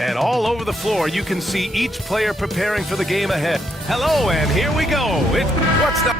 And all over the floor, you can see each player preparing for the game ahead. Hello, and here we go. What's the...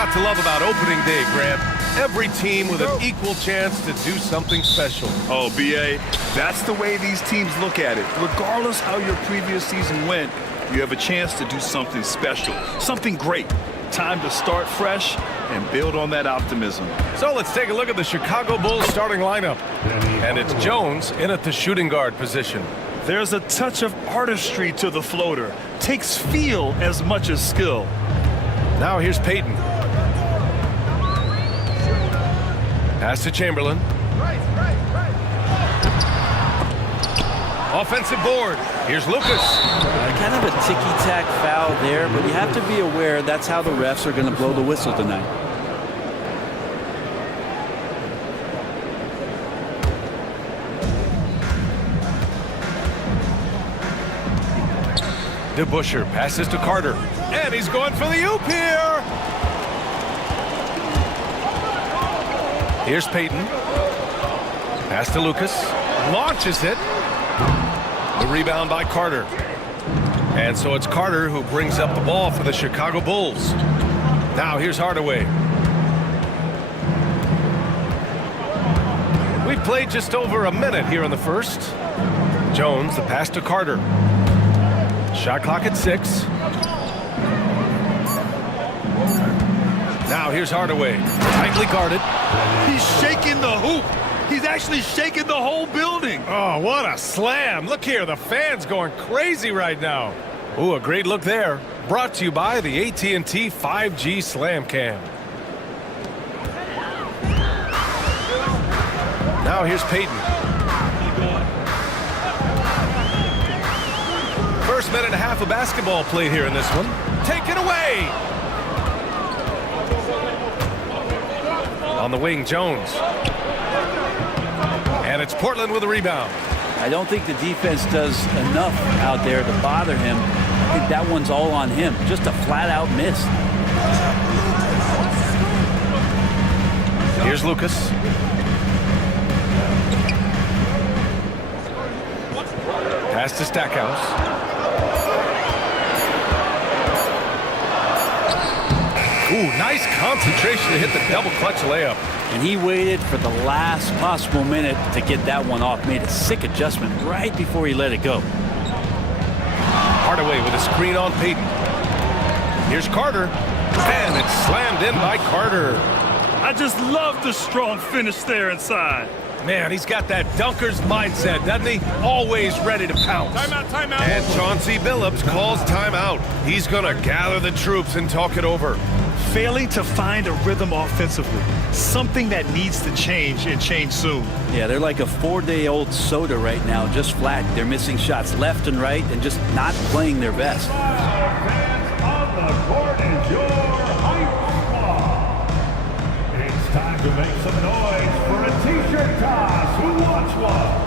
What to love about opening day, Graham? Every team with an equal chance to do something special. Oh, B.A., that's the way these teams look at it. Regardless how your previous season went, you have a chance to do something special, something great. Time to start fresh and build on that optimism. So let's take a look at the Chicago Bulls starting lineup. And it's Jones in at the shooting guard position. There's a touch of artistry to the floater. Takes feel as much as skill. Now here's Payton. Pass to Chamberlain. Offensive board. Here's Lucas. Kind of a ticky-tack foul there, but you have to be aware that's how the refs are going to blow the whistle tonight. DeBusschere passes to Carter. And he's going for the oop here. Here's Payton. Pass to Lucas. Launches it. The rebound by Carter. And so it's Carter who brings up the ball for the Chicago Bulls. Now here's Hardaway. We've played just over a minute here in the first. Jones, the pass to Carter. Shot clock at 6. Now here's Hardaway. Tightly guarded. He's shaking the hoop. He's actually shaking the whole building. Oh, what a slam. Look here, the fans going crazy right now. Ooh, a great look there. Brought to you by the AT&T 5G Slam Cam. Now here's Peyton. First minute and a half of basketball played here in this one. Take it away. On the wing, Jones. And it's Portland with a rebound. I don't think the defense does enough out there to bother him. I think that one's all on him. Just a flat-out miss. Here's Lucas. Pass to Stackhouse. Ooh, nice concentration to hit the double clutch layup. And he waited for the last possible minute to get that one off. Made a sick adjustment right before he let it go. Hardaway with a screen on Peyton. Here's Carter. And it's slammed in by Carter. I just love the strong finish there inside. Man, he's got that dunker's mindset, doesn't he? Always ready to pounce. Timeout. And Chauncey Billups calls timeout. He's going to gather the troops and talk it over. Failing to find a rhythm offensively. Something that needs to change and change soon. Yeah, they're like a 4-day-old soda right now, just flat. They're missing shots left and right and just not playing their best. Fans on the court is your hype squad. It's time to make some noise for a t-shirt toss. Who wants one?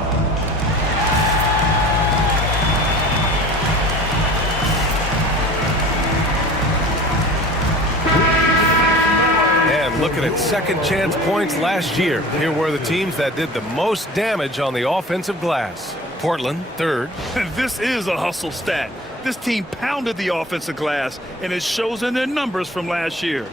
Looking at second chance points last year. Here were the teams that did the most damage on the offensive glass. Portland, third. This is a hustle stat. This team pounded the offensive glass, and it shows in their numbers from last year.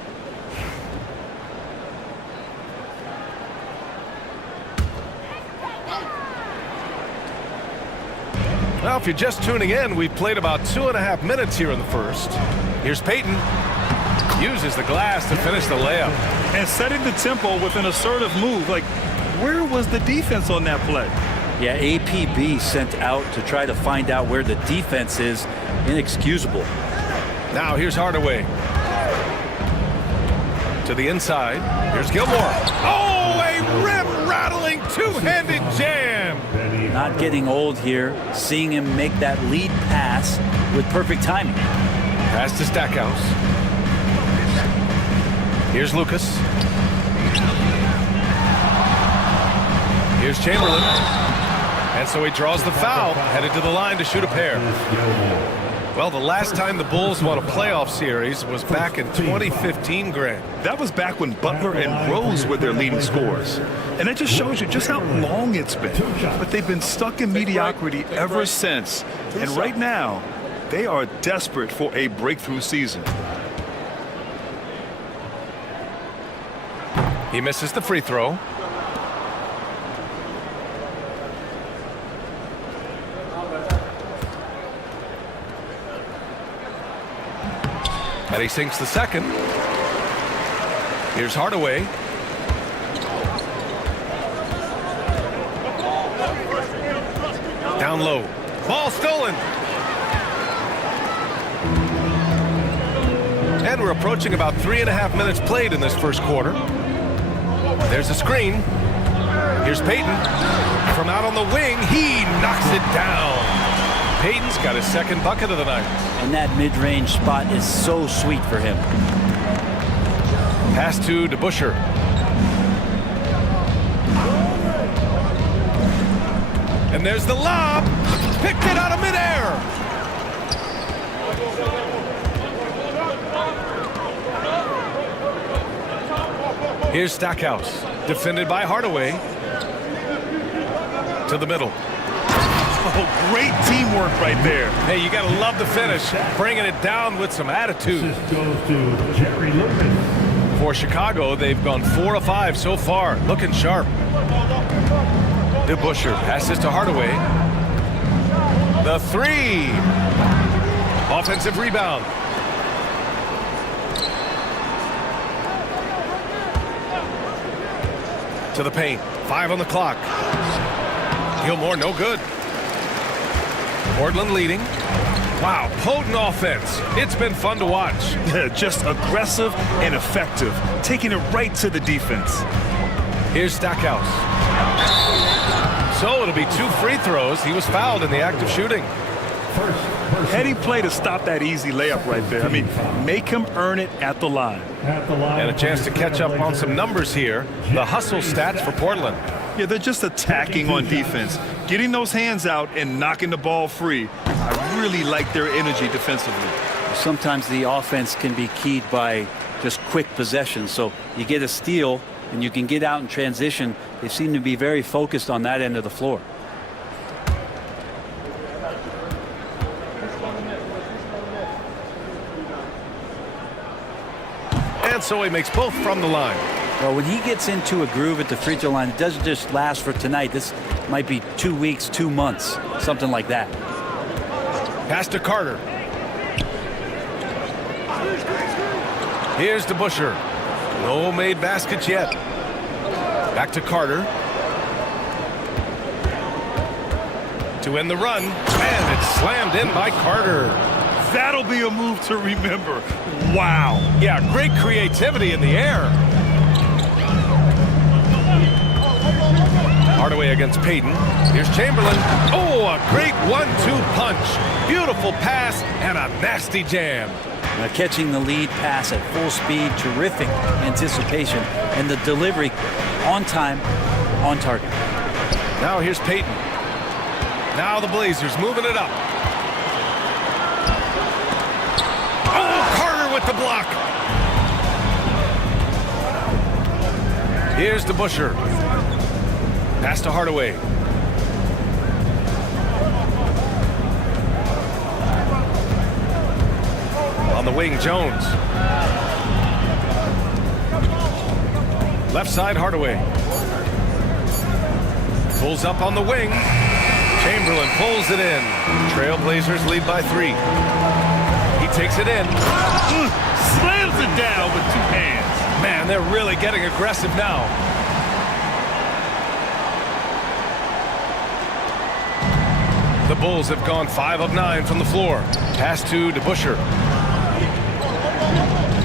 Well, if you're just tuning in, we've played about 2.5 minutes here in the first. Here's Peyton. Uses the glass to finish the layup. And setting the tempo with an assertive move. Like, where was the defense on that play? Yeah, APB sent out to try to find out where the defense is. Inexcusable. Now here's Hardaway. To the inside. Here's Gilmore. Oh, a rim-rattling two-handed jam. Not getting old here. Seeing him make that lead pass with perfect timing. Pass to Stackhouse. Here's Lucas. Here's Chamberlain. And so he draws the foul, headed to the line to shoot a pair. Well, the last time the Bulls won a playoff series was back in 2015, Grant. That was back when Butler and Rose were their leading scorers. And it just shows you just how long it's been. But they've been stuck in mediocrity ever since. And right now, they are desperate for a breakthrough season. He misses the free throw. And he sinks the second. Here's Hardaway. Down low. Ball stolen. And we're approaching about 3.5 minutes played in this first quarter. There's a screen. Here's Peyton. From out on the wing, he knocks it down. Peyton's got his second bucket of the night. And that mid-range spot is so sweet for him. Pass to DeBusschere. And there's the lob. Picked it out of midair. Here's Stackhouse, defended by Hardaway. To the middle. Oh, great teamwork right there. Hey, you got to love the finish. Bringing it down with some attitude. This goes to Jerry Lucas. For Chicago, they've gone 4 of 5 so far. Looking sharp. DeBusschere passes to Hardaway. The three. Offensive rebound. To the paint. 5 on the clock. Gilmore, no good. Portland leading. Wow, potent offense. It's been fun to watch. Just aggressive and effective, taking it right to the defense. Here's Stackhouse. So it'll be 2 free throws. He was fouled in the act of shooting. Heady play to stop that easy layup right there. I mean, make him earn it at the line. And a chance to catch up on some numbers here. The hustle stats for Portland. Yeah, they're just attacking on defense, getting those hands out and knocking the ball free. I really like their energy defensively. Sometimes the offense can be keyed by just quick possession. So you get a steal and you can get out in transition. They seem to be very focused on that end of the floor. And so he makes both from the line. Well, when he gets into a groove at the free throw line, it doesn't just last for tonight. This might be 2 weeks, 2 months, something like that. Pass to Carter. Here's DeBusschere. No made baskets yet. Back to Carter. To end the run. And it's slammed in by Carter. That'll be a move to remember. Wow. Yeah, great creativity in the air. Hardaway against Payton. Here's Chamberlain. Oh, a great 1-2 punch. Beautiful pass and a nasty jam. Now catching the lead pass at full speed, terrific anticipation, and the delivery on time, on target. Now here's Payton. Now the Blazers moving it up. Oh, Carter with the block. Here's DeBusschere. Pass to Hardaway. On the wing, Jones. Left side, Hardaway. Pulls up on the wing. Chamberlain pulls it in. Trailblazers lead by 3. He takes it in. Slams it down with 2 hands. Man, they're really getting aggressive now. The Bulls have gone 5 of 9 from the floor. Pass to DeBusschere.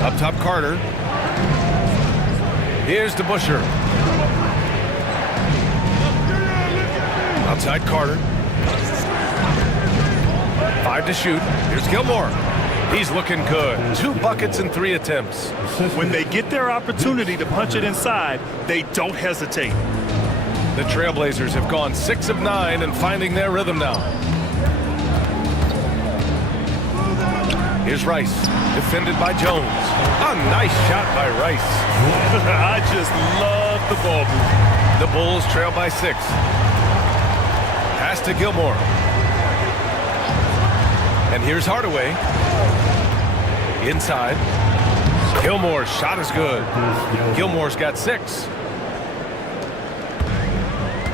Up top, Carter. Here's DeBusschere. Outside, Carter. 5 to shoot. Here's Gilmore. He's looking good. 2 buckets and 3 attempts. When they get their opportunity to punch it inside, they don't hesitate. The Trailblazers have gone 6 of 9 and finding their rhythm now. Here's Rice, defended by Jones. A nice shot by Rice. I just love the ball move. The Bulls trail by 6. Pass to Gilmore. And here's Hardaway. Inside. Gilmore's shot is good. Gilmore's got 6.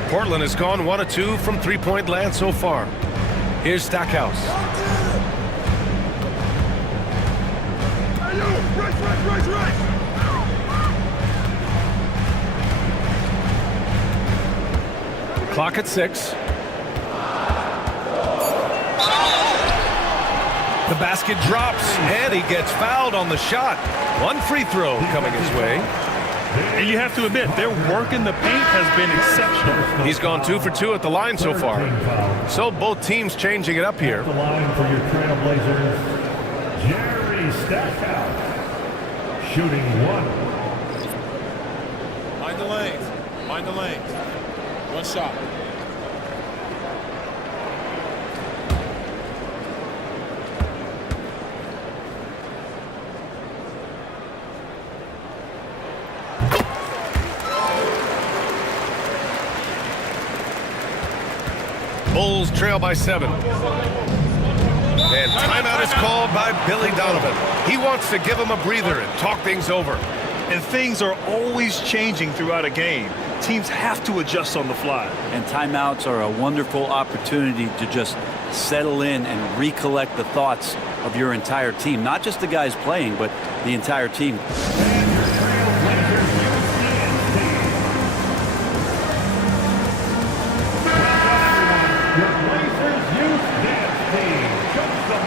Portland has gone 1 of 2 from 3-point land so far. Here's Stackhouse. Clock at 6. The basket drops, and he gets fouled on the shot. 1 free throw coming his way. And you have to admit, their work in the paint has been exceptional. He's gone 2 for 2 at the line so far. So both teams changing it up here. The line for your Trailblazers, Jerry Stackhouse, shooting 1. Mind the lanes. Mind the lanes. 1 shot. Bulls trail by 7. And timeout is called by Billy Donovan. He wants to give him a breather and talk things over. And things are always changing throughout a game. Teams have to adjust on the fly. And timeouts are a wonderful opportunity to just settle in and recollect the thoughts of your entire team. Not just the guys playing, but the entire team. Your Blazers Youth Dance Team. Show some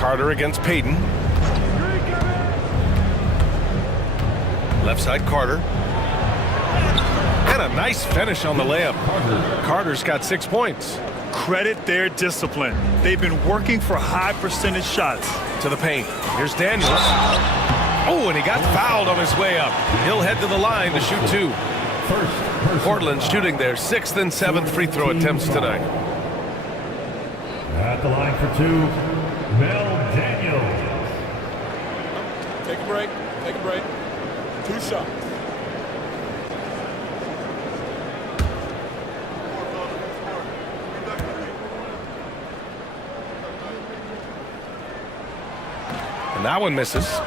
Carter against Payton. Left side Carter. And a nice finish on the layup. Carter's got 6 points. Credit their discipline. They've been working for high percentage shots. To the paint. Here's Daniels. Oh, and he got fouled on his way up. He'll head to the line to shoot 2. Portland shooting their 6th and 7th free throw attempts tonight. At the line for 2, Mel Daniels. Take a break. Take a break. 2 shots. And that one misses.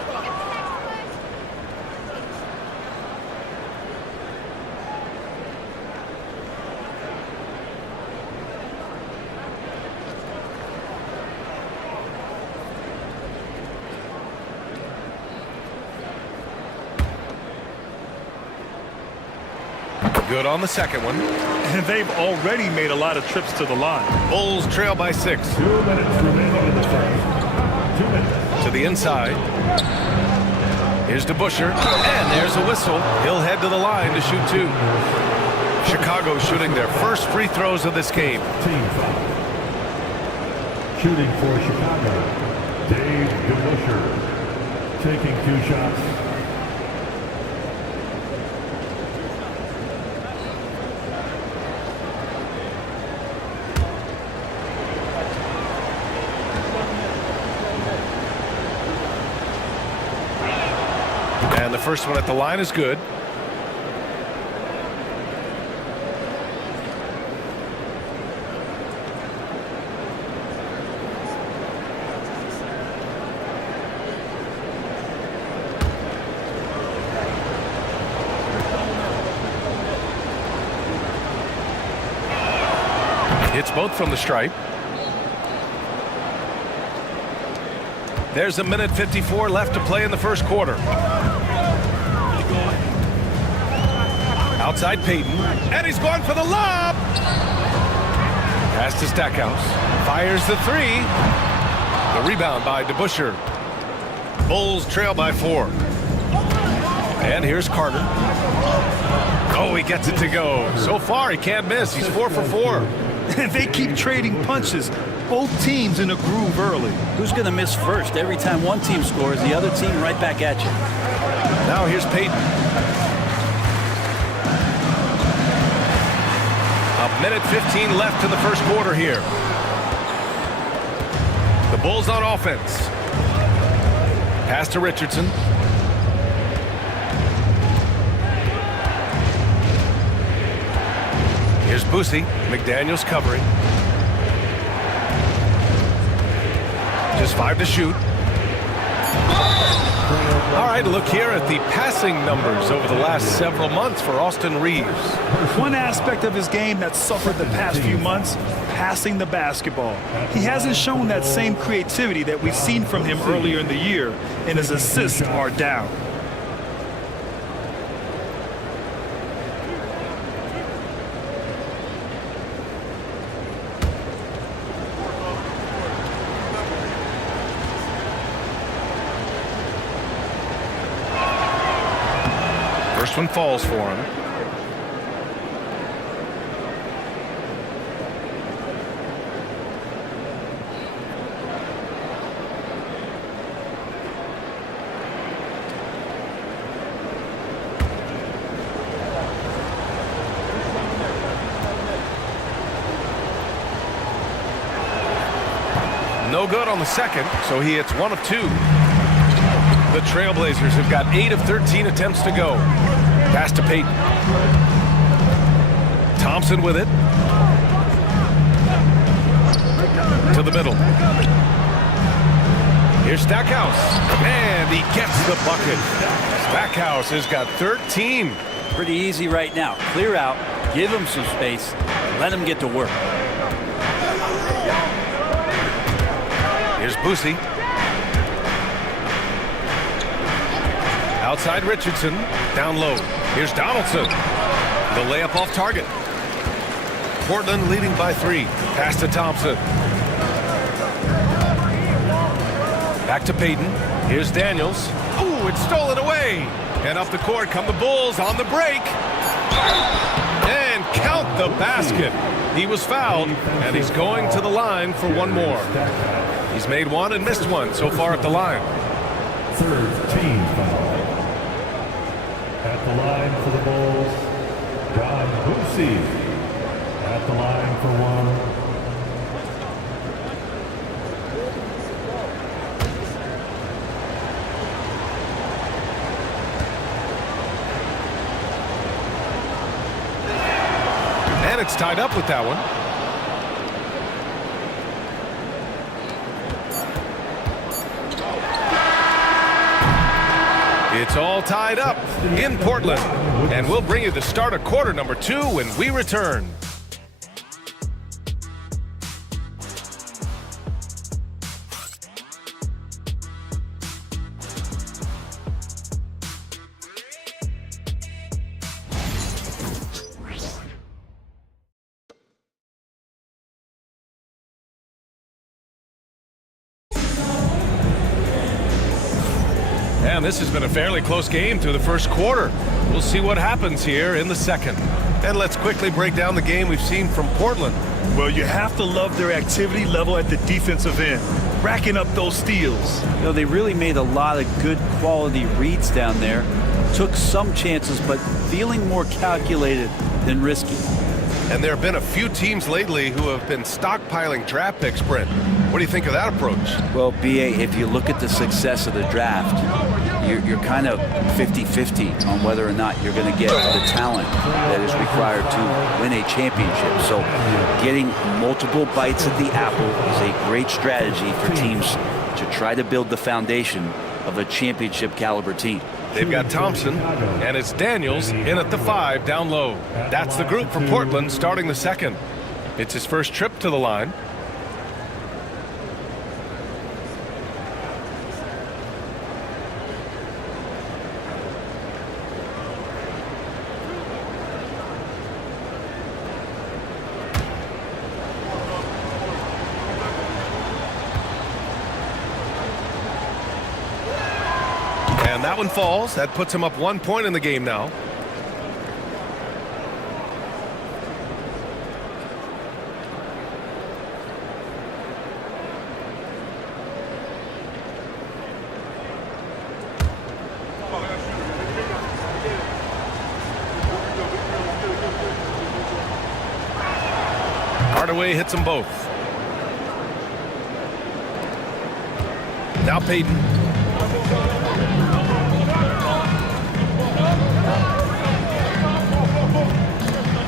Good on the second one. And they've already made a lot of trips to the line. Bulls trail by 6. 2 minutes remaining in the first. 2 minutes. To the inside. Here's DeBusschere. And there's a whistle. He'll head to the line to shoot 2. Chicago shooting their first free throws of this game. Team foul. Shooting for Chicago, Dave DeBusschere. Taking 2 shots. And the first one at the line is good. Hits both from the stripe. There's 1:54 left to play in the first quarter. Outside Payton, and he's going for the lob. Pass to Stackhouse. Fires the 3. The rebound by DeBusschere. Bulls trail by 4. And here's Carter. Oh, he gets it to go. So far, he can't miss. He's 4 for 4. And they keep trading punches. Both teams in a groove early. Who's going to miss first? Every time one team scores, the other team right back at you. Now here's Payton. 1:15 left in the first quarter here. The Bulls on offense. Pass to Richardson. Here's Boosie. McDaniels covering. Just 5 to shoot. All right, look here at the passing numbers over the last several months for Austin Reaves. One aspect of his game that suffered the past few months, passing the basketball. He hasn't shown that same creativity that we've seen from him earlier in the year, and his assists are down. First one falls for him. No good on the second, so he hits 1 of 2. The Trailblazers have got 8 of 13 attempts to go. Pass to Payton. Thompson with it. To the middle. Here's Stackhouse. And he gets the bucket. Stackhouse has got 13. Pretty easy right now. Clear out, give him some space, let him get to work. Here's Boosie. Outside Richardson. Down low. Here's Donaldson. The layup off target. Portland leading by 3. Pass to Thompson. Back to Payton. Here's Daniels. Ooh, it's stolen away. And up the court come the Bulls on the break. And count the basket. He was fouled, and he's going to the line for one more. He's made one and missed one so far at the line. Third team foul. At the line for the Bulls, John Boosie. At the line for one. And it's tied up with that one. It's all tied up in Portland. And we'll bring you the start of quarter number 2 when we return. And this has been a fairly close game through the first quarter. We'll see what happens here in the second. And let's quickly break down the game we've seen from Portland. Well, you have to love their activity level at the defensive end, racking up those steals. You know, they really made a lot of good quality reads down there. Took some chances, but feeling more calculated than risky. And there have been a few teams lately who have been stockpiling draft picks, Brent. What do you think of that approach? Well, B.A., if you look at the success of the draft, you're kind of 50-50 on whether or not you're going to get the talent that is required to win a championship. So getting multiple bites at the apple is a great strategy for teams to try to build the foundation of a championship caliber team. They've got Thompson, and it's Daniels in at the 5 down low. That's the group for Portland starting the second. It's his first trip to the line. And that one falls. That puts him up 1 point in the game now. Hardaway hits them both. Now Payton.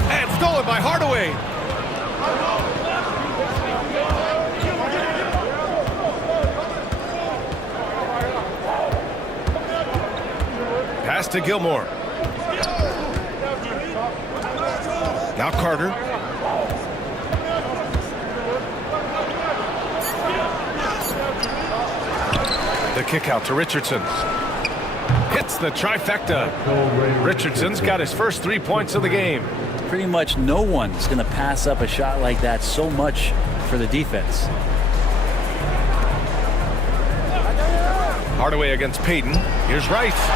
And stolen by Hardaway. Pass to Gilmore. Now Carter. The kick out to Richardson. Hits the trifecta. Richardson's got his first 3 points of the game. Pretty much no one's going to pass up a shot like that so much for the defense. Hardaway against Payton. Here's Rice.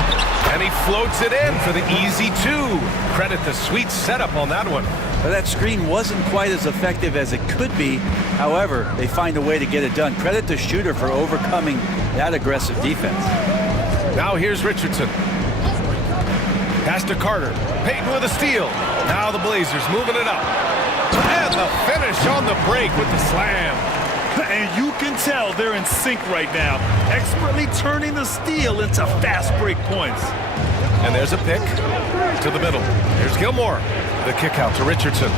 And he floats it in for the easy 2. Credit the sweet setup on that one. But that screen wasn't quite as effective as it could be. However, they find a way to get it done. Credit the shooter for overcoming that aggressive defense. Now here's Richardson. Pass to Carter. Payton with a steal. Now the Blazers moving it up. And the finish on the break with the slam. And you can tell they're in sync right now, expertly turning the steal into fast break points. And there's a pick to the middle. Here's Gilmore. The kick out to Richardson.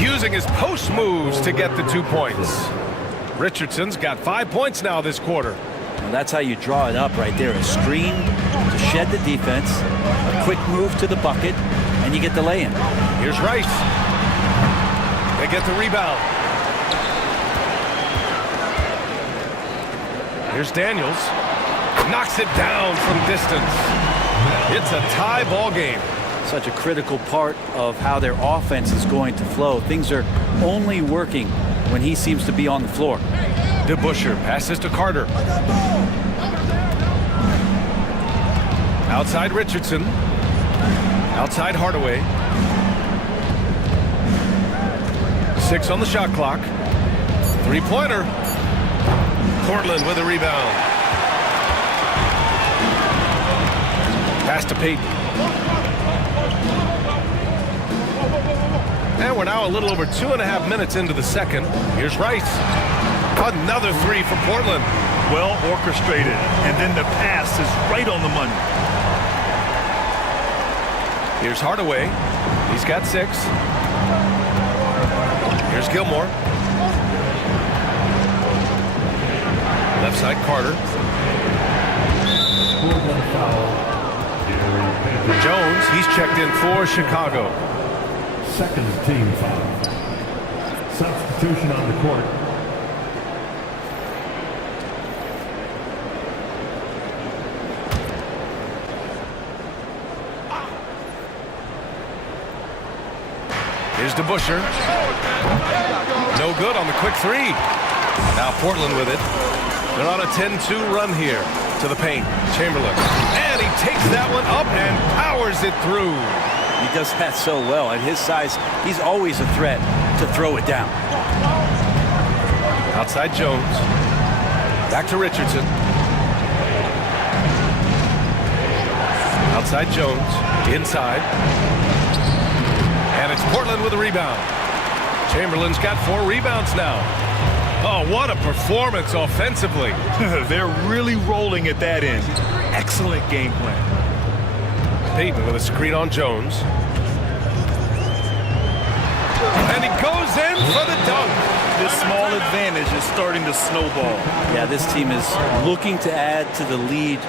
Using his post moves to get the 2 points. Richardson's got 5 points now this quarter. And that's how you draw it up right there. A screen to shed the defense, a quick move to the bucket, and you get the lay-in. Here's Rice. They get the rebound. Here's Daniels. Knocks it down from distance. It's a tie ball game. such a critical part of how their offense is going to flow. Things are only working when he seems to be on the floor. DeBusschere passes to Carter. Outside Richardson. Outside Hardaway. 6 on the shot clock. Three-pointer. Portland with a rebound. Pass to Payton. And we're now a little over 2.5 minutes into the second. Here's Rice. Another three for Portland. Well orchestrated, and then the pass is right on the money. Here's Hardaway. He's got 6. Here's Gilmore. Left side Carter. Jones, he's checked in for Chicago. Second team foul. Substitution on the court. Here's DeBusschere. No good on the quick three. Now Portland with it. They're on a 10-2 run here to the paint. Chamberlain. And he takes that one up and powers it through. He does that so well. At his size, he's always a threat to throw it down. Outside Jones. Back to Richardson. Outside Jones. Inside. And it's Portland with a rebound. Chamberlain's got 4 rebounds now. Oh, what a performance offensively. They're really rolling at that end. Excellent game plan. Payton with a screen on Jones. And he goes in for the dunk. This small advantage is starting to snowball. Yeah, this team is looking to add to the lead,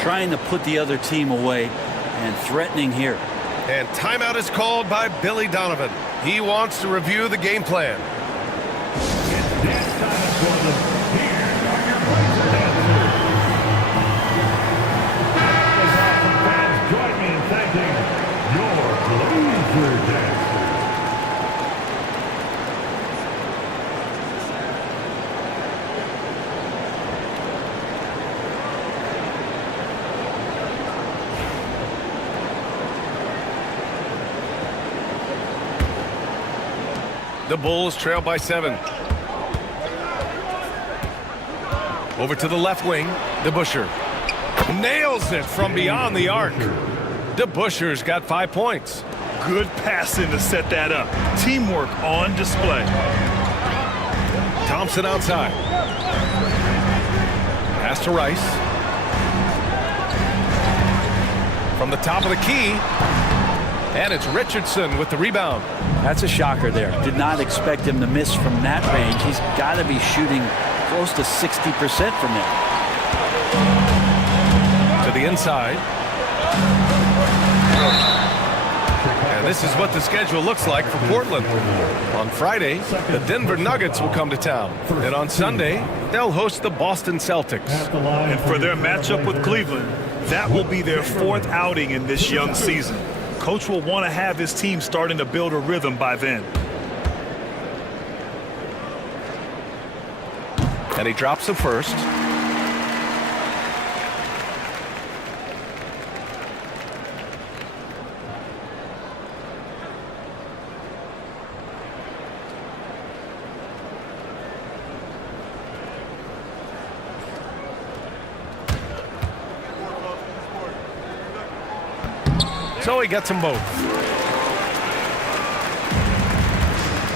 trying to put the other team away, and threatening here. And timeout is called by Billy Donovan. He wants to review the game plan. Dance time for them. Here are your Blazer dancers. As awesome fans, join me in thanking your Blazer dancers. The Bulls trail by 7. Over to the left wing, DeBusschere. Nails it from beyond the arc. DeBusschere's got 5 points. Good passing to set that up. Teamwork on display. Thompson outside. Pass to Rice. From the top of the key. And it's Richardson with the rebound. That's a shocker there. Did not expect him to miss from that range. He's got to be shooting close to 60% from there. To the inside. And this is what the schedule looks like for Portland. On Friday, the Denver Nuggets will come to town. And on Sunday, they'll host the Boston Celtics. And for their matchup with Cleveland, that will be their 4th outing in this young season. Coach will want to have his team starting to build a rhythm by then. And he drops the first. So he gets them both.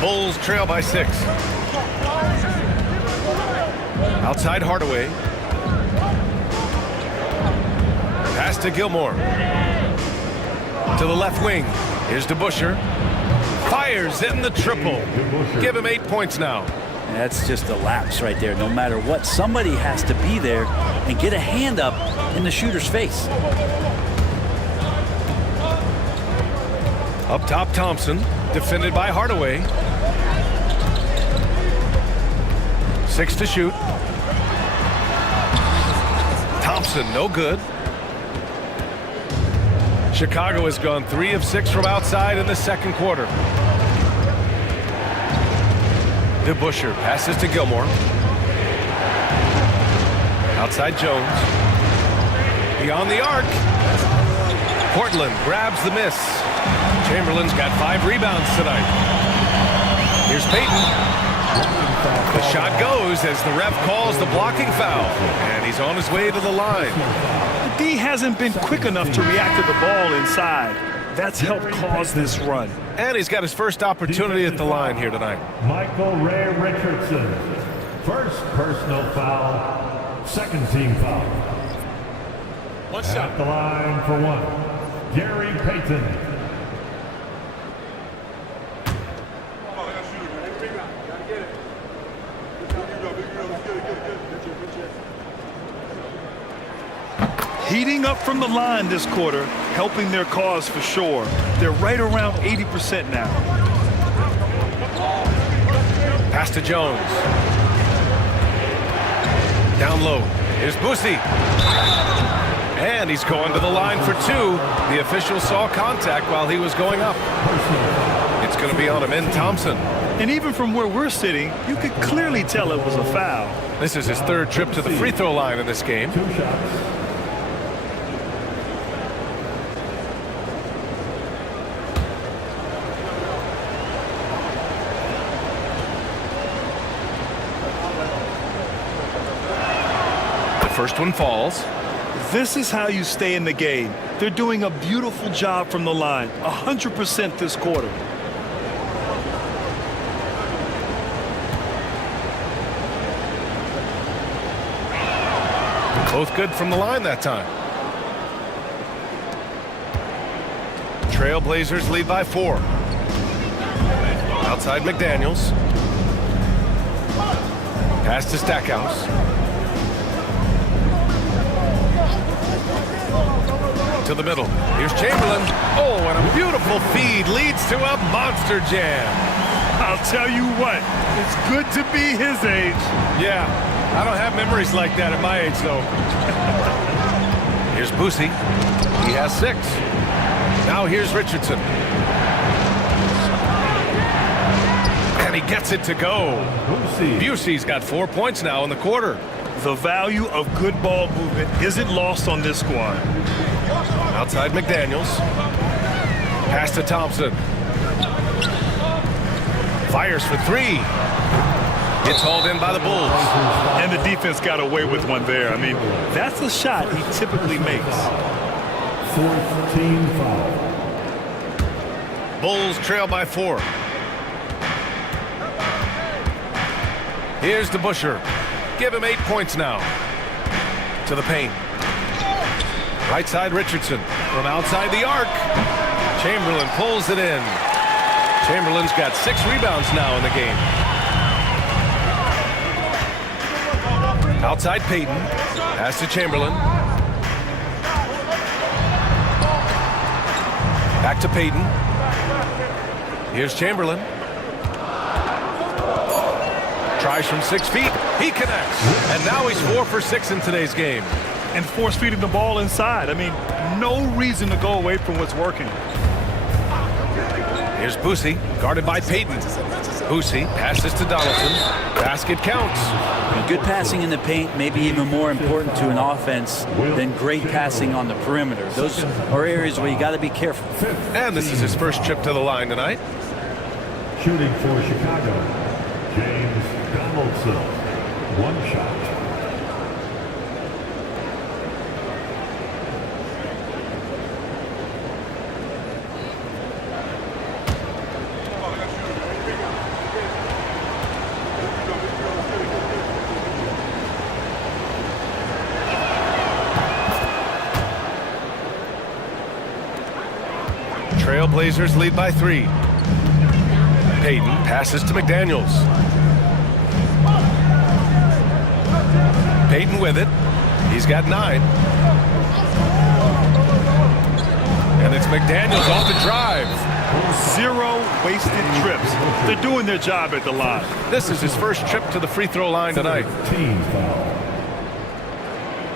Bulls trail by 6. Outside Hardaway. Pass to Gilmore. To the left wing. Here's DeBusschere. Fires in the triple. Give him 8 points now. That's just a lapse right there. No matter what, somebody has to be there and get a hand up in the shooter's face. Up top, Thompson, defended by Hardaway. 6 to shoot. Thompson, no good. Chicago has gone 3 of 6 from outside in the second quarter. DeBusschere passes to Gilmore. Outside Jones. Beyond the arc. Portland grabs the miss. Chamberlain's got 5 rebounds tonight. Here's Payton. The shot goes as the ref calls the blocking foul. And he's on his way to the line. D hasn't been quick enough to react to the ball inside. That's helped cause this run. And he's got his first opportunity at the line here tonight. Michael Ray Richardson. First personal foul. Second team foul. One At shot. the line for 1. Gary Payton. Heating up from the line this quarter, helping their cause for sure. They're right around 80% now. Pass to Jones. Down low. Here's Boosie. And he's going to the line for 2. The official saw contact while he was going up. It's going to be on Amen Thompson. And even from where we're sitting, you could clearly tell it was a foul. This is his 3rd trip to the free throw line in this game. 2 shots. First one falls. This is how you stay in the game. They're doing a beautiful job from the line, 100% this quarter. Both good from the line that time. Trailblazers lead by 4. Outside McDaniels. Pass to Stackhouse. To the middle. Here's Chamberlain. Oh, and a beautiful feed leads to a monster jam. I'll tell you what, it's good to be his age. Yeah, I don't have memories like that at my age, though. Here's Boosie. He has 6. Now here's Richardson. And he gets it to go. Busey's got 4 points now in the quarter. The value of good ball movement isn't lost on this squad. Outside McDaniels. Pass to Thompson. Fires for 3. It's hauled in by the Bulls. And the defense got away with one there. I mean, that's a shot he typically makes. 4th team foul. Bulls trail by 4. Here's DeBusschere. Give him 8 points now. To the paint. Right side Richardson from outside the arc. Chamberlain pulls it in. Chamberlain's got 6 rebounds now in the game. Outside Payton. Pass to Chamberlain. Back to Payton. Here's Chamberlain. Tries from 6 feet. He connects. And now he's 4 for 6 in today's game. And force feeding the ball inside. I mean, no reason to go away from what's working. Here's Boosie, guarded by Payton. Boosie passes to Donaldson. Basket counts. Good passing in the paint may be even more important to an offense than great passing on the perimeter. Those are areas where you got to be careful. And this is his first trip to the line tonight. Shooting for Chicago, James Donaldson. 1 shot. Trailblazers lead by 3. Payton passes to McDaniels. Payton with it. He's got 9. And it's McDaniels off the drive. 0 wasted trips. They're doing their job at the line. This is his first trip to the free throw line tonight. Team foul.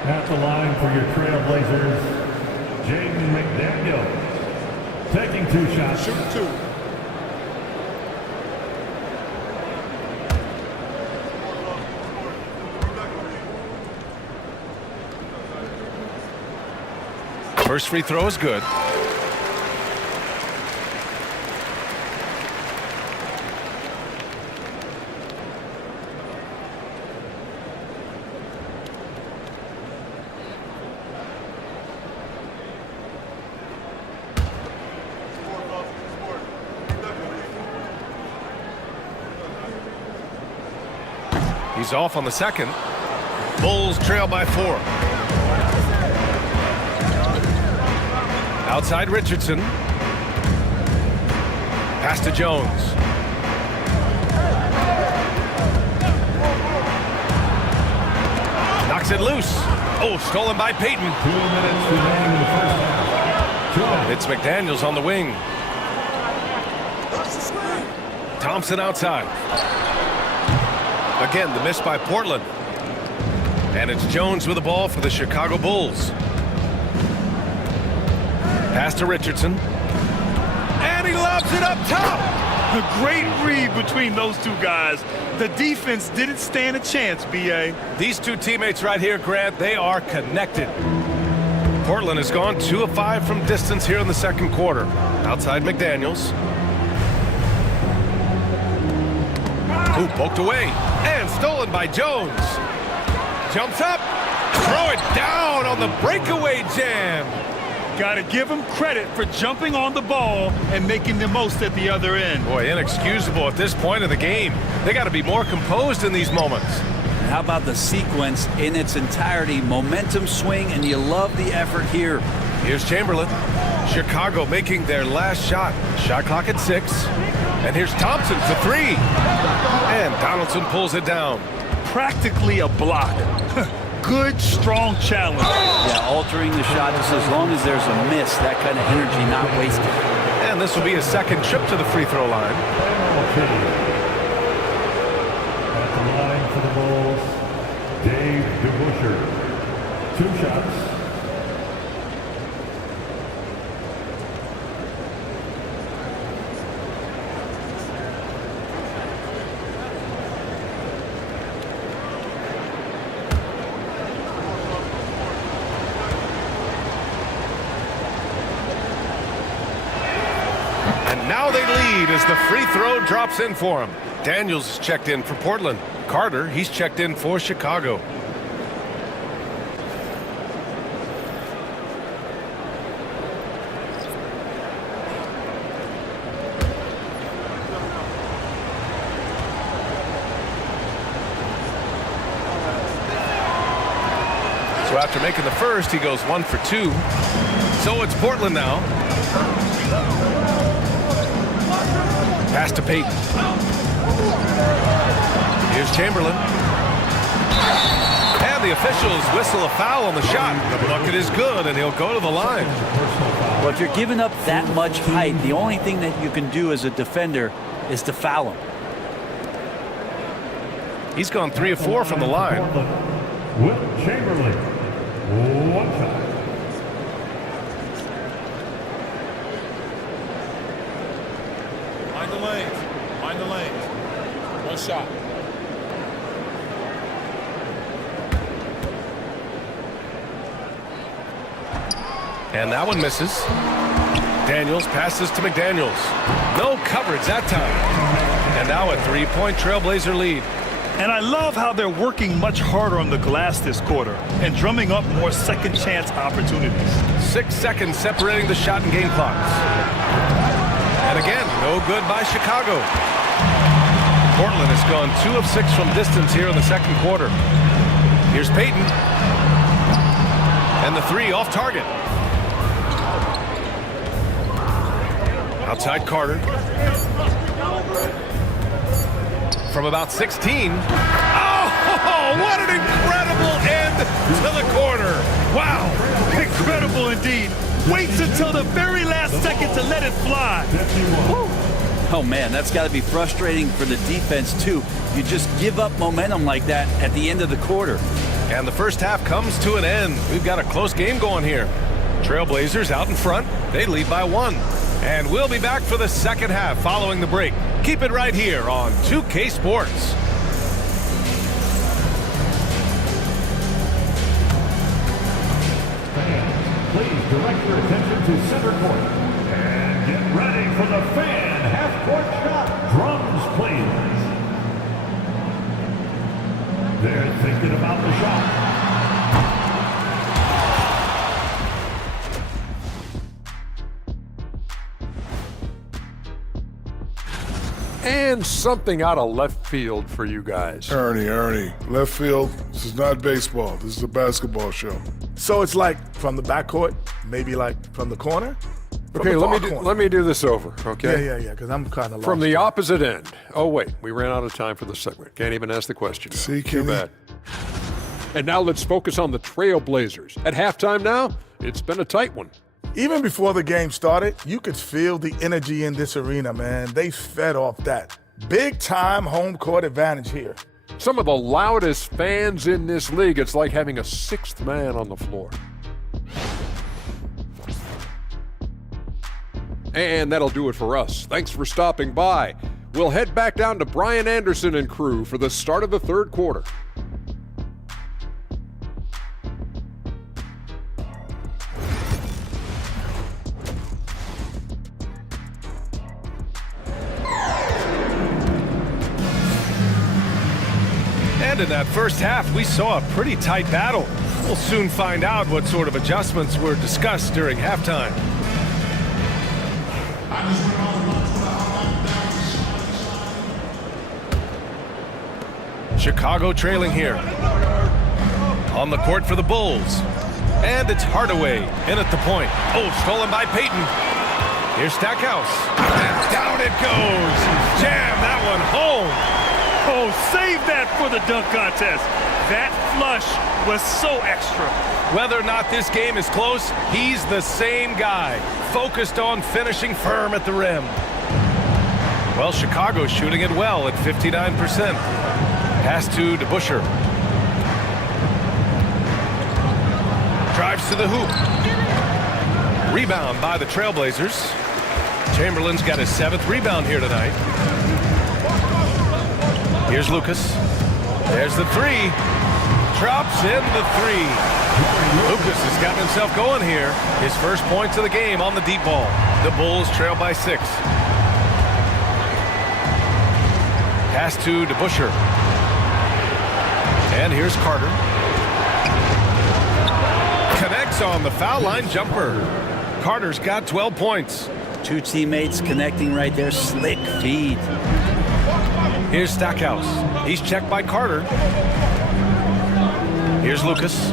At the line for your Trailblazers, Jaden McDaniels. Taking 2 shots. Shoot 2. First free throw is good. He's off on the second. Bulls trail by 4. Outside Richardson. Pass to Jones. Knocks it loose. Oh, stolen by Payton. 2 minutes remaining in the first half. 2 minutes. It's McDaniels on the wing. Thompson outside. Again, the miss by Portland. And it's Jones with the ball for the Chicago Bulls. Pass to Richardson. And he lobs it up top. A great read between those two guys. The defense didn't stand a chance, B.A. These two teammates right here, Grant, they are connected. Portland has gone 2 of 5 from distance here in the second quarter. Outside McDaniels. Ooh, poked away. And stolen by Jones. Jumps up. Throw it down on the breakaway jam. Got to give him credit for jumping on the ball and making the most at the other end. Boy, inexcusable at this point of the game. They got to be more composed in these moments. How about the sequence in its entirety? Momentum swing, and you love the effort here. Here's Chamberlain. Chicago making their last shot. Shot clock at 6. And here's Thompson for 3. And Donaldson pulls it down. Practically a block. Good, strong challenge. Yeah, altering the shot just as long as there's a miss. That kind of energy not wasted. And this will be his second trip to the free throw line. Penalty. At the line for the Bulls, Dave DeBusschere. 2 shots. Now they lead as the free throw drops in for him. Daniels is checked in for Portland. Carter, he's checked in for Chicago. So after making the first, he goes 1 for 2. So it's Portland now. Pass to Payton. Here's Chamberlain. And the officials whistle a foul on the shot. The bucket is good, and he'll go to the line. Well, if you're giving up that much height, the only thing that you can do as a defender is to foul him. He's gone 3 of 4 from the line. With Chamberlain. 1 shot. Mind the lanes. Mind the lanes. 1 shot. And that one misses. Daniels passes to McDaniels. No coverage that time. And now a 3-point Trailblazer lead. And I love how they're working much harder on the glass this quarter and drumming up more second chance opportunities. 6 seconds separating the shot and game clocks. And again, no good by Chicago. Portland has gone 2 of 6 from distance here in the second quarter. Here's Payton. And the 3 off target. Outside Carter. From about 16. Oh, what an incredible end to the quarter. Wow, incredible indeed. Waits until the very last second to let it fly. Oh, man, that's got to be frustrating for the defense, too. You just give up momentum like that at the end of the quarter. And the first half comes to an end. We've got a close game going here. Trailblazers out in front. They lead by 1. And we'll be back for the second half following the break. Keep it right here on 2K Sports. Fans, please direct your attention to center court. And get ready for the fan half-court shot. Drums, please. They're thinking about the shot. And something out of left field for you guys. Ernie, left field, this is not baseball. This is a basketball show. So it's like from the backcourt, maybe like from the corner? Okay, let me do this over, okay? Yeah, because I'm kind of lost. From the opposite end. Oh, wait, we ran out of time for the segment. Can't even ask the question. See, Too Kenny? bad. And now let's focus on the Trailblazers. At halftime now, it's been a tight one. Even before the game started, you could feel the energy in this arena, man. They fed off that. Big-time home court advantage here. Some of the loudest fans in this league. It's like having a sixth man on the floor. And that'll do it for us. Thanks for stopping by. We'll head back down to Brian Anderson and crew for the start of the third quarter. And in that first half, we saw a pretty tight battle. We'll soon find out what sort of adjustments were discussed during halftime. Chicago trailing here. On the court for the Bulls. And it's Hardaway in at the point. Oh, stolen by Payton. Here's Stackhouse. And down it goes. Jam that one home. Oh, save that for the dunk contest. That flush was so extra. Whether or not this game is close, he's the same guy, focused on finishing firm at the rim. Well, Chicago's shooting it well at 59%. Pass to DeBusschere. Drives to the hoop. Rebound by the Trailblazers. Chamberlain's got his 7th rebound here tonight. Here's Lucas. There's the 3. Drops in the 3. Lucas has gotten himself going here. His first points of the game on the deep ball. The Bulls trail by 6. Pass to DeBusschere. And here's Carter. Connects on the foul line jumper. Carter's got 12 points. Two teammates connecting right there. Slick feed. Here's Stackhouse. He's checked by Carter. Here's Lucas.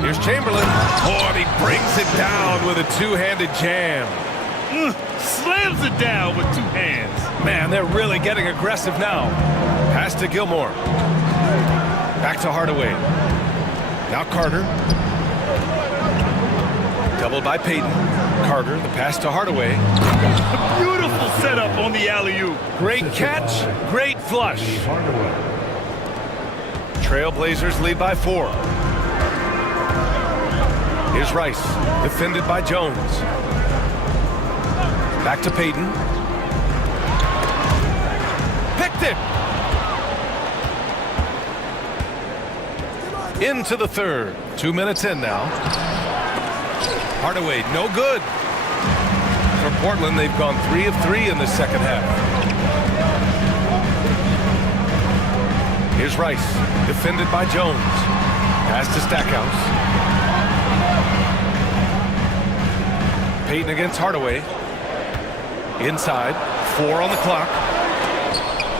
Here's Chamberlain. Oh, and he brings it down with a two-handed jam. Slams it down with 2 hands. Man, they're really getting aggressive now. Pass to Gilmore. Back to Hardaway. Now Carter. Doubled by Payton. Carter, the pass to Hardaway. Beautiful setup on the alley-oop. Great catch, great flush. Trailblazers lead by 4. Here's Rice, defended by Jones. Back to Payton. Picked it! Into the third. 2 minutes in now. Hardaway, no good. For Portland, they've gone 3 of 3 in the second half. Here's Rice, defended by Jones. Pass to Stackhouse. Payton against Hardaway. Inside, 4 on the clock.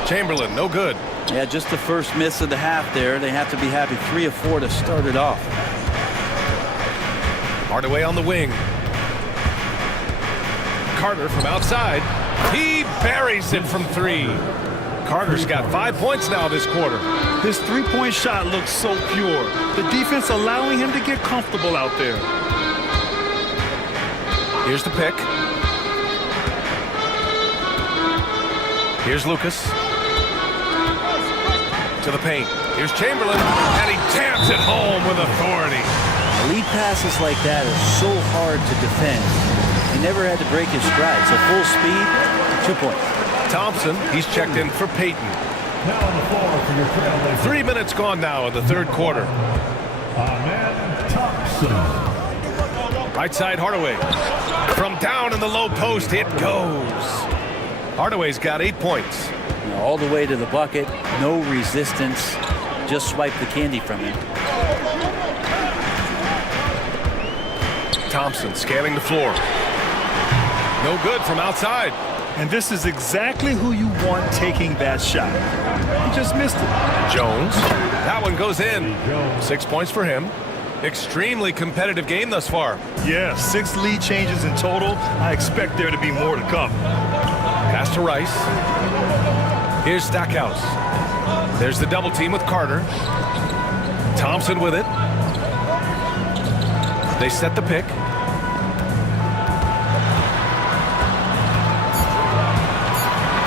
Chamberlain, no good. Yeah, just the first miss of the half there. They have to be happy. 3 of 4 to start it off. Hardaway on the wing. Carter from outside. He buries it from 3. Carter's got 5 points now this quarter. His 3-point shot looks so pure. The defense allowing him to get comfortable out there. Here's the pick. Here's Lucas. To the paint. Here's Chamberlain. And he jams it home with authority. Lead passes like that are so hard to defend. He never had to break his stride. So full speed, 2 points. Thompson, he's checked in for Peyton. Now on the floor for your Trailblazers. 3 minutes gone now in the third quarter. Amen Thompson. Right side, Hardaway. From down in the low post, it goes. Hardaway's got 8 points. All the way to the bucket, no resistance. Just swipe the candy from him. Thompson scanning the floor. No good from outside. And this is exactly who you want taking that shot. He just missed it. Jones. That one goes in. 6 points for him. Extremely competitive game thus far. Yeah, 6 lead changes in total. I expect there to be more to come. Pass to Rice. Here's Stackhouse. There's the double team with Carter. Thompson with it. They set the pick.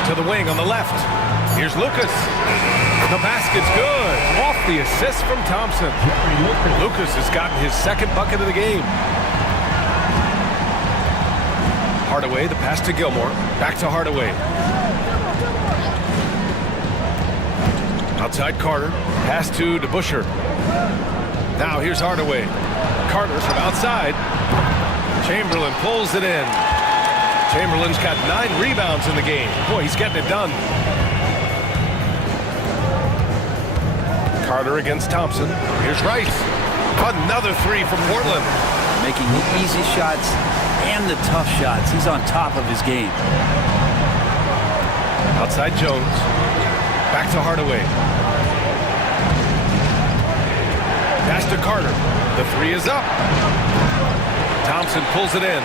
To the wing on the left. Here's Lucas. The basket's good. Off the assist from Thompson. Lucas has gotten his second bucket of the game. Hardaway, the pass to Gilmore. Back to Hardaway. Outside Carter. Pass to DeBusschere. Now here's Hardaway. Carter from outside. Chamberlain pulls it in. Chamberlain's got 9 rebounds in the game. Boy, he's getting it done. Carter against Thompson. Here's Rice. Another 3 from Portland. Making the easy shots and the tough shots. He's on top of his game. Outside Jones. Back to Hardaway. Pass to Carter. The 3 is up. Thompson pulls it in.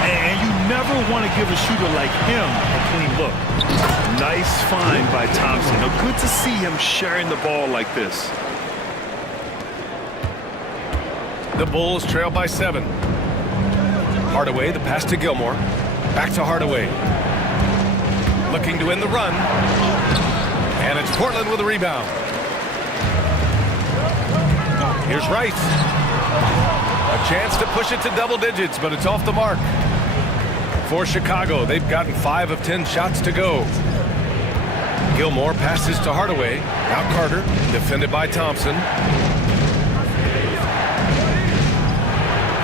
And you never want to give a shooter like him a clean look. Nice find by Thompson. Now, good to see him sharing the ball like this. The Bulls trail by 7. Hardaway, the pass to Gilmore. Back to Hardaway. Looking to end the run. And it's Portland with a rebound. Here's Rice. A chance to push it to double digits, but it's off the mark. For Chicago, they've gotten 5 of 10 shots to go. Gilmore passes to Hardaway. Now Carter, defended by Thompson.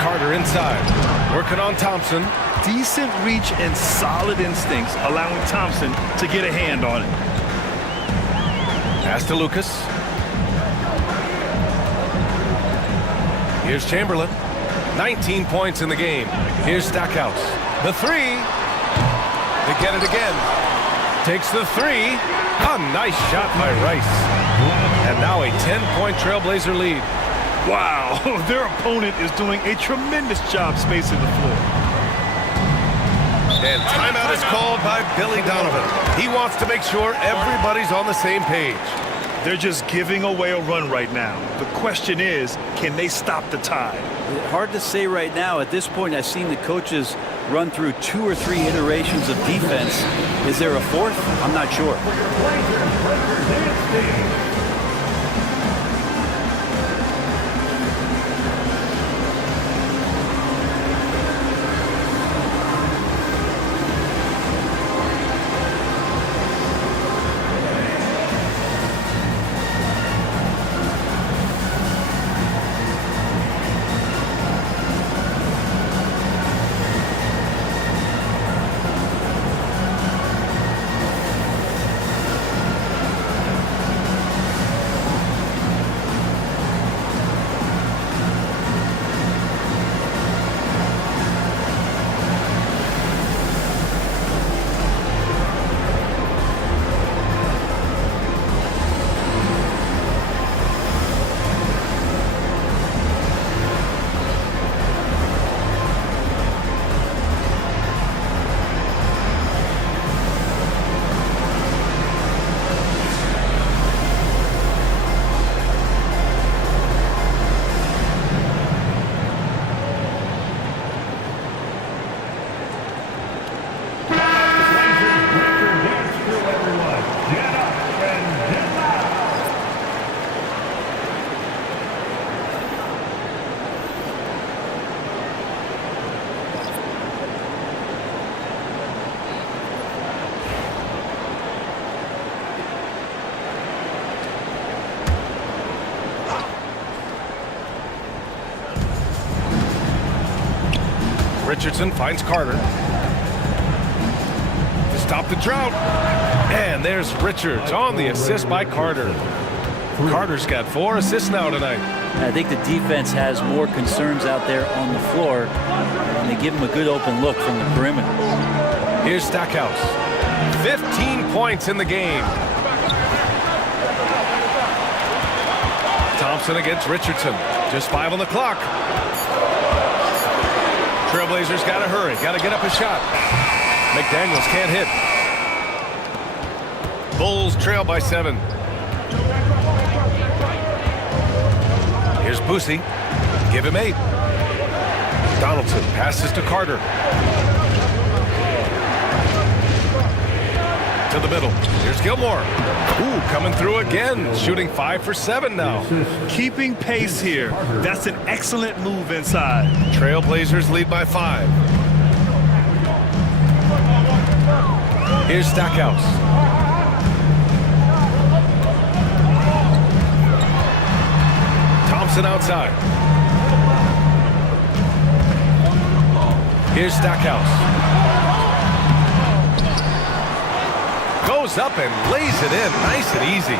Carter inside, working on Thompson. Decent reach and solid instincts, allowing Thompson to get a hand on it. Pass to Lucas. Here's Chamberlain. 19 points in the game. Here's Stackhouse. The 3. They get it again. Takes the 3. A nice shot by Rice. And now a 10-point Trailblazer lead. Wow, their opponent is doing a tremendous job spacing the floor. And timeout is called by Billy Donovan. He wants to make sure everybody's on the same page. They're just giving away a run right now. The question is, can they stop the tide? Hard to say right now. At this point, I've seen the coaches run through 2 or 3 iterations of defense. Is there a 4th? I'm not sure. Richardson finds Carter to stop the drought. And there's Richards on the assist by Carter. Carter's got 4 assists now tonight. I think the defense has more concerns out there on the floor, and they give him a good open look from the perimeter. Here's Stackhouse. 15 points in the game. Thompson against Richardson. Just 5 on the clock. Trailblazers got to hurry. Got to get up a shot. McDaniels can't hit. Bulls trail by 7. Here's Boosie. Give him 8. Donaldson passes to Carter. To the middle. Here's Gilmore. Ooh, coming through again. Shooting 5 for 7 now. Keeping pace here. That's an excellent move inside. Trailblazers lead by 5. Here's Stackhouse. Thompson outside. Here's Stackhouse. Goes up and lays it in. Nice and easy.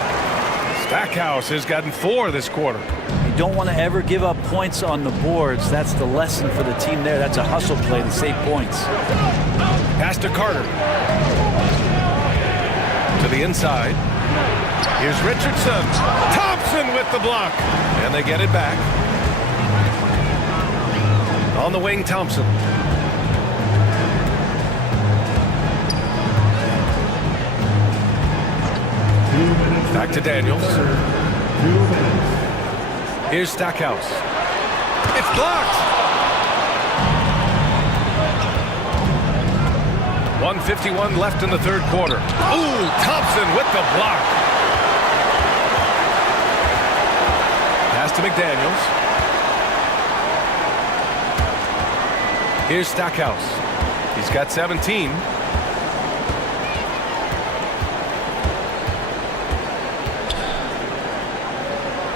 Stackhouse has gotten 4 this quarter. You don't want to ever give up points on the boards. That's the lesson for the team there. That's a hustle play to save points. Pass to Carter. To the inside. Here's Richardson. Thompson with the block. And they get it back. On the wing, Thompson. Back to Daniels. Here's Stackhouse. It's blocked. 1:51 left in the third quarter. Ooh, Thompson with the block. Pass to McDaniels. Here's Stackhouse. He's got 17.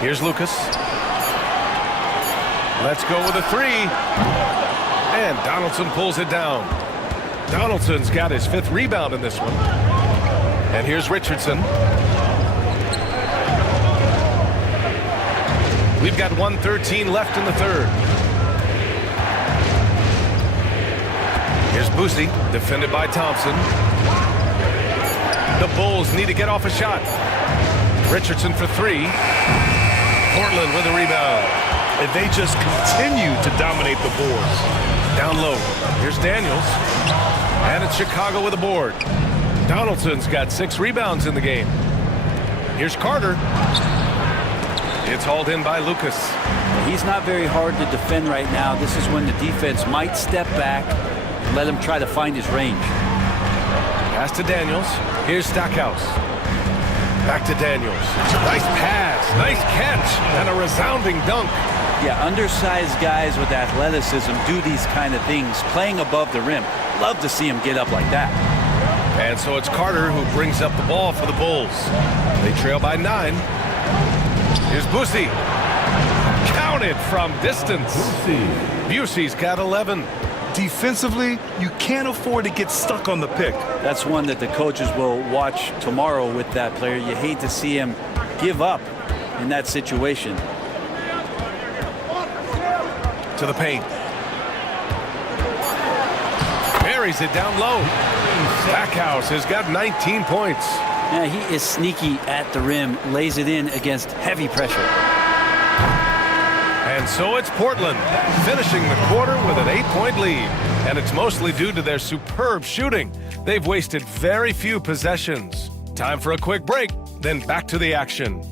Here's Lucas. Let's go with a 3. And Donaldson pulls it down. Donaldson's got his 5th rebound in this one. And here's Richardson. We've got 1:13 left in the third. Here's Boosie, defended by Thompson. The Bulls need to get off a shot. Richardson for 3. Portland with a rebound. And they just continue to dominate the boards. Down low. Here's Daniels. And it's Chicago with a board. Donaldson's got 6 rebounds in the game. Here's Carter. It's hauled in by Lucas. He's not very hard to defend right now. This is when the defense might step back and let him try to find his range. Pass to Daniels. Here's Stackhouse. Back to Daniels. Nice pass, nice catch, and a resounding dunk. Yeah, undersized guys with athleticism do these kind of things, playing above the rim. Love to see him get up like that. And so it's Carter who brings up the ball for the Bulls. They trail by 9. Here's Boosie. Counted from distance. Busey's got 11. Defensively, you can't afford to get stuck on the pick. That's one that the coaches will watch tomorrow with that player. You hate to see him give up in that situation. To the paint. Buries it down low. Stackhouse has got 19 points. Yeah, he is sneaky at the rim, lays it in against heavy pressure. And so it's Portland finishing the quarter with an 8-point lead. And it's mostly due to their superb shooting. They've wasted very few possessions. Time for a quick break, then back to the action.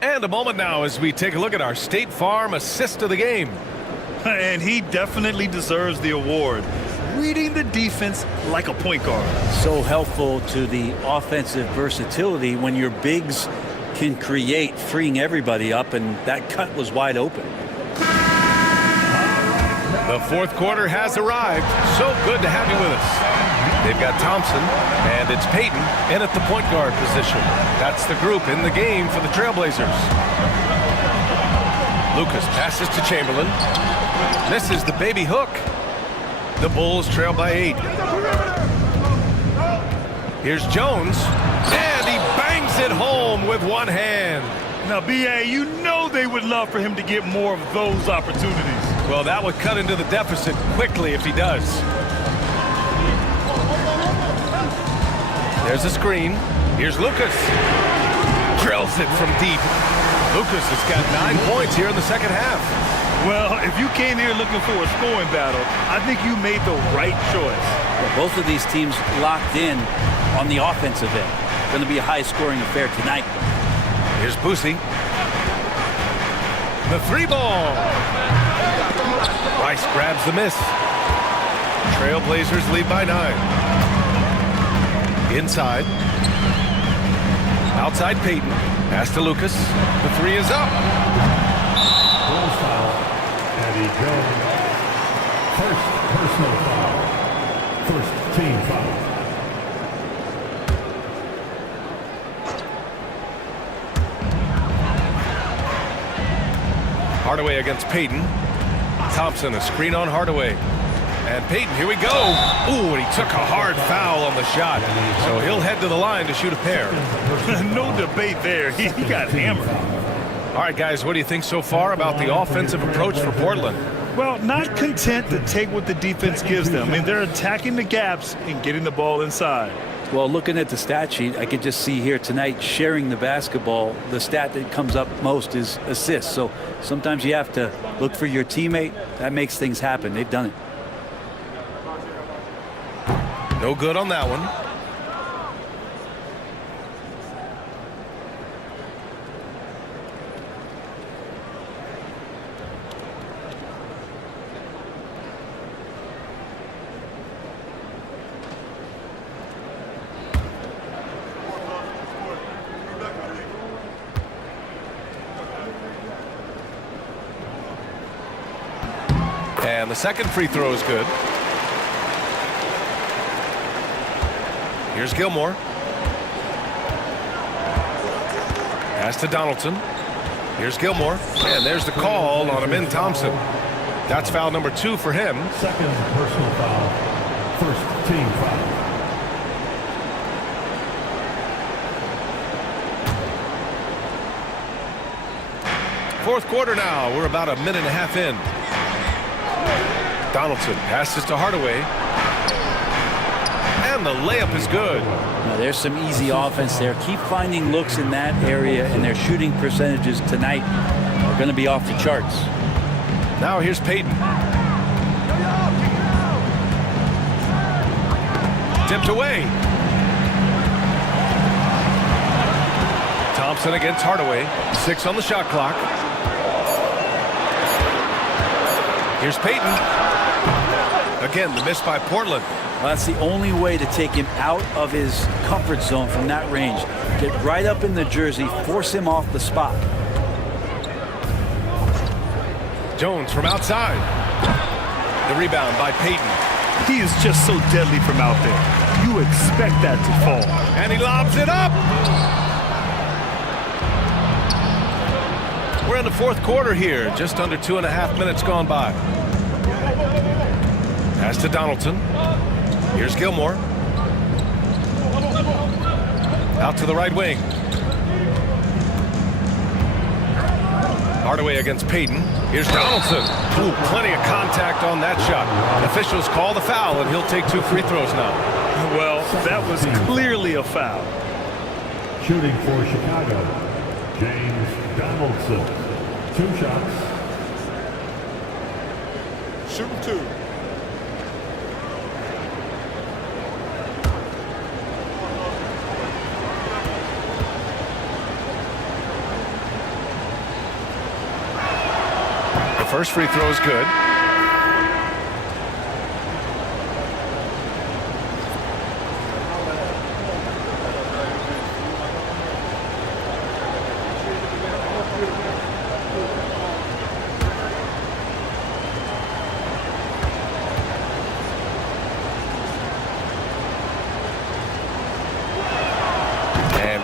And a moment now as we take a look at our State Farm assist of the game. And he definitely deserves the award. Reading the defense like a point guard. So helpful to the offensive versatility when your bigs can create, freeing everybody up, and that cut was wide open. The fourth quarter has arrived. So good to have you with us. They've got Thompson, and it's Payton in at the point guard position. That's the group in the game for the Trailblazers. Lucas passes to Chamberlain. Misses the baby hook. The Bulls trail by 8. Here's Jones, and he bangs it home with one hand. Now, B.A., you know they would love for him to get more of those opportunities. Well, that would cut into the deficit quickly if he does. There's a screen. Here's Lucas. Drills it from deep. Lucas has got 9 points here in the second half. Well, if you came here looking for a scoring battle, I think you made the right choice. Well, both of these teams locked in on the offensive end. Going to be a high-scoring affair tonight. Here's Boosie. The 3-ball. Rice grabs the miss. Trailblazers lead by 9. Inside. Outside Payton. Pass to Lucas. The 3 is up. Bulls foul. Eddie Jones. First personal foul. First team foul. Hardaway against Payton. Thompson, a screen on Hardaway. And Payton, here we go. Ooh, and he took a hard foul on the shot. So he'll head to the line to shoot a pair. No debate there. He got hammered. All right, guys, what do you think so far about the offensive approach for Portland? Well, not content to take what the defense gives them. I mean, they're attacking the gaps and getting the ball inside. Well, looking at the stat sheet, I could just see here tonight sharing the basketball. The stat that comes up most is assists. So sometimes you have to look for your teammate. That makes things happen. They've done it. No good on that one. And the second free throw is good. Here's Gilmore. Pass to Donaldson. Here's Gilmore. And there's the call on Amin Thompson. That's foul number 2 for him. Second personal foul. First team foul. Fourth quarter now. We're about a minute and a half in. Donaldson passes to Hardaway. And the layup is good. Now, there's some easy offense there. Keep finding looks in that area, and their shooting percentages tonight are going to be off the charts. Now here's Payton. Tipped away. Thompson against Hardaway. 6 on the shot clock. Here's Payton. Again, the miss by Portland. Well, that's the only way to take him out of his comfort zone from that range. Get right up in the jersey, force him off the spot. Jones from outside. The rebound by Payton. He is just so deadly from out there. You expect that to fall. And he lobs it up. We're in the fourth quarter here. Just under 2.5 minutes gone by. Pass to Donaldson. Here's Gilmore. Out to the right wing. Hardaway against Payton. Here's Donaldson. Ooh, plenty of contact on that shot. Officials call the foul, and he'll take 2 free throws now. Well, that was clearly a foul. Shooting for Chicago, James Donaldson. 2 shots. Shooting 2. The first free throw is good.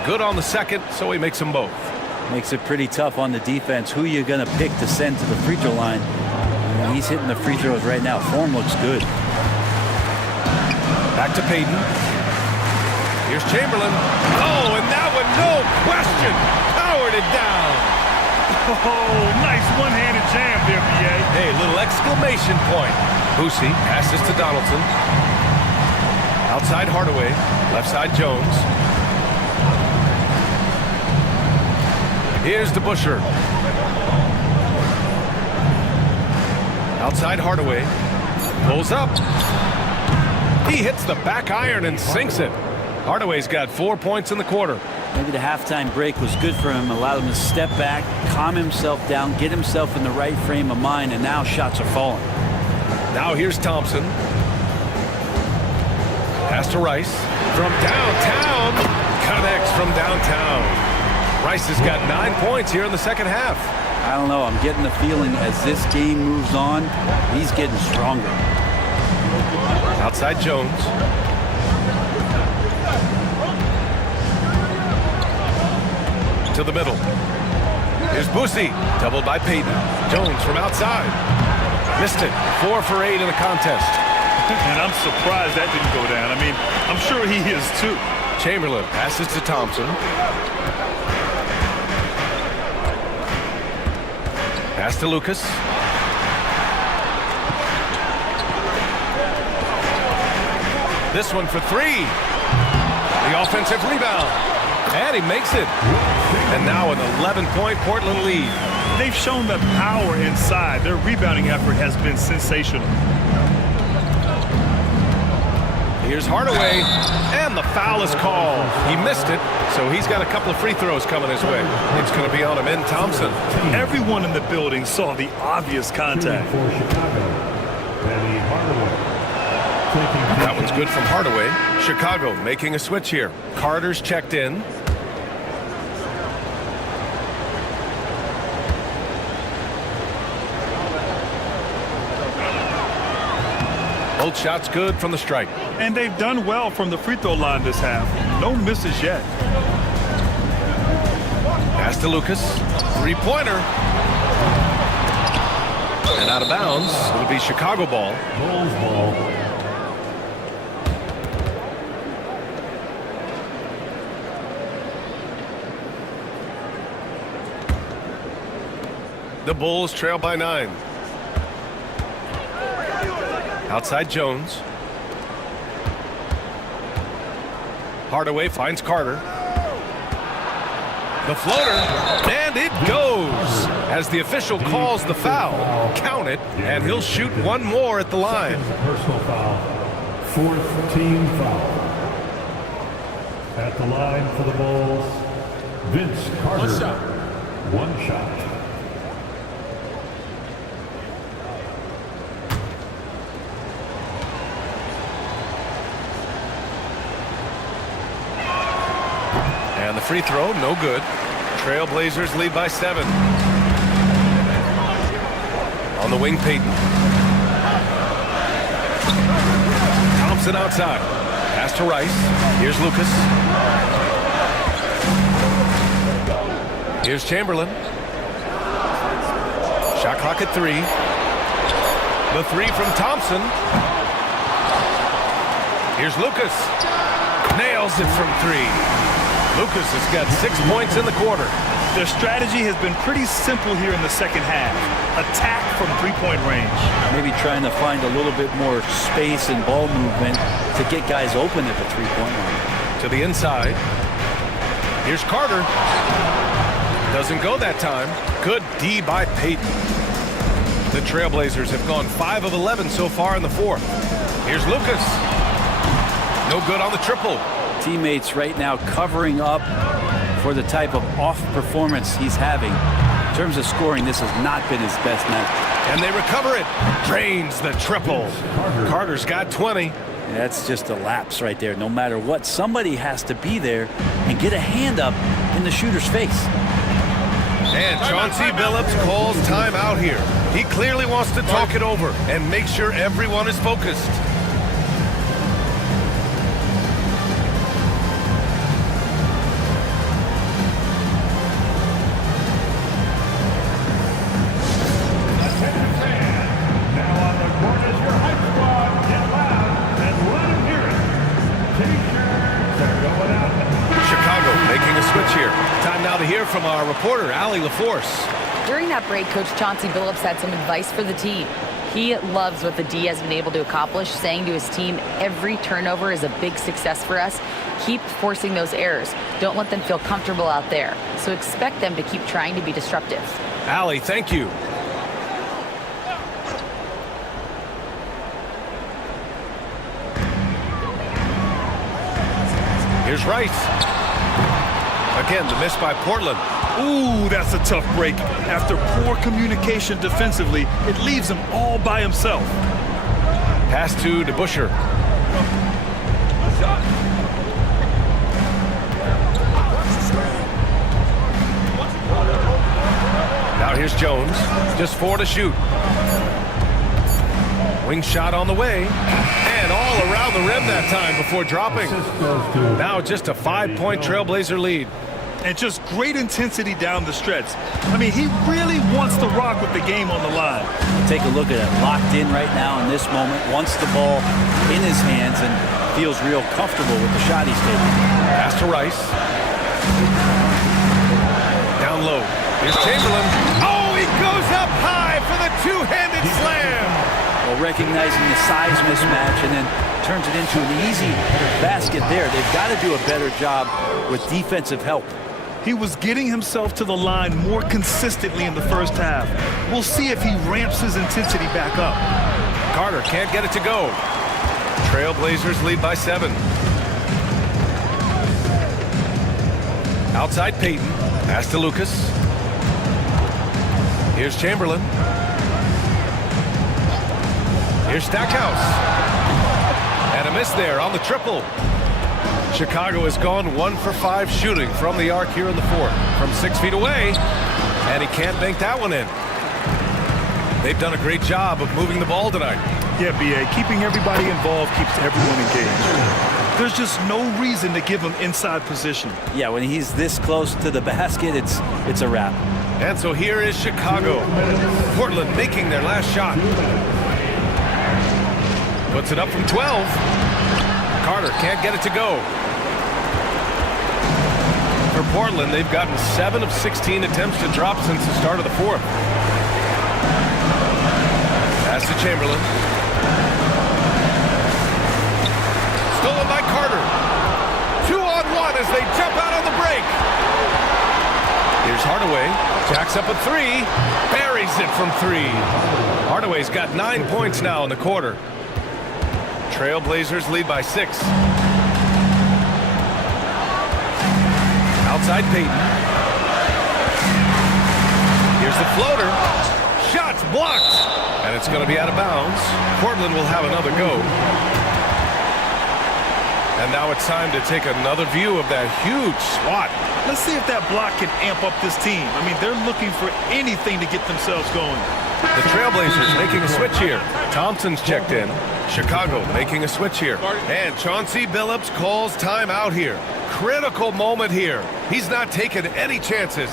good on the second, so he makes them both. Makes it pretty tough on the defense. Who you're going to pick to send to the free throw line? And he's hitting the free throws right now. Form looks good. Back to Payton. Here's Chamberlain. Oh, and that one, no question, powered it down. Oh, nice one-handed jam there, B.A. Hey, little exclamation point. Boosie passes to Donaldson. Outside Hardaway, left side Jones. Here's DeBusschere. Outside Hardaway, pulls up. He hits the back iron and sinks it. Hardaway's got 4 points in the quarter. Maybe the halftime break was good for him, allowed him to step back, calm himself down, get himself in the right frame of mind, and now shots are falling. Now here's Thompson. Pass to Rice. From downtown. Connects from downtown. Rice has got 9 points here in the second half. I don't know. I'm getting the feeling as this game moves on, he's getting stronger. Outside Jones. To the middle. Here's Boosie. Doubled by Payton. Jones from outside. Missed it. 4 for 8 in the contest. And I'm surprised that didn't go down. I mean, I'm sure he is too. Chamberlain passes to Thompson. Pass to Lucas. This one for 3. The offensive rebound. And he makes it. And now an 11-point Portland lead. They've shown the power inside. Their rebounding effort has been sensational. Here's Hardaway, and the foul is called. He missed it, so he's got a couple of free throws coming his way. It's going to be on him in Thompson. Everyone in the building saw the obvious contact. For Chicago, Penny Hardaway. That one's good from Hardaway. Chicago making a switch here. Carter's checked in. Both shots good from the stripe. And they've done well from the free throw line this half. No misses yet. Pass to Lucas. Three-pointer. And out of bounds. It'll be Chicago ball. Bulls ball. The Bulls trail by 9. Outside Jones. Hardaway finds Carter. The floater, and it goes. As the official calls the foul, count it, and he'll shoot one more at the line. Personal foul. 4th team foul. At the line for the Bulls, Vince Carter. One shot. And the free throw, no good. Trailblazers lead by 7. On the wing, Payton. Thompson outside. Pass to Rice. Here's Lucas. Here's Chamberlain. Shot clock at 3. The 3 from Thompson. Here's Lucas. Nails it from 3. Lucas has got 6 points in the quarter. Their strategy has been pretty simple here in the second half. Attack from three-point range. Maybe trying to find a little bit more space and ball movement to get guys open at the three-point line. To the inside. Here's Carter. Doesn't go that time. Good D by Payton. The Trailblazers have gone 5 of 11 so far in the fourth. Here's Lucas. No good on the triple. Teammates right now covering up for the type of off performance he's having. In terms of scoring, this has not been his best night. And they recover it. Drains the triple. Carter's got 20. That's just a lapse right there. No matter what, somebody has to be there and get a hand up in the shooter's face. And Chauncey Billups calls timeout here. He clearly wants to talk it over and make sure everyone is focused. to hear from our reporter, Allie LaForce. During that break, Coach Chauncey Billups had some advice for the team. He loves what the D has been able to accomplish, saying to his team, every turnover is a big success for us. Keep forcing those errors. Don't let them feel comfortable out there. So expect them to keep trying to be disruptive. Allie, thank you. Here's Rice. Again, the miss by Portland. Ooh, that's a tough break. After poor communication defensively, it leaves him all by himself. Pass to DeBusschere. Now here's Jones. Just 4 to shoot. Wing shot on the way. And all around the rim that time before dropping. Now just a 5-point Trailblazer lead. And just great intensity down the stretch. I mean, he really wants to rock with the game on the line. Take a look at it. Locked in right now in this moment. Wants the ball in his hands and feels real comfortable with the shot he's taking. Pass to Rice. Down low. Here's Chamberlain. Oh, he goes up high for the two-handed slam. Well, recognizing the size mismatch and then turns it into an easy basket there. They've got to do a better job with defensive help. He was getting himself to the line more consistently in the first half. We'll see if he ramps his intensity back up. Carter can't get it to go. Trailblazers lead by 7. Outside Payton. Pass to Lucas. Here's Chamberlain. Here's Stackhouse. And a miss there on the triple. Chicago has gone 1 for 5 shooting from the arc here in the fourth. From 6 feet away. And he can't bank that one in. They've done a great job of moving the ball tonight. Yeah, B.A., keeping everybody involved keeps everyone engaged. There's just no reason to give him inside position. Yeah, when he's this close to the basket, it's a wrap. And so here is Chicago. Portland making their last shot. Puts it up from 12. Carter can't get it to go. For Portland, they've gotten 7 of 16 attempts to drop since the start of the fourth. Pass to Chamberlain. Stolen by Carter. 2-on-1 as they jump out on the break. Here's Hardaway. Jacks up a 3. Buries it from 3. Hardaway's got 9 points now in the quarter. Trailblazers lead by 6. Outside Payton. Here's the floater. Shots blocked. And it's going to be out of bounds. Portland will have another go. And now it's time to take another view of that huge swat. Let's see if that block can amp up this team. I mean, they're looking for anything to get themselves going. The Trailblazers making a switch here. Thompson's checked in. Chicago making a switch here. And Chauncey Billups calls timeout here. Critical moment here. He's not taking any chances.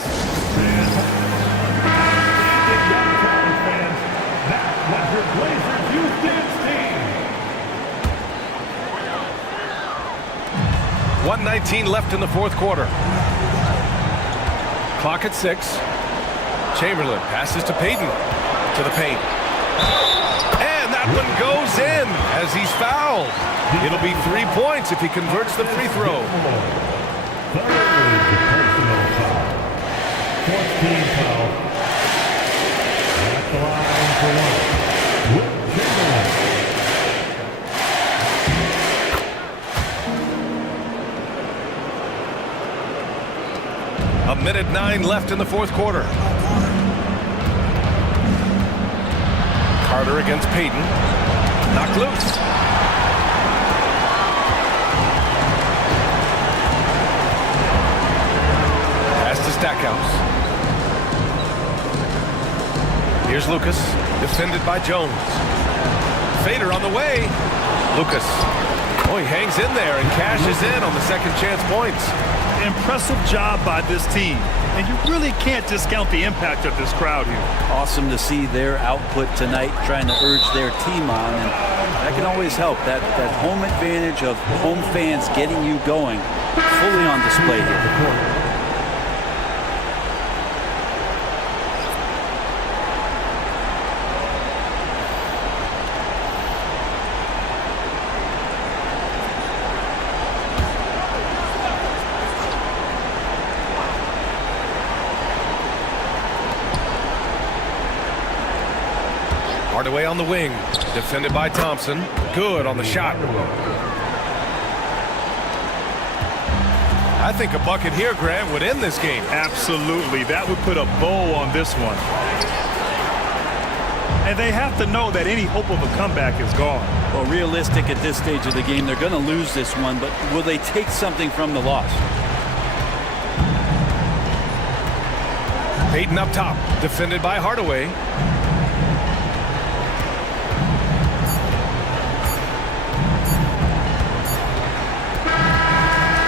That was your Blazers Youth Dance Team. 1:19 left in the fourth quarter. Clock at 6. Chamberlain passes to Payton. To the paint. And that one goes in as he's fouled. It'll be 3 points if he converts the free throw. Third personal foul. 14 foul. At the line for 1. Wilt Chamberlain. A minute 9 left in the fourth quarter. Carter against Payton. Knocked loose. Pass to Stackhouse. Here's Lucas. Defended by Jones. Fader on the way. Lucas. Oh, he hangs in there and cashes in on the second chance points. Impressive job by this team. And you really can't discount the impact of this crowd here. Awesome to see their output tonight, trying to urge their team on, and that can always help. That home advantage of home fans getting you going, fully on display here. Hardaway on the wing, defended by Thompson. Good on the shot. I think a bucket here, Grant, would end this game. Absolutely. That would put a bow on this one. And they have to know that any hope of a comeback is gone. Well, realistic at this stage of the game, they're going to lose this one, but will they take something from the loss? Payton up top, defended by Hardaway.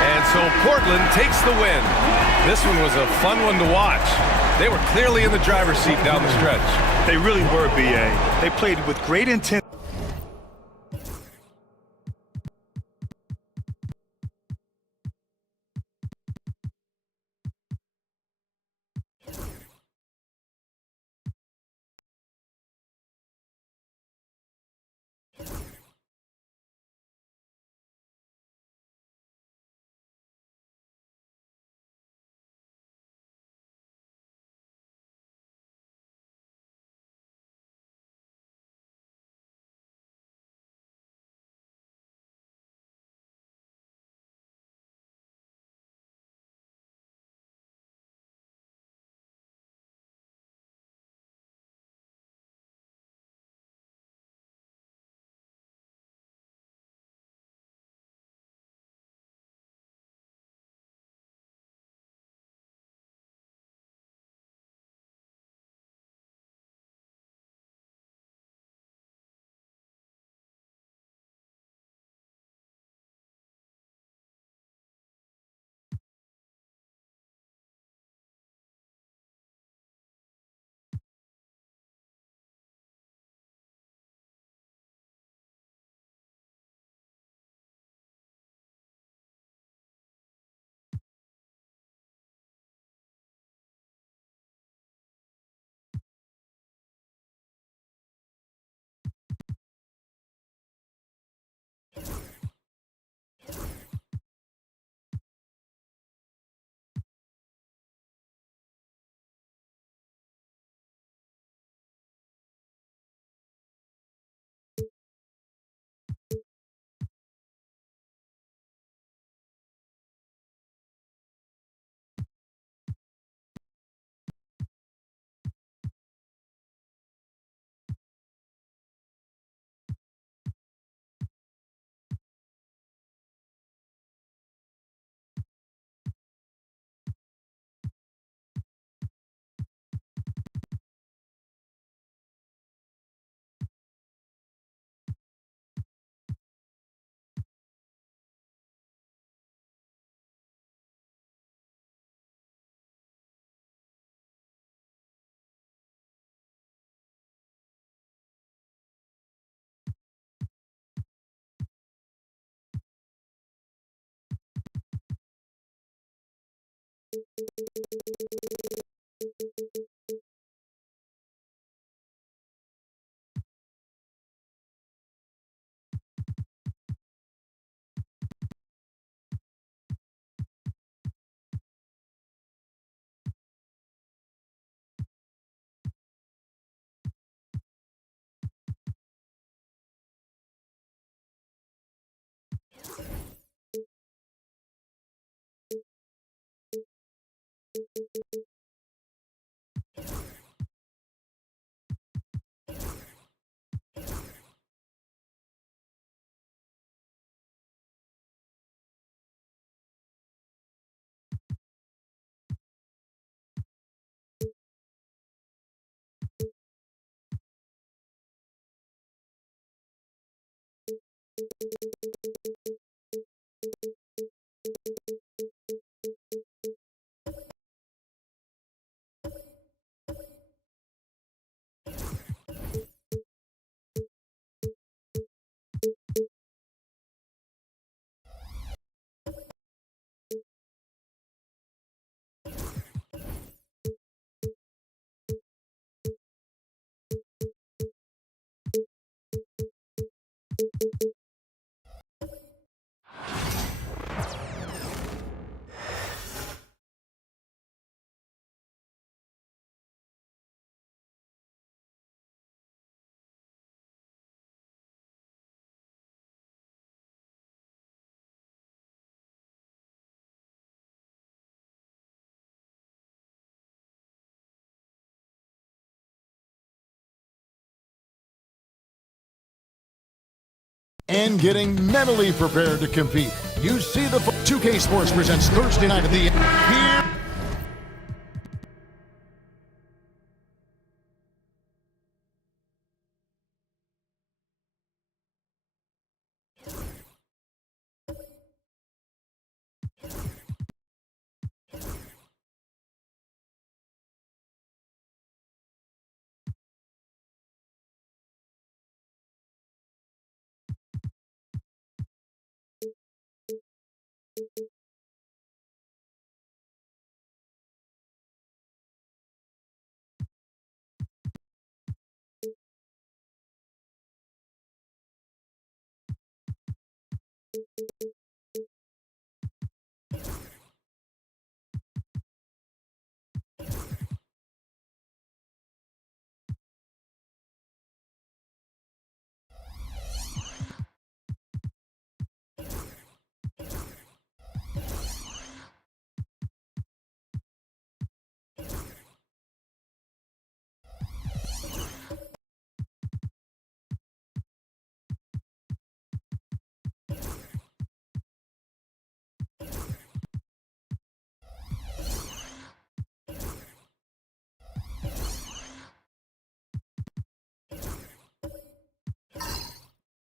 And so Portland takes the win. This one was a fun one to watch. They were clearly in the driver's seat down the stretch. They really were, B.A. They played with great intent. and getting mentally prepared to compete. You see the 2K Sports presents Thursday night at the here.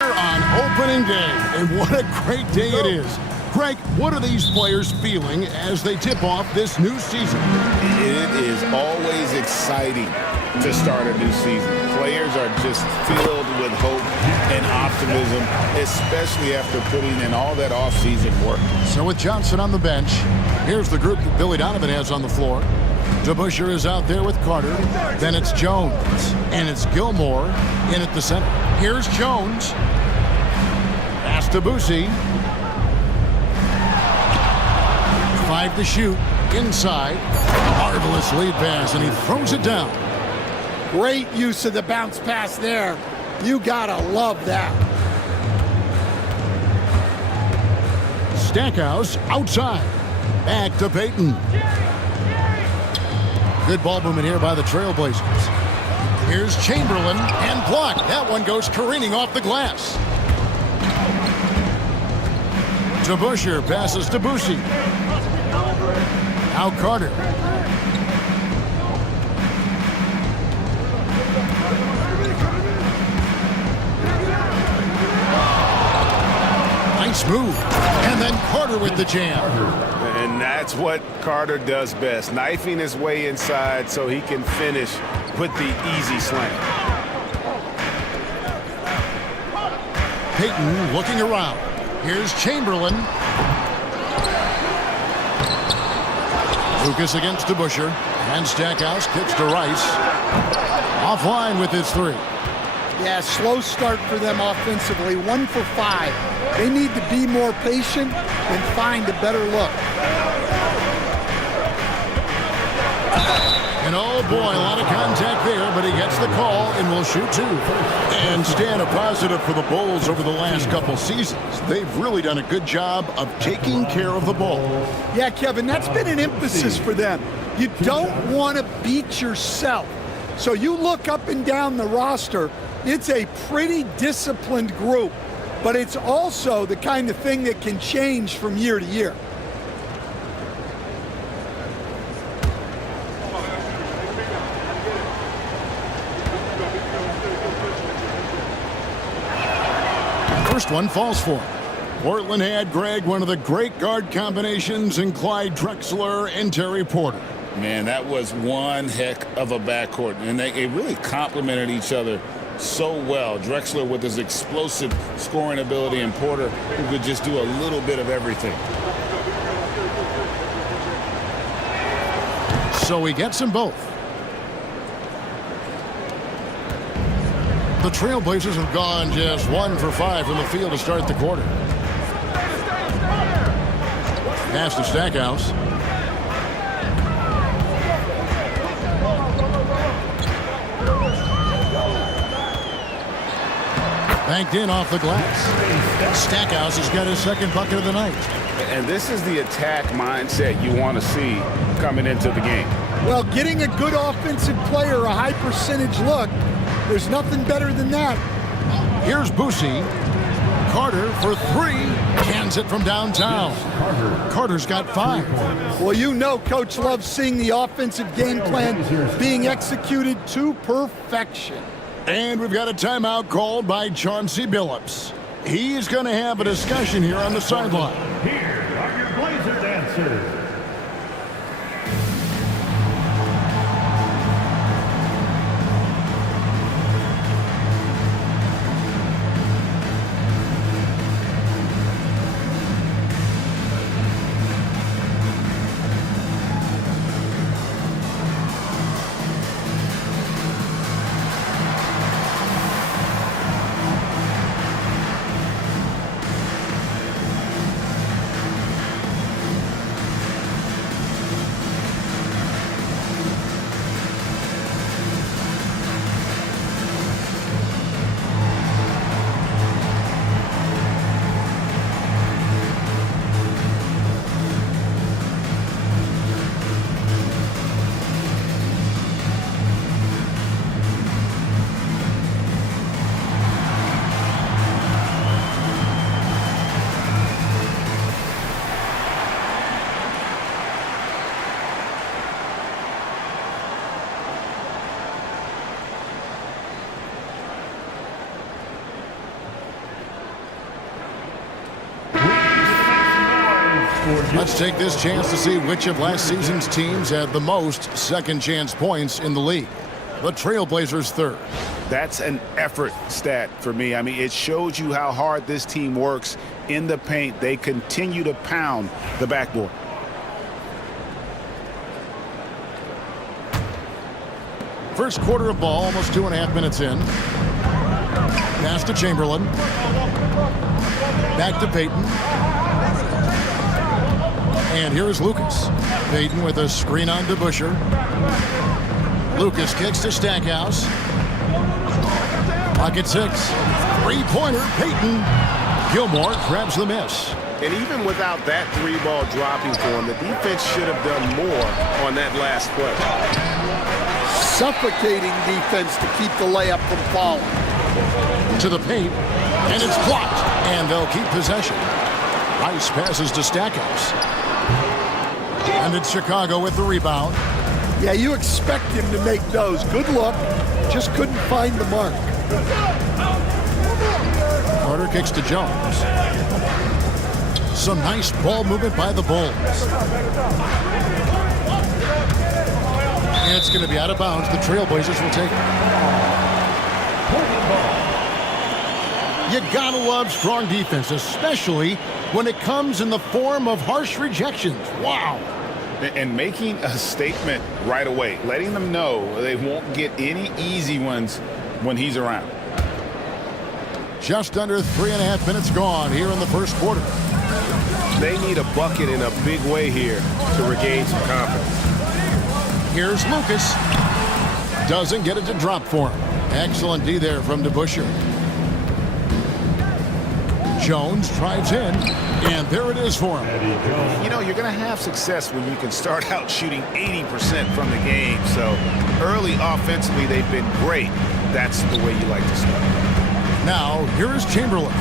On opening day, and what a great day it is. Greg, what are these players feeling as they tip off this new season? It is always exciting to start a new season. Players are just filled with hope and optimism, especially after putting in all that offseason work. So with Johnson on the bench, here's the group that Billy Donovan has on the floor. DeBusschere is out there with Carter. Then it's Jones, and it's Gilmore in at the center. Here's Jones. Pass to Boosie. 5 to shoot. Inside. Marvelous lead pass, and he throws it down. Great use of the bounce pass there. You gotta love that. Stackhouse outside. Back to Payton. Good ball movement here by the Trailblazers. Here's Chamberlain and blocked. That one goes careening off the glass. DeBusschere passes to Boosie. Now Carter. Nice move. And then Carter with the jam. And that's what Carter does best, knifing his way inside so he can finish with the easy slam. Payton looking around. Here's Chamberlain. Lucas against DeBusschere. And Stackhouse kicks to Rice. Offline with his 3. Yeah, slow start for them offensively. 1 for 5. They need to be more patient and find a better look. And oh boy, a lot of contact there, but he gets the call and will shoot 2. And Stan, a positive for the Bulls over the last couple seasons. They've really done a good job of taking care of the ball. Yeah, Kevin, that's been an emphasis for them. You don't want to beat yourself. So you look up and down the roster, it's a pretty disciplined group, but it's also the kind of thing that can change from year to year. First one falls for him. Portland had, Greg, one of the great guard combinations in Clyde Drexler and Terry Porter. Man, that was one heck of a backcourt, and they really complemented each other so well. Drexler with his explosive scoring ability, and Porter who could just do a little bit of everything. So he gets them both. The Trailblazers have gone just 1 for 5 from the field to start the quarter. Pass to Stackhouse. Banked in off the glass. Stackhouse has got his second bucket of the night. And this is the attack mindset you want to see coming into the game. Well, getting a good offensive player a high percentage look, there's nothing better than that. Here's Boosie. Carter for three. Cans it from downtown. Carter's got 5. Well, you know Coach loves seeing the offensive game plan being executed to perfection. And we've got a timeout called by Chauncey Billups. He's going to have a discussion here on the sideline. Here are your Blazer dancers. Let's take this chance to see which of last season's teams had the most second chance points in the league. The Trailblazers third. That's an effort stat for me. I mean, it shows you how hard this team works in the paint. They continue to pound the backboard. First quarter of ball, almost 2.5 minutes in. Pass to Chamberlain. Back to Payton. And here's Lucas. Payton with a screen on DeBusschere. Lucas kicks to Stackhouse. Pocket 6. Three-pointer, Payton. Gilmore grabs the miss. And even without that 3-ball dropping for him, the defense should have done more on that last play. Suffocating defense to keep the layup from falling. To the paint, and it's blocked. And they'll keep possession. Rice passes to Stackhouse. And it's Chicago with the rebound. Yeah, you expect him to make those. Good look. Just couldn't find the mark. Carter kicks to Jones. Some nice ball movement by the Bulls. And it's going to be out of bounds. The Trailblazers will take it. You gotta love strong defense, especially when it comes in the form of harsh rejections. Wow. And making a statement right away, letting them know they won't get any easy ones when he's around. Just under 3.5 minutes gone here in the first quarter. They need a bucket in a big way here to regain some confidence. Here's Lucas. Doesn't get it to drop for him. Excellent D there from DeBusschere. Jones drives in, and there it is for him. You know, you're going to have success when you can start out shooting 80% from the game. So early offensively, they've been great. That's the way you like to start. Now, here's Chamberlain.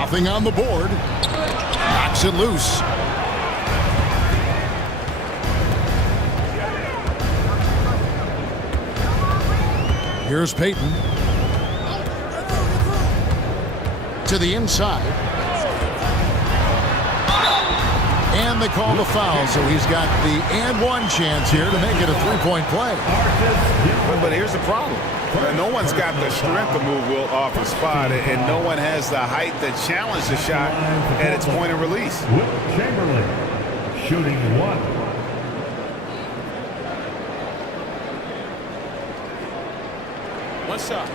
Nothing on the board. Knocks it loose. Here's Payton. To the inside. And they call the foul, so he's got the and one chance here to make it a three-point play. But here's the problem. No one's got the strength to move Will off the spot, and no one has the height to challenge the shot at its point of release. Will Chamberlain shooting 1. One shot.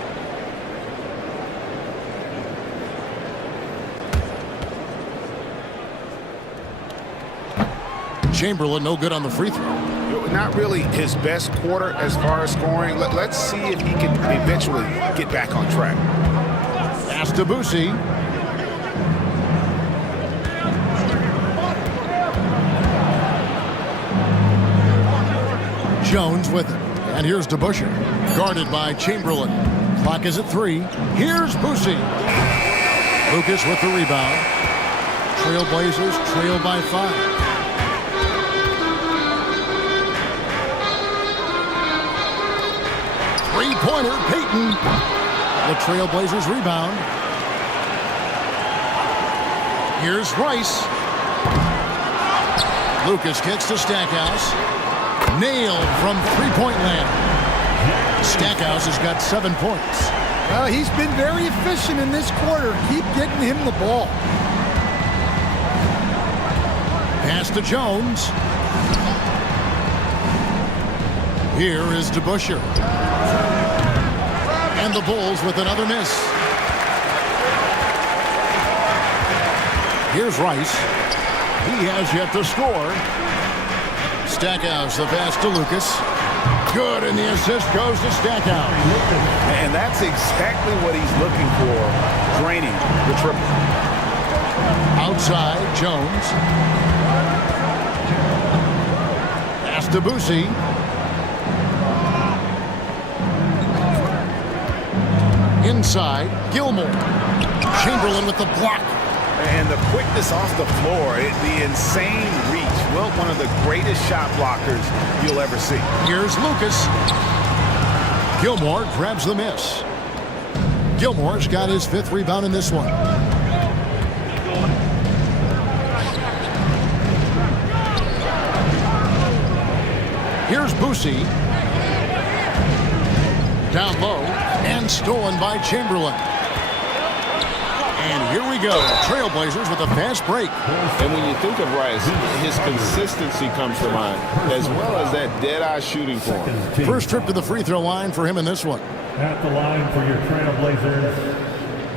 Chamberlain no good on the free throw. Not really his best quarter as far as scoring. Let's see if he can eventually get back on track. Pass to Boosie. Jones with it. And here's DeBusschere. Guarded by Chamberlain. Clock is at 3. Here's Boosie. Lucas with the rebound. Trailblazers trail by 5. Three-pointer, Payton. The Trailblazers rebound. Here's Rice. Lucas kicks to Stackhouse. Nailed from three-point land. Stackhouse has got 7 points. Well, he's been very efficient in this quarter. Keep getting him the ball. Pass to Jones. Here is DeBusschere. And the Bulls with another miss. Here's Rice. He has yet to score. Stackhouse the pass to Lucas. Good, and the assist goes to Stackhouse. And that's exactly what he's looking for, draining the triple. Outside, Jones. Pass to Boosie. Inside, Gilmore. Chamberlain with the block. And the quickness off the floor, the insane reach. Well, one of the greatest shot blockers you'll ever see. Here's Lucas. Gilmore grabs the miss. Gilmore's got his 5th rebound in this one. Here's Boosie. Down low and stolen by Chamberlain. And here we go. Trailblazers with a fast break. And when you think of Rice, his consistency comes to mind, as well as that dead-eye shooting form. First trip to the free throw line for him in this one. At the line for your Trailblazers,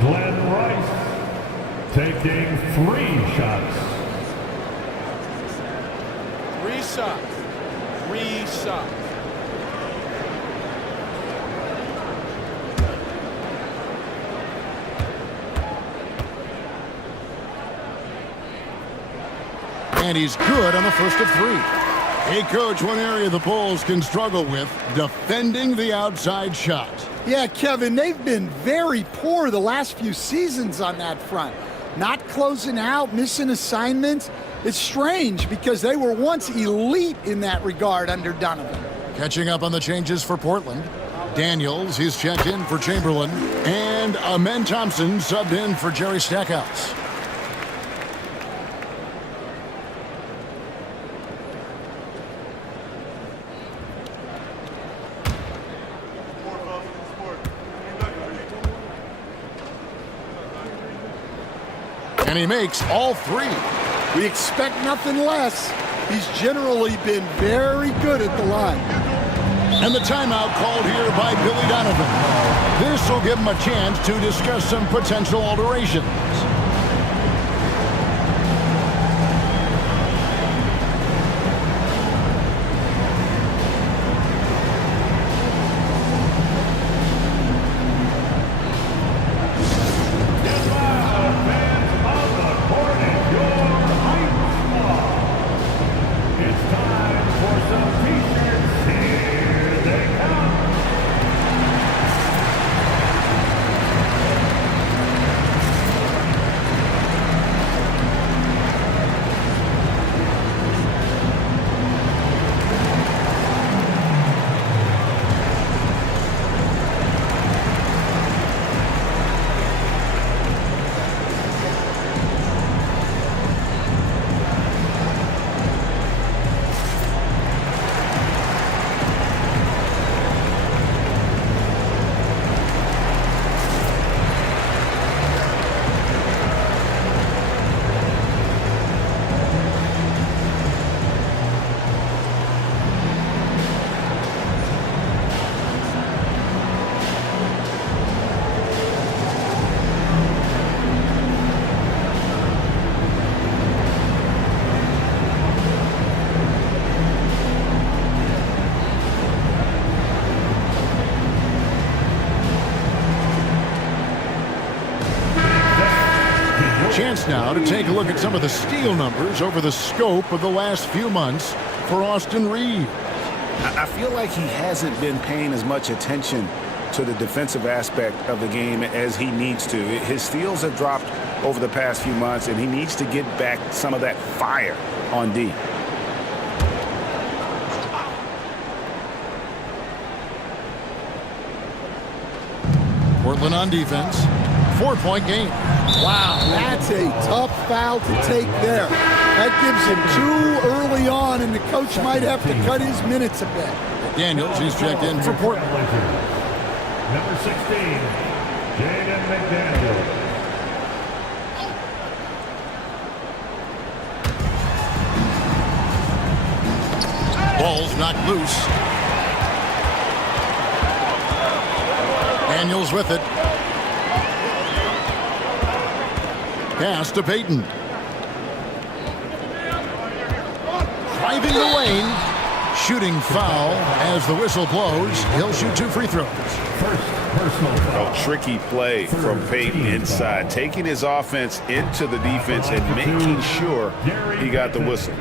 Glenn Rice, taking 3 shots. 3 shots. 3 shots. And he's good on the first of 3. Hey, Coach, one area the Bulls can struggle with, defending the outside shot. Yeah, Kevin, they've been very poor the last few seasons on that front. Not closing out, missing assignments. It's strange because they were once elite in that regard under Donovan. Catching up on the changes for Portland. Daniels, he's checked in for Chamberlain. And Amen Thompson subbed in for Jerry Stackhouse. And he makes all 3. We expect nothing less. He's generally been very good at the line. And the timeout called here by Billy Donovan. This will give him a chance to discuss some potential alterations. Chance now to take a look at some of the steal numbers over the scope of the last few months for Austin Reaves. I feel like he hasn't been paying as much attention to the defensive aspect of the game as he needs to. His steals have dropped over the past few months, and he needs to get back some of that fire on D. Portland on defense. 4-point game. Wow, that's a tough foul to take there. That gives him 2 early on, and the coach might have to cut his minutes a bit. Daniels, he's checked in for Portland. Number 16, Jaden McDaniels. Ball's knocked loose. Daniels with it. Pass to Payton. Driving the lane. Shooting foul as the whistle blows. He'll shoot 2 free throws. A tricky play from Payton inside, taking his offense into the defense and making sure he got the whistle.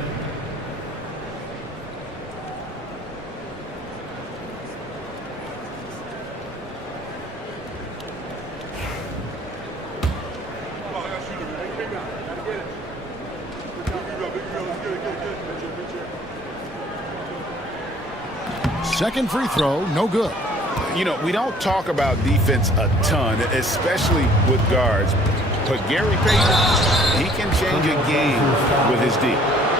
Second free throw, no good. You know, we don't talk about defense a ton, especially with guards. But Gary Payton, he can change a game with his D.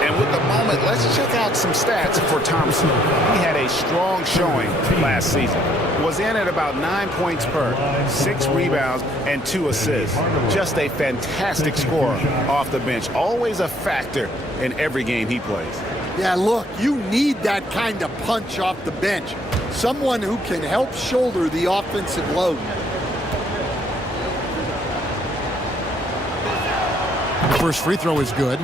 And with the moment, let's check out some stats for Thompson. He had a strong showing last season. Was in at about 9 points per, 6 rebounds, and 2 assists. Just a fantastic scorer off the bench. Always a factor in every game he plays. Yeah, look, you need that kind of punch off the bench. Someone who can help shoulder the offensive load. The first free throw is good.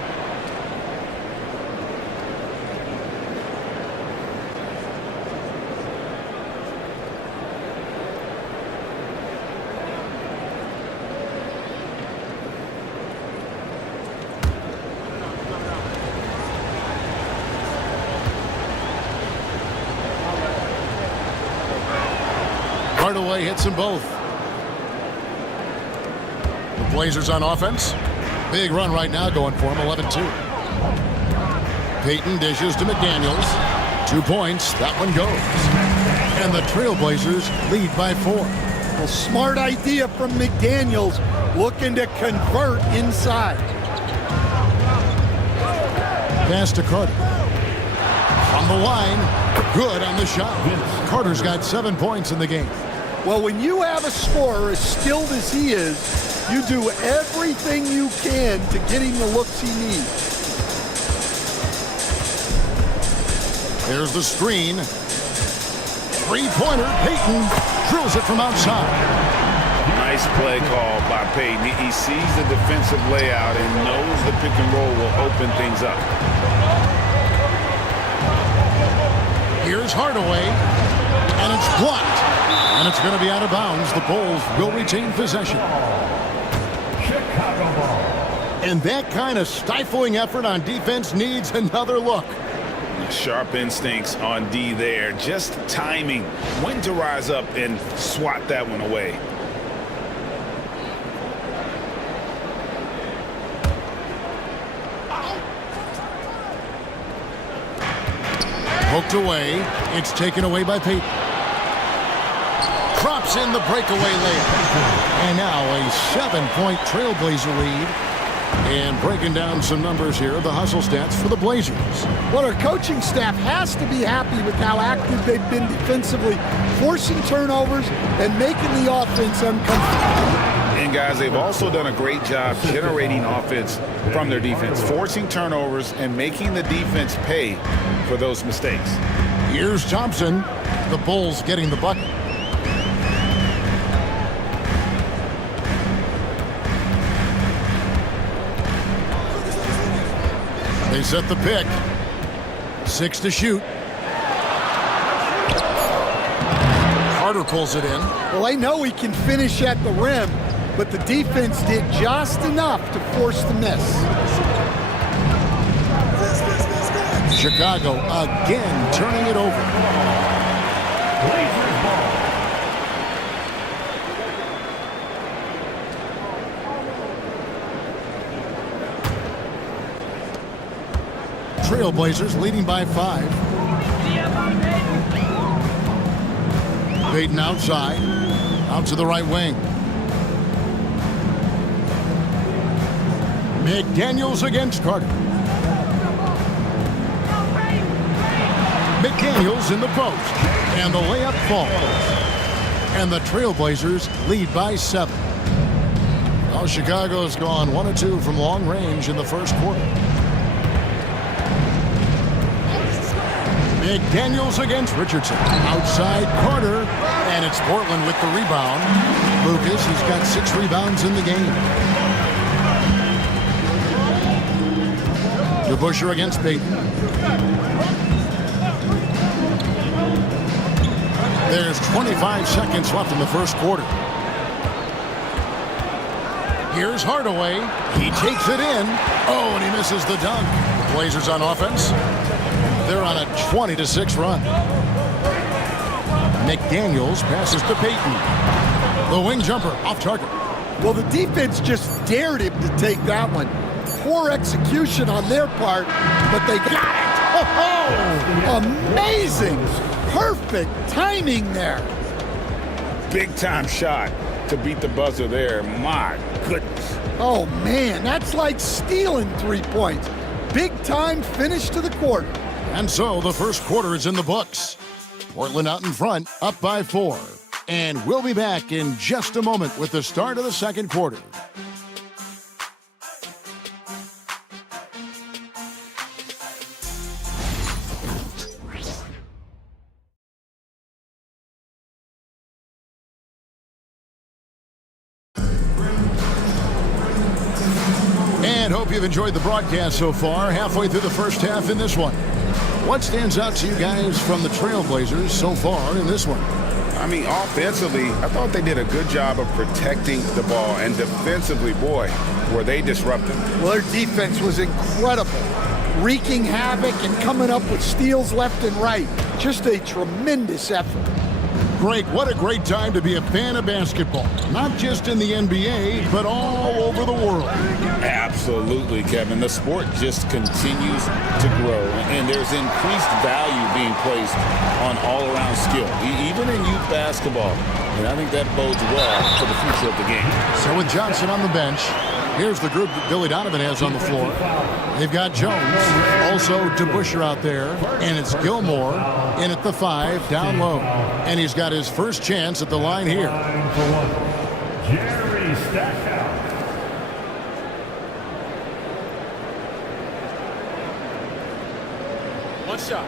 Hardaway hits them both. The Blazers on offense. Big run right now going for him, 11-2. Payton dishes to McDaniels. 2 points, that one goes. And the Trailblazers lead by 4. Well, smart idea from McDaniels, looking to convert inside. Pass to Carter. On the line, good on the shot. Carter's got 7 points in the game. Well, when you have a scorer as skilled as he is, you do everything you can to get him the looks he needs. There's the screen. Three-pointer, Payton drills it from outside. Nice play call by Payton. He sees the defensive layout and knows the pick and roll will open things up. Here's Hardaway, and it's blocked. And it's going to be out of bounds. The Bulls will retain possession. Chicago ball. And that kind of stifling effort on defense needs another look. Sharp instincts on D there. Just timing when to rise up and swat that one away. Poked away. It's taken away by Payton. Drops in the breakaway layup. And now a 7-point Trailblazer lead. And breaking down some numbers here, the hustle stats for the Blazers. Well, our coaching staff has to be happy with how active they've been defensively, forcing turnovers and making the offense uncomfortable. And guys, they've also done a great job generating offense from their defense, forcing turnovers and making the defense pay for those mistakes. Here's Thompson. The Bulls getting the bucket. They set the pick. 6 to shoot. Carter pulls it in. Well, they know he can finish at the rim, but the defense did just enough to force the miss. Chicago again turning it over. Trailblazers leading by 5. Payton outside, out to the right wing. McDaniels against Carter. McDaniels in the post, and the layup falls. And the Trailblazers lead by 7. Well, Chicago's gone 1 of 2 from long range in the first quarter. McDaniels against Richardson. Outside Carter, and it's Portland with the rebound. Lucas has got 6 rebounds in the game. DeBusschere against Payton. There's 25 seconds left in the first quarter. Here's Hardaway. He takes it in. Oh, and he misses the dunk. Blazers on offense. They're on a 20-6 run. McDaniels passes to Payton. The wing jumper off target. Well, the defense just dared him to take that one. Poor execution on their part, but they got it. Oh, amazing. Perfect timing there. Big time shot to beat the buzzer there. My goodness. Oh, man, that's like stealing 3 points. Big time finish to the quarter. And so the first quarter is in the books. Portland out in front, up by 4. And we'll be back in just a moment with the start of the second quarter. And hope you've enjoyed the broadcast so far, halfway through the first half in this one. What stands out to you guys from the Trailblazers so far in this one? I mean, offensively, I thought they did a good job of protecting the ball. And defensively, boy, were they disruptive. Well, their defense was incredible. Wreaking havoc and coming up with steals left and right. Just a tremendous effort. Greg, what a great time to be a fan of basketball. Not just in the NBA, but all over the world. Absolutely, Kevin. The sport just continues to grow, and there's increased value being placed on all-around skill, even in youth basketball. And I think that bodes well for the future of the game. So with Johnson on the bench, here's the group that Billy Donovan has on the floor. They've got Jones, also DeBusschere out there, and it's Gilmore in at the 5, down low. And he's got his first chance at the line here. Jerry Stackhouse. One shot.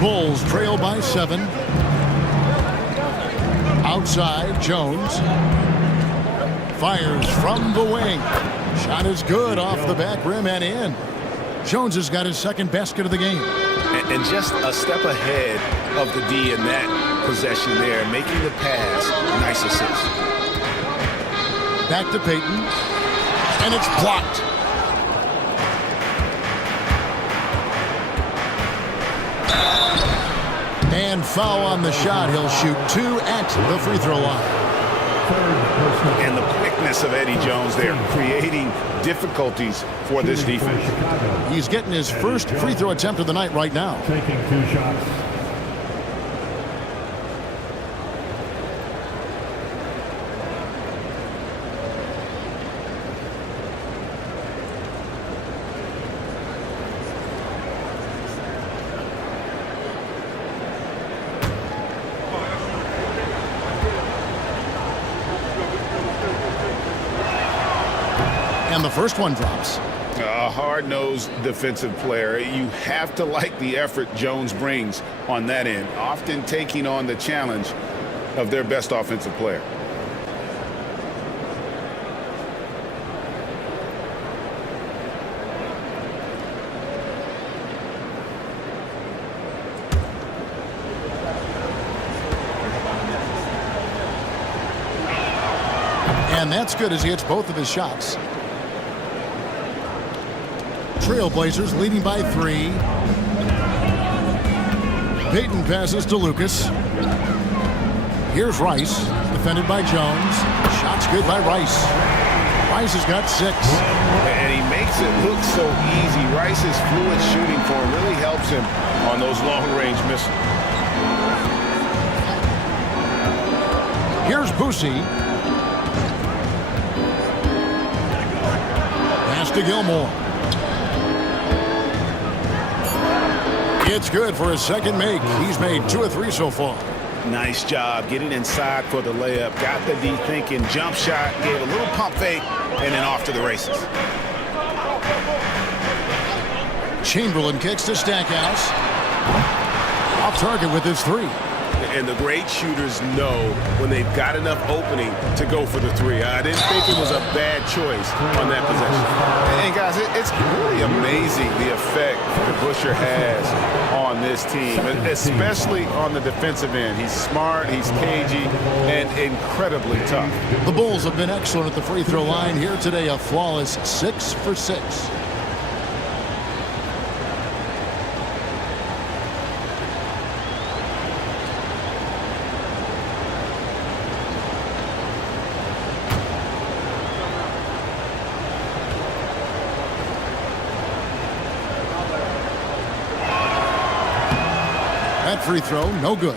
Bulls trail by 7. Outside, Jones. Fires from the wing. Shot is good off the back rim and in. Jones has got his second basket of the game. And just a step ahead of the D in that possession there, making the pass. Nice assist. Back to Payton. And it's blocked. And foul on the shot. He'll shoot 2 at the free throw line. And the quickness of Eddie Jones there, creating difficulties for this defense. He's getting his first free throw attempt of the night right now. Taking 2 shots. And the first one drops. A hard-nosed defensive player. You have to like the effort Jones brings on that end, often taking on the challenge of their best offensive player. And that's good as he hits both of his shots. Trailblazers leading by 3. Payton passes to Lucas. Here's Rice, defended by Jones. Shot's good by Rice. Rice has got 6. And he makes it look so easy. Rice's fluid shooting form really helps him on those long-range misses. Here's Boosie. Pass to Gilmore. It's good for his second make. He's made 2 of 3 so far. Nice job getting inside for the layup. Got the D thinking. Jump shot. Gave a little pump fake. And then off to the races. Chamberlain kicks to Stackhouse. Off target with his 3. And the great shooters know when they've got enough opening to go for the 3. I didn't think it was a bad choice on that possession. And guys, it's really amazing the effect that Busher has on this team, especially on the defensive end. He's smart, he's cagey, and incredibly tough. The Bulls have been excellent at the free throw line here today. A flawless 6 for 6. That free throw, no good.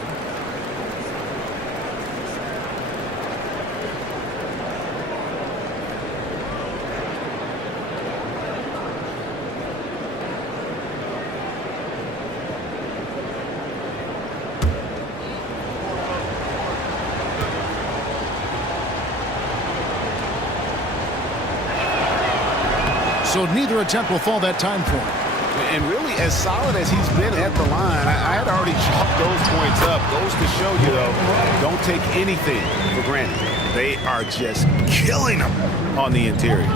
So neither attempt will fall that time for him. And really, as solid as he's been at the line, I had already chalked those points up. Goes to show you, though, don't take anything for granted. They are just killing them on the interior.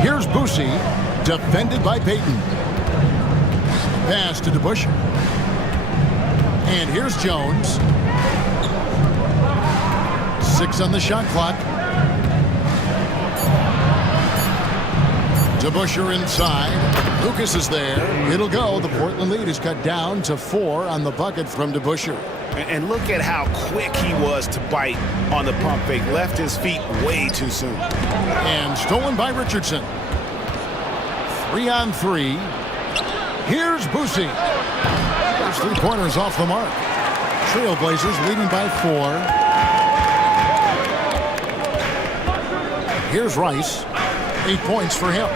Here's Boosie, defended by Payton. Pass to DeBusschere. And here's Jones. 6 on the shot clock. DeBusschere inside. Lucas is there. It'll go. The Portland lead is cut down to 4 on the bucket from DeBusschere. And look at how quick he was to bite on the pump fake. Left his feet way too soon. And stolen by Richardson. 3 on 3. Here's Boosie. First 3-pointers off the mark. Trailblazers leading by 4. Here's Rice. 8 points for him.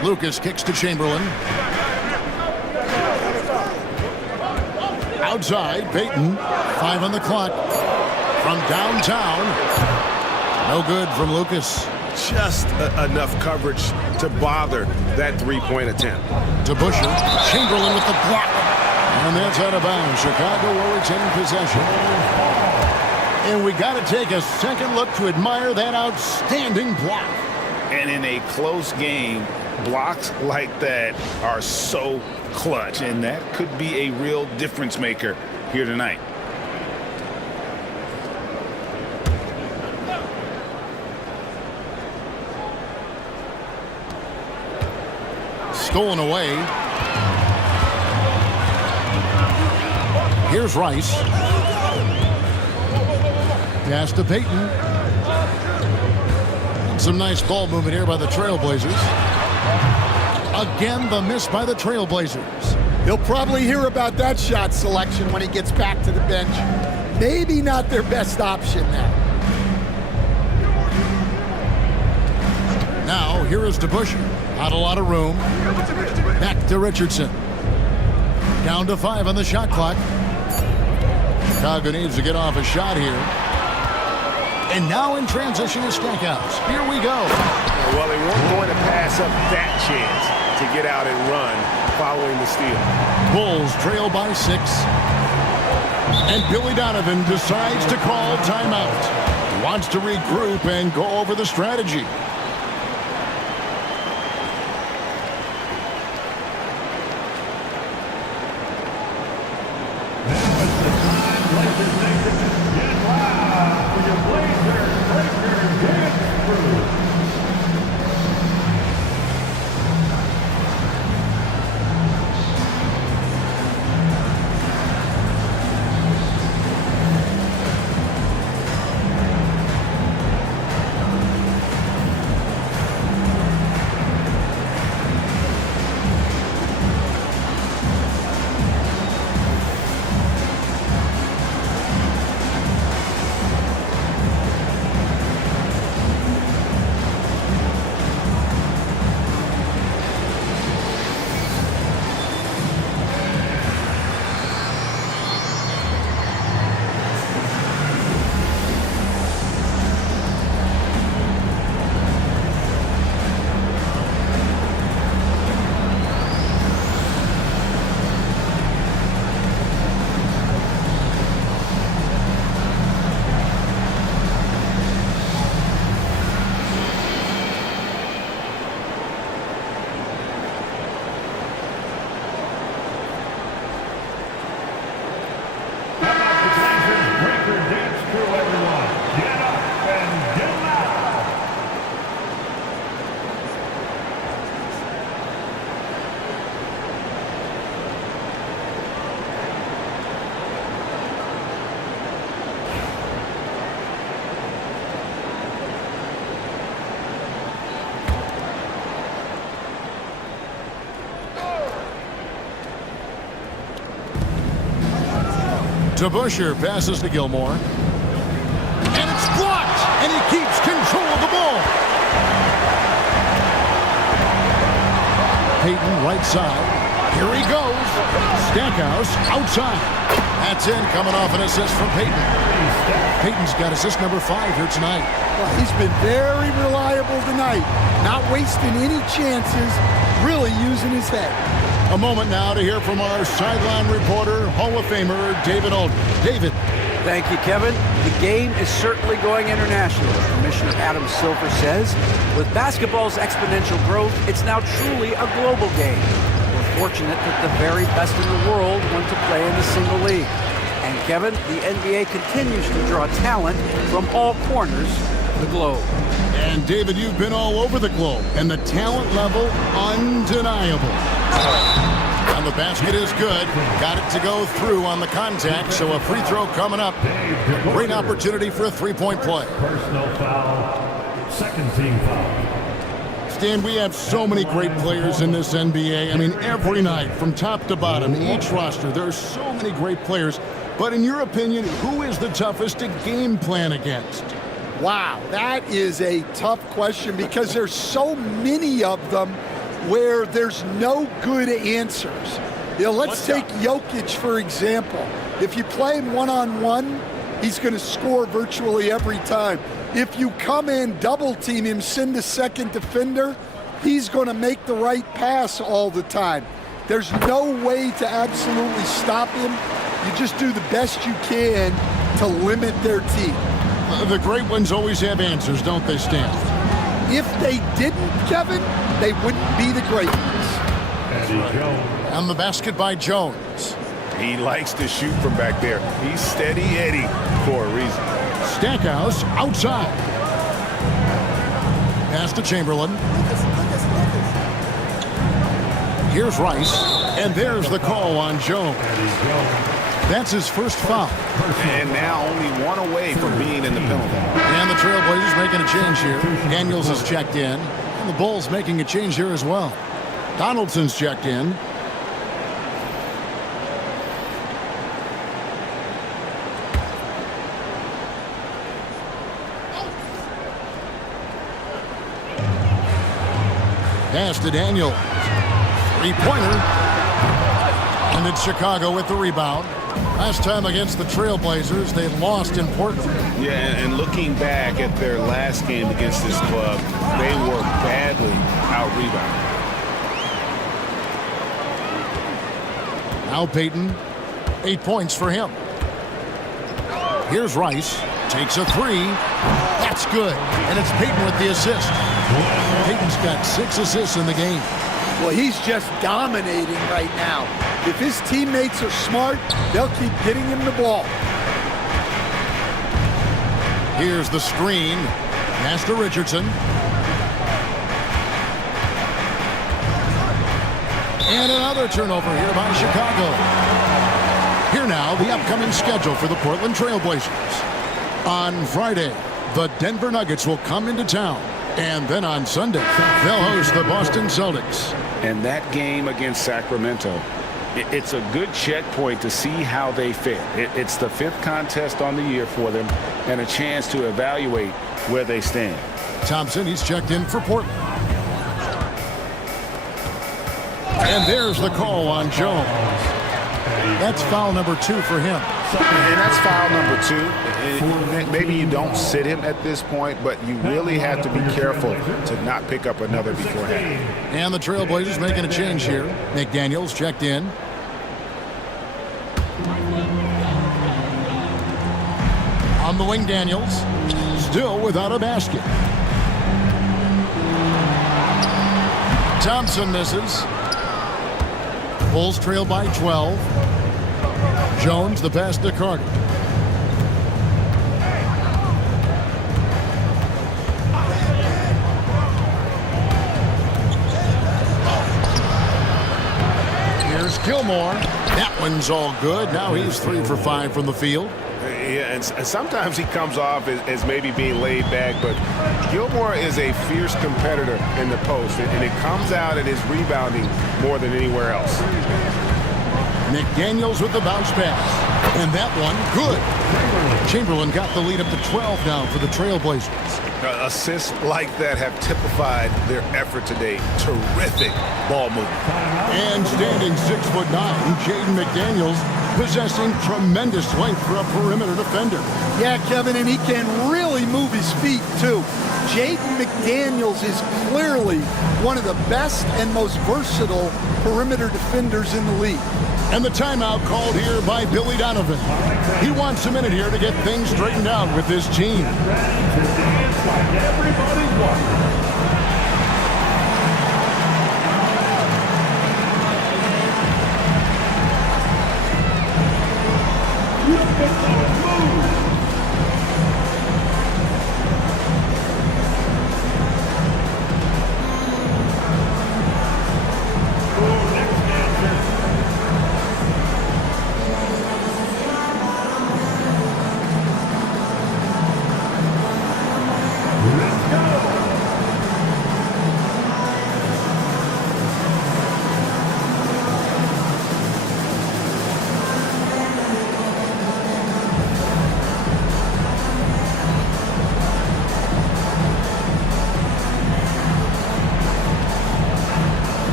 Lucas kicks to Chamberlain. Outside, Payton. 5 on the clock. From downtown. No good from Lucas. Just enough coverage to bother that 3-point attempt. DeBusschere. Chamberlain with the block. And that's out of bounds. Chicago will retain possession. And we got to take a second look to admire that outstanding block. And in a close game, blocks like that are so clutch, and that could be a real difference maker here tonight. Stolen away. Here's Rice. Pass to Payton. Some nice ball movement here by the Trailblazers. Again, the miss by the Trailblazers. He'll probably hear about that shot selection when he gets back to the bench. Maybe not their best option now. Now, here is DeBusschere. Not a lot of room. Back to Richardson. Down to 5 on the shot clock. Chicago needs to get off a shot here. And now in transition is Stackhouse. Here we go. Well, they weren't going to pass up that chance to get out and run following the steal. Bulls trail by 6. And Billy Donovan decides to call timeout. Wants to regroup and go over the strategy. Get loud for your Blazers. DeBusschere passes to Gilmore. And it's blocked, and he keeps control of the ball. Payton right side. Here he goes. Stackhouse outside. That's in, coming off an assist from Payton. Payton's got assist number 5 here tonight. Well, he's been very reliable tonight. Not wasting any chances, really using his head. A moment now to hear from our sideline reporter, Hall of Famer David Aldridge. David. Thank you, Kevin. The game is certainly going international. Commissioner Adam Silver says, with basketball's exponential growth, it's now truly a global game. We're fortunate that the very best in the world want to play in a single league. And Kevin, the NBA continues to draw talent from all corners of the globe. And David, you've been all over the globe, and the talent level undeniable. And the basket is good. Got it to go through on the contact, so a free throw coming up. Great opportunity for a three-point play. Personal foul. Second team foul. Stan, we have so many great players in this NBA. I mean, every night, from top to bottom, each roster, there are so many great players. But in your opinion, who is the toughest to game plan against? Wow, that is a tough question because there's so many of them where there's no good answers. You know, let's take Jokic, for example. If you play him one-on-one, he's going to score virtually every time. If you come in, double-team him, send a second defender, he's going to make the right pass all the time. There's no way to absolutely stop him. You just do the best you can to limit their team. The great ones always have answers, don't they, Stan? If they didn't, Kevin, they wouldn't be the great ones. And the basket by Jones. He likes to shoot from back there. He's steady Eddie for a reason. Stackhouse outside. Pass to Chamberlain. Here's Rice. And there's the call on Jones. That's his first foul. And now only one away from being in the penalty. And the Trailblazers making a change here. Daniels has checked in. And the Bulls making a change here as well. Donaldson's checked in. Pass to Daniels. Three-pointer. And it's Chicago with the rebound. Last time against the Trailblazers, they lost in Portland. Yeah, and looking back at their last game against this club, they were badly out-rebounded. Now Payton, 8 points for him. Here's Rice, takes a three. That's good, and it's Payton with the assist. Payton's got 6 assists in the game. Well, he's just dominating right now. If his teammates are smart, they'll keep getting him the ball. Here's the screen. Pass to Richardson. And another turnover here by Chicago. Here now, the upcoming schedule for the Portland Trailblazers. On Friday, the Denver Nuggets will come into town. And then on Sunday, they'll host the Boston Celtics. And that game against Sacramento, it's a good checkpoint to see how they fare. It's the 5th contest on the year for them and a chance to evaluate where they stand. Thompson, he's checked in for Portland. And there's the call on Jones. That's foul number 2 for him. And that's foul number 2. Maybe you don't sit him at this point, but you really have to be careful to not pick up another beforehand. And the Trailblazers making a change here. McDaniels checked in. On the wing, Daniels. Still without a basket. Thompson misses. Bulls trail by 12. Jones, the pass to Carter. Here's Gilmore. That one's all good. Now he's 3 for 5 from the field. Yeah, and sometimes he comes off as maybe being laid back, but Gilmore is a fierce competitor in the post, and it comes out in his rebounding more than anywhere else. McDaniels with the bounce pass. And that one, good. Chamberlain got the lead up to 12 now for the Trailblazers. Assists like that have typified their effort today. Terrific ball movement. And standing 6'9", Jaden McDaniels possessing tremendous length for a perimeter defender. Yeah, Kevin, and he can really move his feet, too. Jaden McDaniels is clearly one of the best and most versatile perimeter defenders in the league. And the timeout called here by Billy Donovan. He wants a minute here to get things straightened out with his team. Like everybody's watching.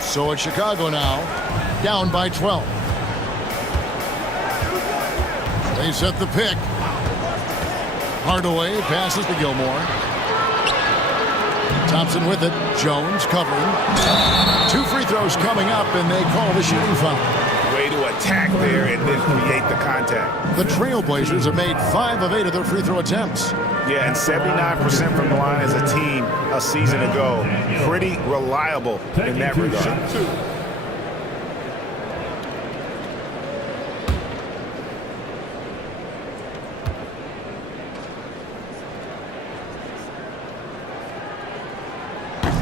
So it's Chicago now, down by 12. They set the pick. Hardaway passes to Gilmore. Thompson with it. Jones covering. 2 free throws coming up, and they call the shooting foul. Way to attack there and then create the contact. The Trailblazers have made 5 of 8 of their free throw attempts. Yeah, and 79% from the line as a team a season ago. Pretty reliable in that regard.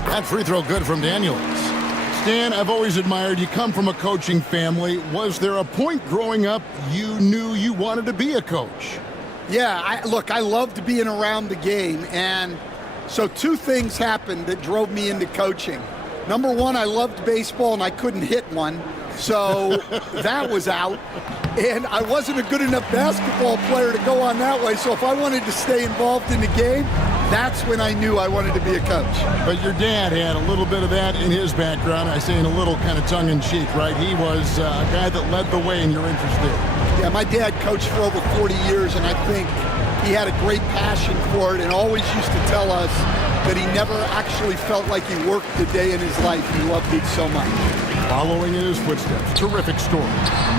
That free throw good from Daniels. Stan, I've always admired you come from a coaching family. Was there a point growing up you knew you wanted to be a coach? Yeah, I loved being around the game, and so 2 things happened that drove me into coaching. Number 1, I loved baseball, and I couldn't hit one, so that was out. And I wasn't a good enough basketball player to go on that way, so if I wanted to stay involved in the game, that's when I knew I wanted to be a coach. But your dad had a little bit of that in his background. I say in a little kind of tongue-in-cheek, right? He was a guy that led the way in your interest there. Yeah, my dad coached for over 40 years, and I think he had a great passion for it and always used to tell us that he never actually felt like he worked a day in his life. He loved it so much. Following in his footsteps, terrific story.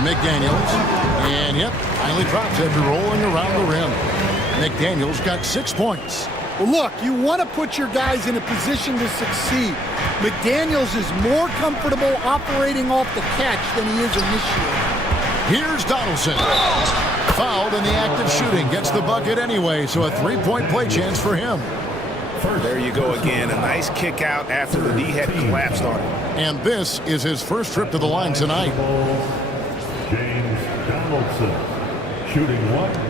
McDaniels, and yep, finally drops after rolling around the rim. McDaniels got 6 points. Well, look, you want to put your guys in a position to succeed. McDaniels is more comfortable operating off the catch than he is initiating. Here's Donaldson. Fouled in the act of shooting. Gets the bucket anyway, so a 3-point play chance for him. There you go again. A nice kick out after the D had collapsed on him. And this is his first trip to the line tonight. James Donaldson, shooting 1.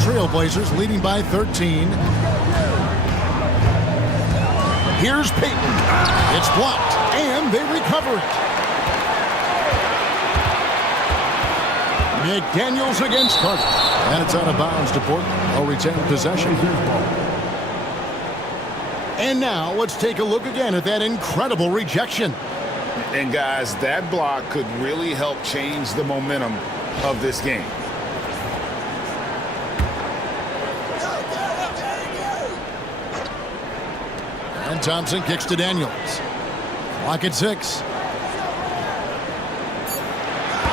Trailblazers leading by 13. Here's Payton. It's blocked, and they recover it. McDaniels against Carter. And it's out of bounds to Portland. They'll retain possession. And now let's take a look again at that incredible rejection. And guys, that block could really help change the momentum of this game. And Thompson kicks to Daniels. Clock at 6.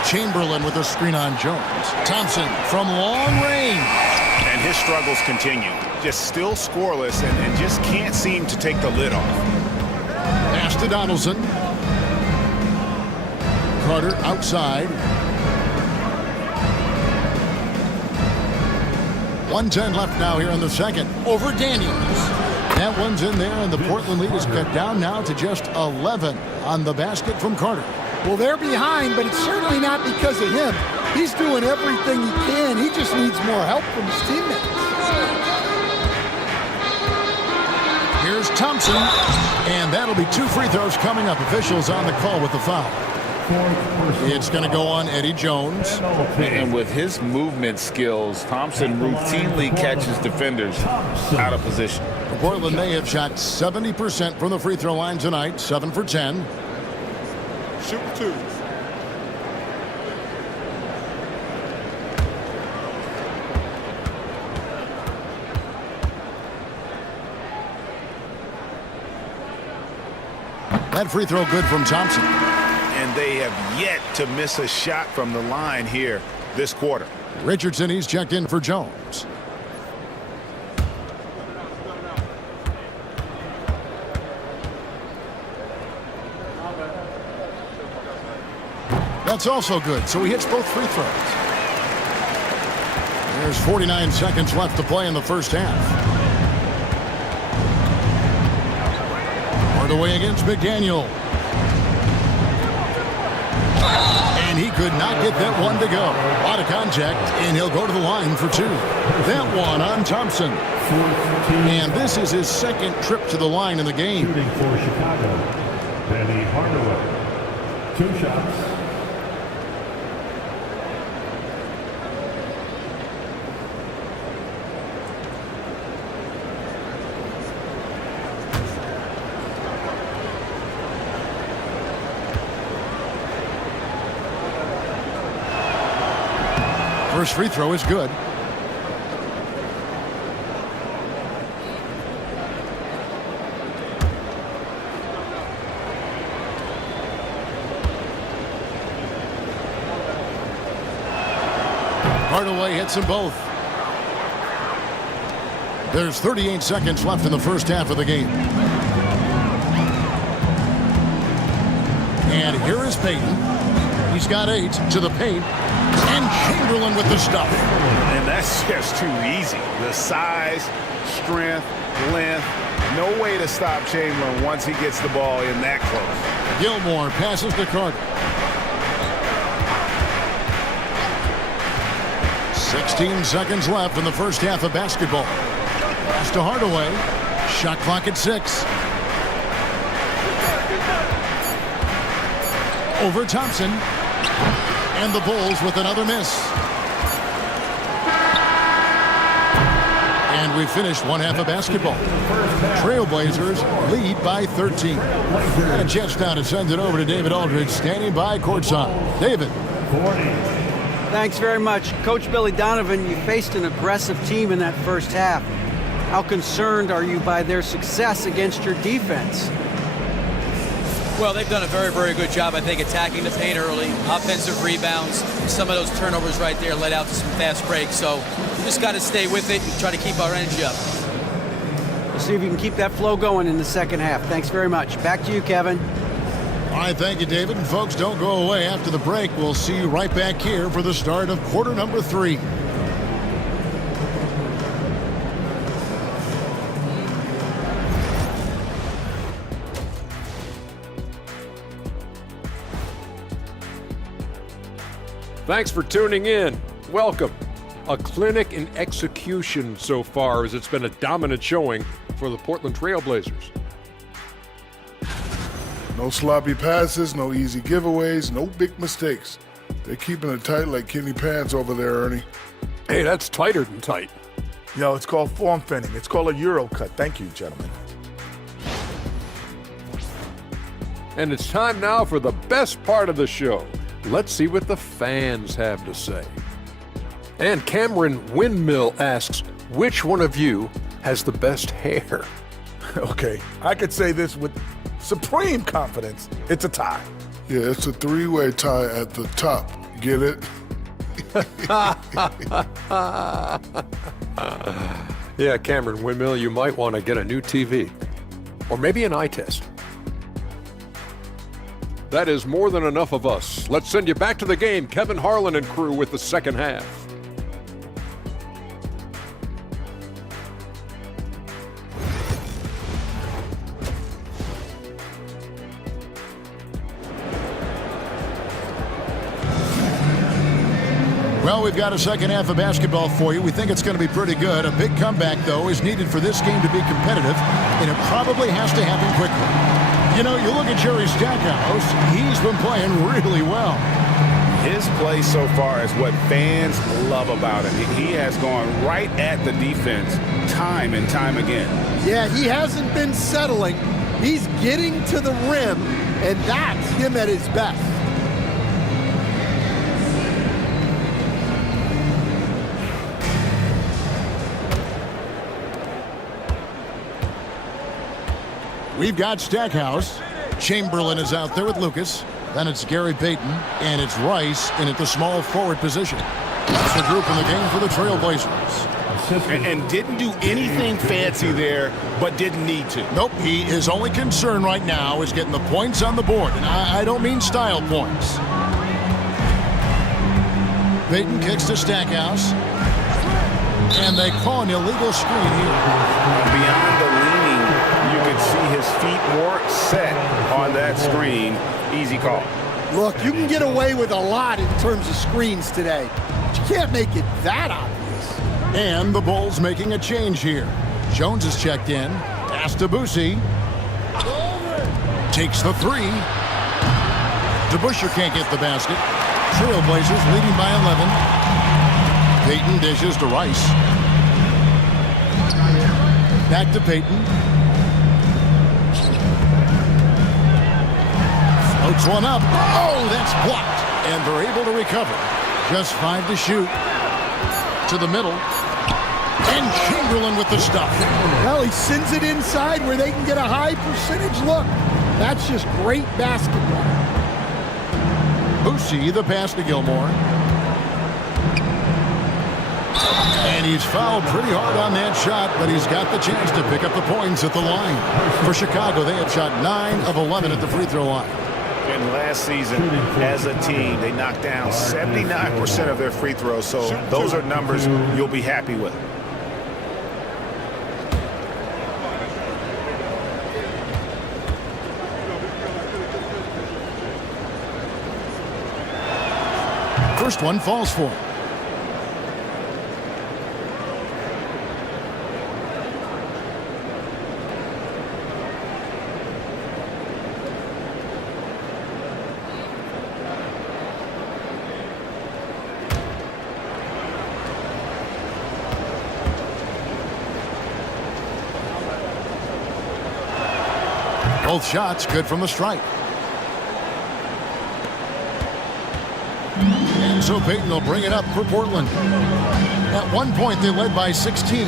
Chamberlain with a screen on Jones. Thompson from long range. And his struggles continue. Just still scoreless and just can't seem to take the lid off. Pass to Donaldson. Carter outside. 1:10 left now here in the second. Over Daniels. That one's in there, and the Portland lead is cut down now to just 11 on the basket from Carter. Well, they're behind, but it's certainly not because of him. He's doing everything he can. He just needs more help from his teammates. Here's Thompson, and that'll be 2 free throws coming up. Officials on the call with the foul. It's going to go on Eddie Jones. And with his movement skills, Thompson routinely catches defenders out of position. Portland, they have shot 70% from the free throw line tonight, 7 for 10. Shoot 2. That free throw good from Thompson. And they have yet to miss a shot from the line here this quarter. Richardson, he's checked in for Jones. That's also good, so he hits both free throws. There's 49 seconds left to play in the first half. Hardaway against McDaniel. And he could not get that one to go. A lot of contact, and he'll go to the line for 2. That one on Thompson. And this is his second trip to the line in the game. Shooting for Chicago, Penny Hardaway. 2 shots. First free throw is good. Hardaway hits them both. There's 38 seconds left in the first half of the game. And here is Payton. He's got 8 to the paint. And Chamberlain with the stuff. And that's just too easy. The size, strength, length. No way to stop Chamberlain once he gets the ball in that close. Gilmore passes to Carter. 16 seconds left in the first half of basketball. Pass to Hardaway. Shot clock at 6. Over Thompson. And the Bulls with another miss. And we finished one half of basketball. Trailblazers lead by 13. And a chance now to send it over to David Aldridge, standing by courtside. David. Thanks very much. Coach Billy Donovan, you faced an aggressive team in that first half. How concerned are you by their success against your defense? Well, they've done a very, very good job, I think, attacking the paint early, offensive rebounds. Some of those turnovers right there led out to some fast breaks. So we just got to stay with it and try to keep our energy up. We'll see if you can keep that flow going in the second half. Thanks very much. Back to you, Kevin. All right, thank you, David. And folks, don't go away. After the break, we'll see you right back here for the start of quarter number 3. Thanks for tuning in. Welcome. A clinic in execution so far, as it's been a dominant showing for the Portland Trailblazers. No sloppy passes, no easy giveaways, no big mistakes. They're keeping it tight like Kenny Pants over there, Ernie. Hey, that's tighter than tight. It's called form fitting. It's called a Euro cut. Thank you, gentlemen. And it's time now for the best part of the show. Let's see what the fans have to say. And Cameron Windmill asks, which one of you has the best hair? Okay, I could say this with supreme confidence. It's a tie. Yeah, it's a three-way tie at the top. Get it? Yeah, Cameron Windmill, you might want to get a new TV. Or maybe an eye test. That is more than enough of us. Let's send you back to the game. Kevin Harlan and crew with the second half. Well, we've got a second half of basketball for you. We think it's going to be pretty good. A big comeback, though, is needed for this game to be competitive, and it probably has to happen quickly. You know, you look at Jerry Stackhouse, he's been playing really well. His play so far is what fans love about him. He has gone right at the defense time and time again. Yeah, he hasn't been settling. He's getting to the rim, and that's him at his best. We've got Stackhouse. Chamberlain is out there with Lucas. Then it's Gary Payton, and it's Rice in at the small forward position. That's the group in the game for the Trailblazers. And didn't do anything fancy there, but didn't need to. Nope, his only concern right now is getting the points on the board, and I don't mean style points. Payton kicks to Stackhouse, and they call an illegal screen here. Beyond the leaning, you could see his feet more set on that screen. Easy call. Look, you can get away with a lot in terms of screens today, but you can't make it that obvious. And the Bulls making a change here. Jones is checked in. Pass to Boosie. Takes the three. DeBusschere can't get the basket. Trailblazers leading by 11. Payton dishes to Rice. Back to Payton. Floats one up. Oh, that's blocked. And they're able to recover. Just 5 to shoot. To the middle. And Chamberlain with the stuff. Well, he sends it inside where they can get a high percentage look. That's just great basketball. Boosie, the pass to Gilmore. And he's fouled pretty hard on that shot, but he's got the chance to pick up the points at the line. For Chicago, they have shot 9 of 11 at the free throw line. And last season, as a team, they knocked down 79% of their free throws, so those are numbers you'll be happy with. First one falls for him. Both shots good from the stripe. And so Payton will bring it up for Portland. At one point, they led by 16.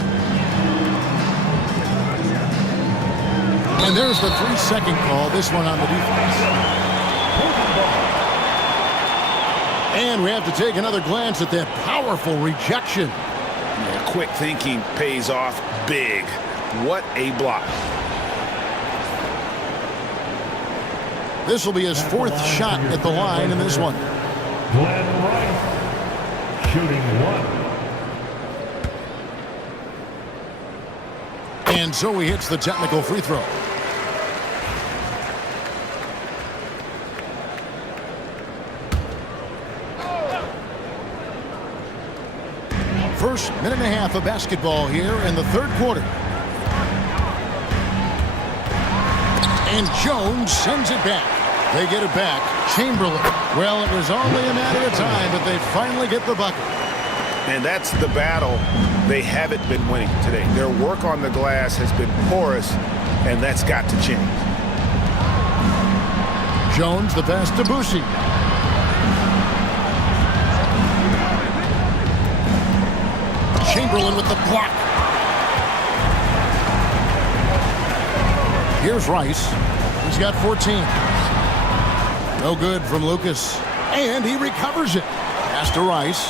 And there's the 3-second call, this one on the defense. And we have to take another glance at that powerful rejection. Yeah, quick thinking pays off big. What a block. This will be his 4th shot at the line in this one. Glenn Rice, shooting 1. And so he hits the technical free throw. First minute and a half of basketball here in the third quarter. And Jones sends it back. They get it back. Chamberlain. Well, it was only a matter of time, but they finally get the bucket. And that's the battle they haven't been winning today. Their work on the glass has been porous, and that's got to change. Jones, the pass to Boucy. Chamberlain with the block. Here's Rice. He's got 14. No good from Lucas. And he recovers it. Pass to Rice.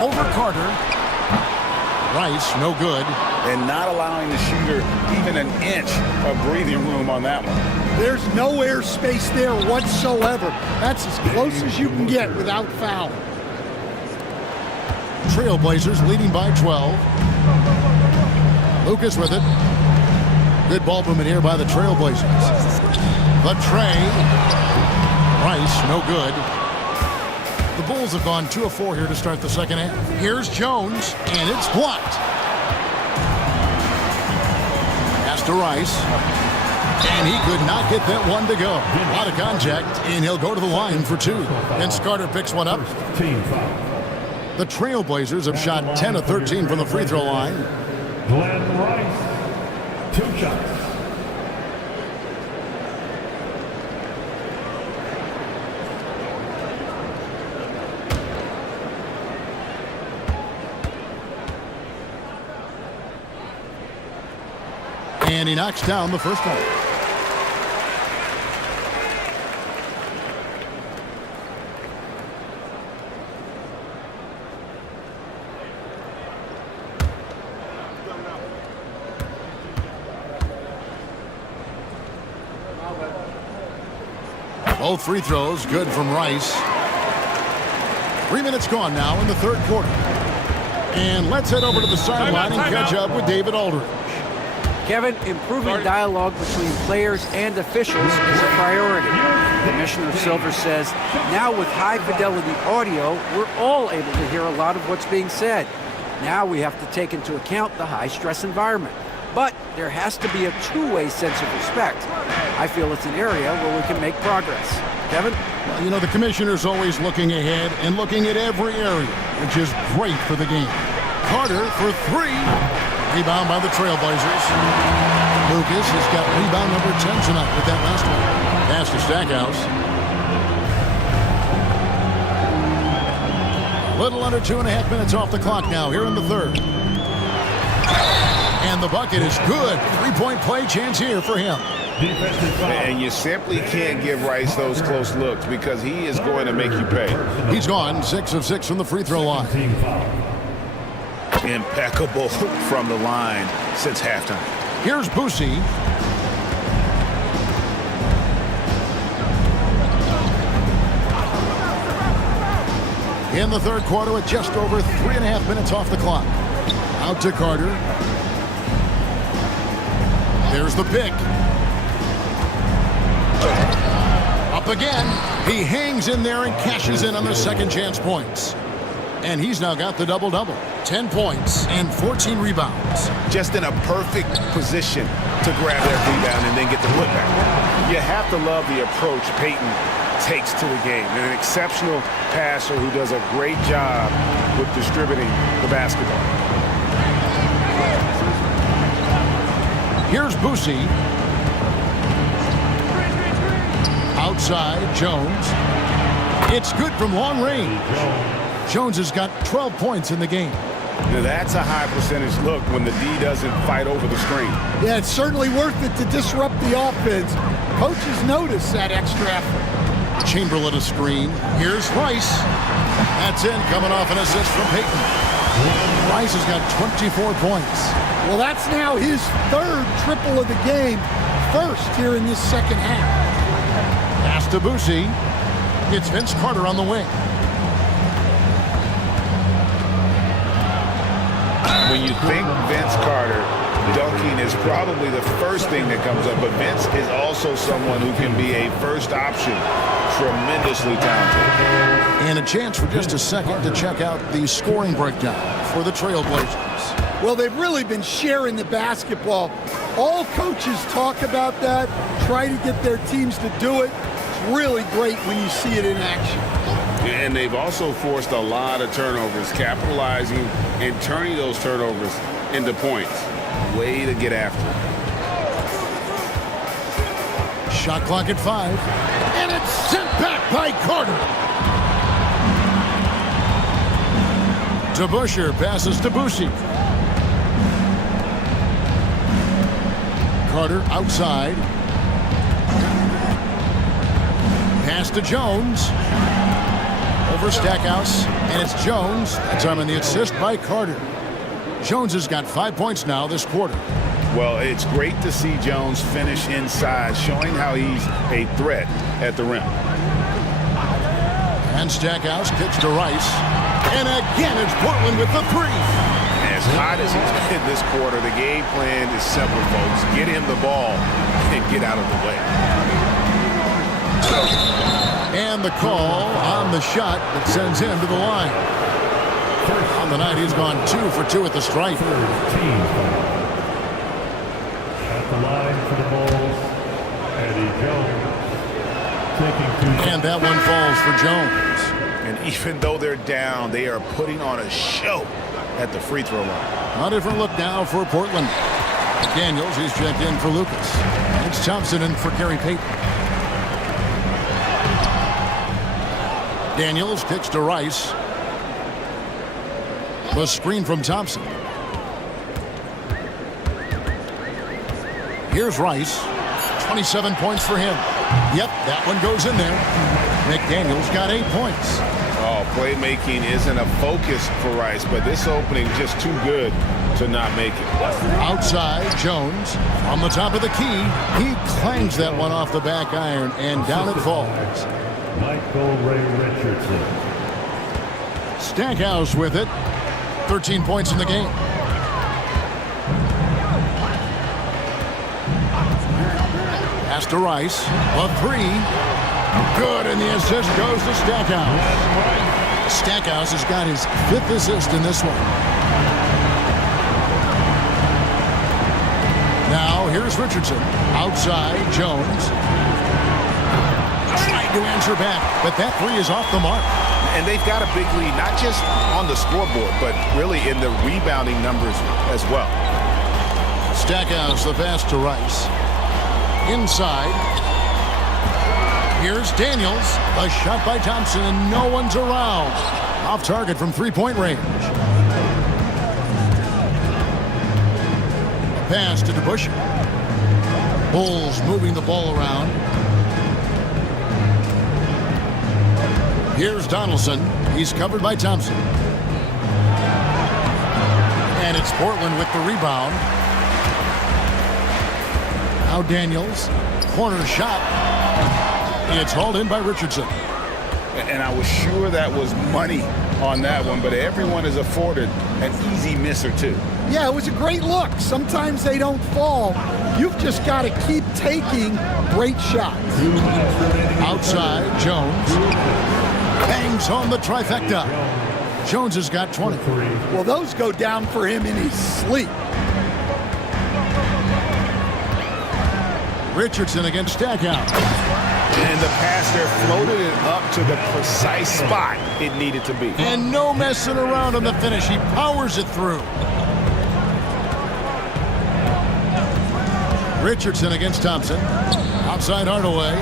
Over Carter. Rice, no good. And not allowing the shooter even an inch of breathing room on that one. There's no air space there whatsoever. That's as close as you can get without foul. Trailblazers leading by 12. Lucas with it. Good ball movement here by the Trailblazers. The tray. Rice, no good. The Bulls have gone 2 of 4 here to start the second half. Here's Jones, and it's blocked. Pass to Rice. And he could not get that one to go. A lot of contact, and he'll go to the line for 2. And Carter picks one up. The Trailblazers have shot 10 of 13 from the free throw line. Glenn Rice, 2 shots. And he knocks down the first one. Both free throws good from Rice. 3 minutes gone now in the third quarter. And let's head over to the sideline and catch up with David Aldridge. Kevin, improving dialogue between players and officials is a priority. Commissioner Silver says, now with high-fidelity audio, we're all able to hear a lot of what's being said. Now we have to take into account the high-stress environment. But there has to be a two-way sense of respect. I feel it's an area where we can make progress. Kevin? Well, you know, the commissioner's always looking ahead and looking at every area, which is great for the game. Carter for 3. Rebound by the Trailblazers. Lucas has got rebound number 10 tonight with that last one. Pass to Stackhouse. A little under 2.5 minutes off the clock now here in the third. And the bucket is good. 3-point play chance here for him. And you simply can't give Rice those close looks because he is going to make you pay. He's gone 6 of 6 from the free throw line. Impeccable from the line since halftime. Here's Boucy. In the third quarter with just over 3.5 minutes off the clock. Out to Carter. There's the pick. Up again. He hangs in there and cashes in on the second chance points. And he's now got the double-double. 10 points and 14 rebounds. Just in a perfect position to grab that rebound and then get the putback. You have to love the approach Payton takes to the game. And an exceptional passer who does a great job with distributing the basketball. Here's Boucy. Outside, Jones. It's good from long range. Jones has got 12 points in the game. Now that's a high percentage look when the D doesn't fight over the screen. Yeah, it's certainly worth it to disrupt the offense. Coaches notice that extra effort. Chamberlain a screen. Here's Rice. That's in, coming off an assist from Payton. Rice has got 24 points. Well, that's now his third triple of the game. First here in this second half. Pass to Boucy. It's Vince Carter on the wing. When you think Vince Carter, dunking is probably the first thing that comes up, but Vince is also someone who can be a first option. Tremendously talented. And a chance for just a second to check out the scoring breakdown for the Trailblazers. Well, they've really been sharing the basketball. All coaches talk about that, try to get their teams to do it. It's really great when you see it in action. And they've also forced a lot of turnovers, capitalizing and turning those turnovers into points. Way to get after it. Shot clock at 5. And it's sent back by Carter. DeBusschere passes to Boucher. Carter outside. Pass to Jones. Over Stackhouse. And it's Jones. That time on the assist by Carter. Jones has got 5 points now this quarter. Well, it's great to see Jones finish inside, showing how he's a threat at the rim. And Stackhouse kicks to Rice. And again, it's Portland with the 3. As hot as he's been this quarter, the game plan is simple, folks. Get him the ball and get out of the way. And the call on the shot that sends him to the line. On the night, he's gone 2 for 2 at the stripe. At the line for the Bulls, Eddie Jones. And that one falls for Jones. And even though they're down, they are putting on a show at the free throw line. A different look now for Portland. Daniels, he's checked in for Lucas. And it's Thompson in for Gary Payton. Daniels kicks to Rice. The screen from Thompson. Here's Rice. 27 points for him. Yep, that one goes in there. McDaniels got 8 points. Oh, playmaking isn't a focus for Rice, but this opening just too good to not make it. Outside, Jones on the top of the key. He clangs that one off the back iron, and down it falls. Michael Ray Richardson. Stackhouse with it. 13 points in the game. Pass to Rice. A 3. Good, and the assist goes to Stackhouse. Stackhouse has got his 5th assist in this one. Now, here's Richardson. Outside, Jones. Trying to answer back, but that 3 is off the mark. And they've got a big lead, not just on the scoreboard, but really in the rebounding numbers as well. Stackhouse, the pass to Rice. Inside. Here's Daniels. A shot by Thompson, and no one's around. Off target from three-point range. A pass to DeBusschere. Bulls moving the ball around. Here's Donaldson. He's covered by Thompson. And it's Portland with the rebound. Now Daniels. Corner shot. It's hauled in by Richardson. And I was sure that was money on that one, but everyone is afforded an easy miss or two. Yeah, it was a great look. Sometimes they don't fall. You've just got to keep taking great shots. Outside, Jones. Bangs home the trifecta. Jones has got 20. Well, those go down for him in his sleep. Richardson against Stackhouse. And the pass there floated it up to the precise spot it needed to be. And no messing around on the finish. He powers it through. Richardson against Thompson. Outside Hardaway.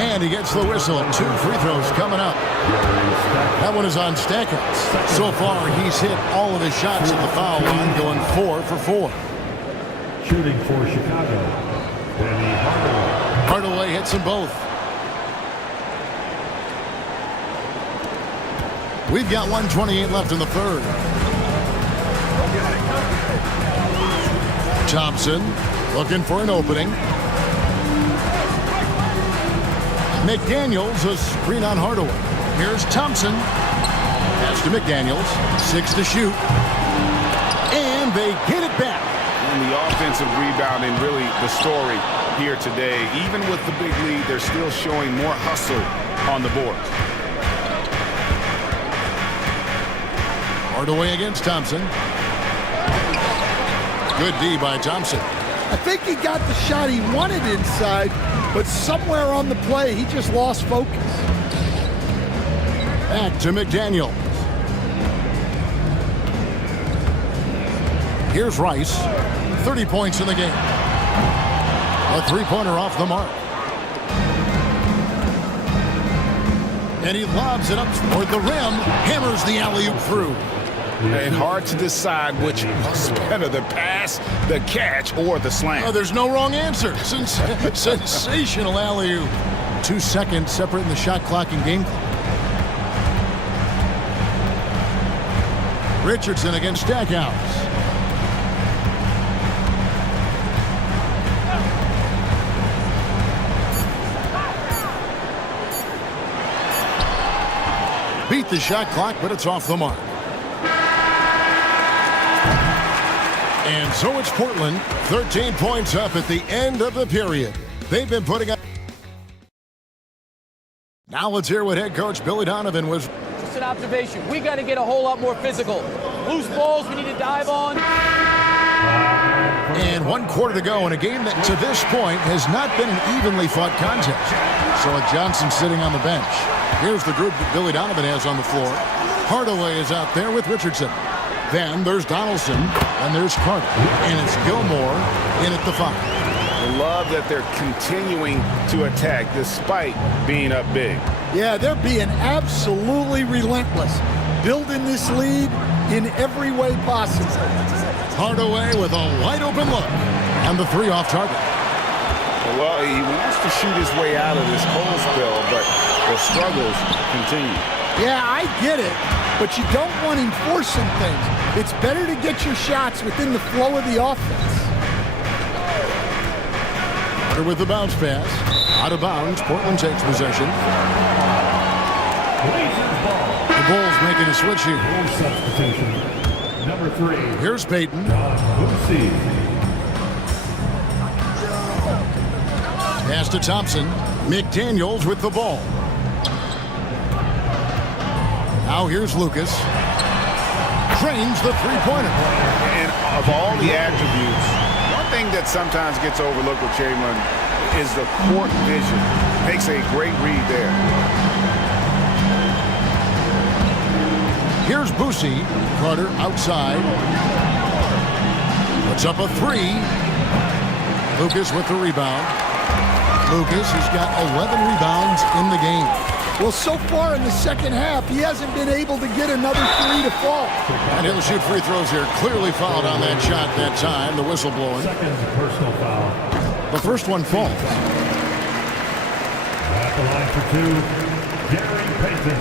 And he gets the whistle. 2 free throws coming up. That one is on Stackhouse. So far, he's hit all of his shots at the foul line, going 4 for 4. Shooting for Chicago, Penny Hardaway. Hardaway hits them both. We've got 1:28 left in the third. Thompson looking for an opening. McDaniels, a screen on Hardaway. Here's Thompson. Pass to McDaniels. 6 to shoot. And they get it back. And the offensive rebounding, really the story here today. Even with the big lead, they're still showing more hustle on the board. Hardaway against Thompson. Good D by Thompson. I think he got the shot he wanted inside, but somewhere on the play, he just lost focus. Back to McDaniel. Here's Rice. 30 points in the game. A three-pointer off the mark. And he lobs it up toward the rim, hammers the alley-oop through. And hard to decide which was better, the pass, the catch, or the slam. Oh, there's no wrong answer. Sensational alley-oop. 2 seconds separating the shot clock and game clock. Richardson against Stackhouse. Beat the shot clock, but it's off the mark. And so it's Portland, 13 points up at the end of the period. They've been putting up. Now let's hear what head coach Billy Donovan was. Just an observation. We got to get a whole lot more physical. Loose balls we need to dive on. And 1 quarter to go in a game that to this point has not been an evenly fought contest. So with Johnson sitting on the bench. Here's the group that Billy Donovan has on the floor. Hardaway is out there with Richardson. Then there's Donaldson, and there's Carter. And it's Gilmore in at the 5. I love that they're continuing to attack despite being up big. Yeah, they're being absolutely relentless, building this lead in every way possible. Hardaway with a wide-open look. And the 3 off target. Well, he wants to shoot his way out of this cold spell, but the struggles continue. Yeah, I get it, but you don't want him forcing things. It's better to get your shots within the flow of the offense. Carter with the bounce pass. Out of bounds, Portland takes possession. The Bulls making a switch here. Substitution. Number 3. Here's Payton. Pass to Thompson. McDaniels with the ball. Now here's Lucas. Trains the three-pointer. And of all the attributes, one thing that sometimes gets overlooked with Chamberlain is the court vision. Makes a great read there. Here's Boosie. Carter outside. Puts up a 3. Lucas with the rebound. Lucas has got 11 rebounds in the game. Well, so far in the second half, he hasn't been able to get another 3 to fall. And he'll shoot free throws here. Clearly fouled on that shot that time. The whistle blowing. Second personal foul. The first one falls. At the line for 2, Gary Payton.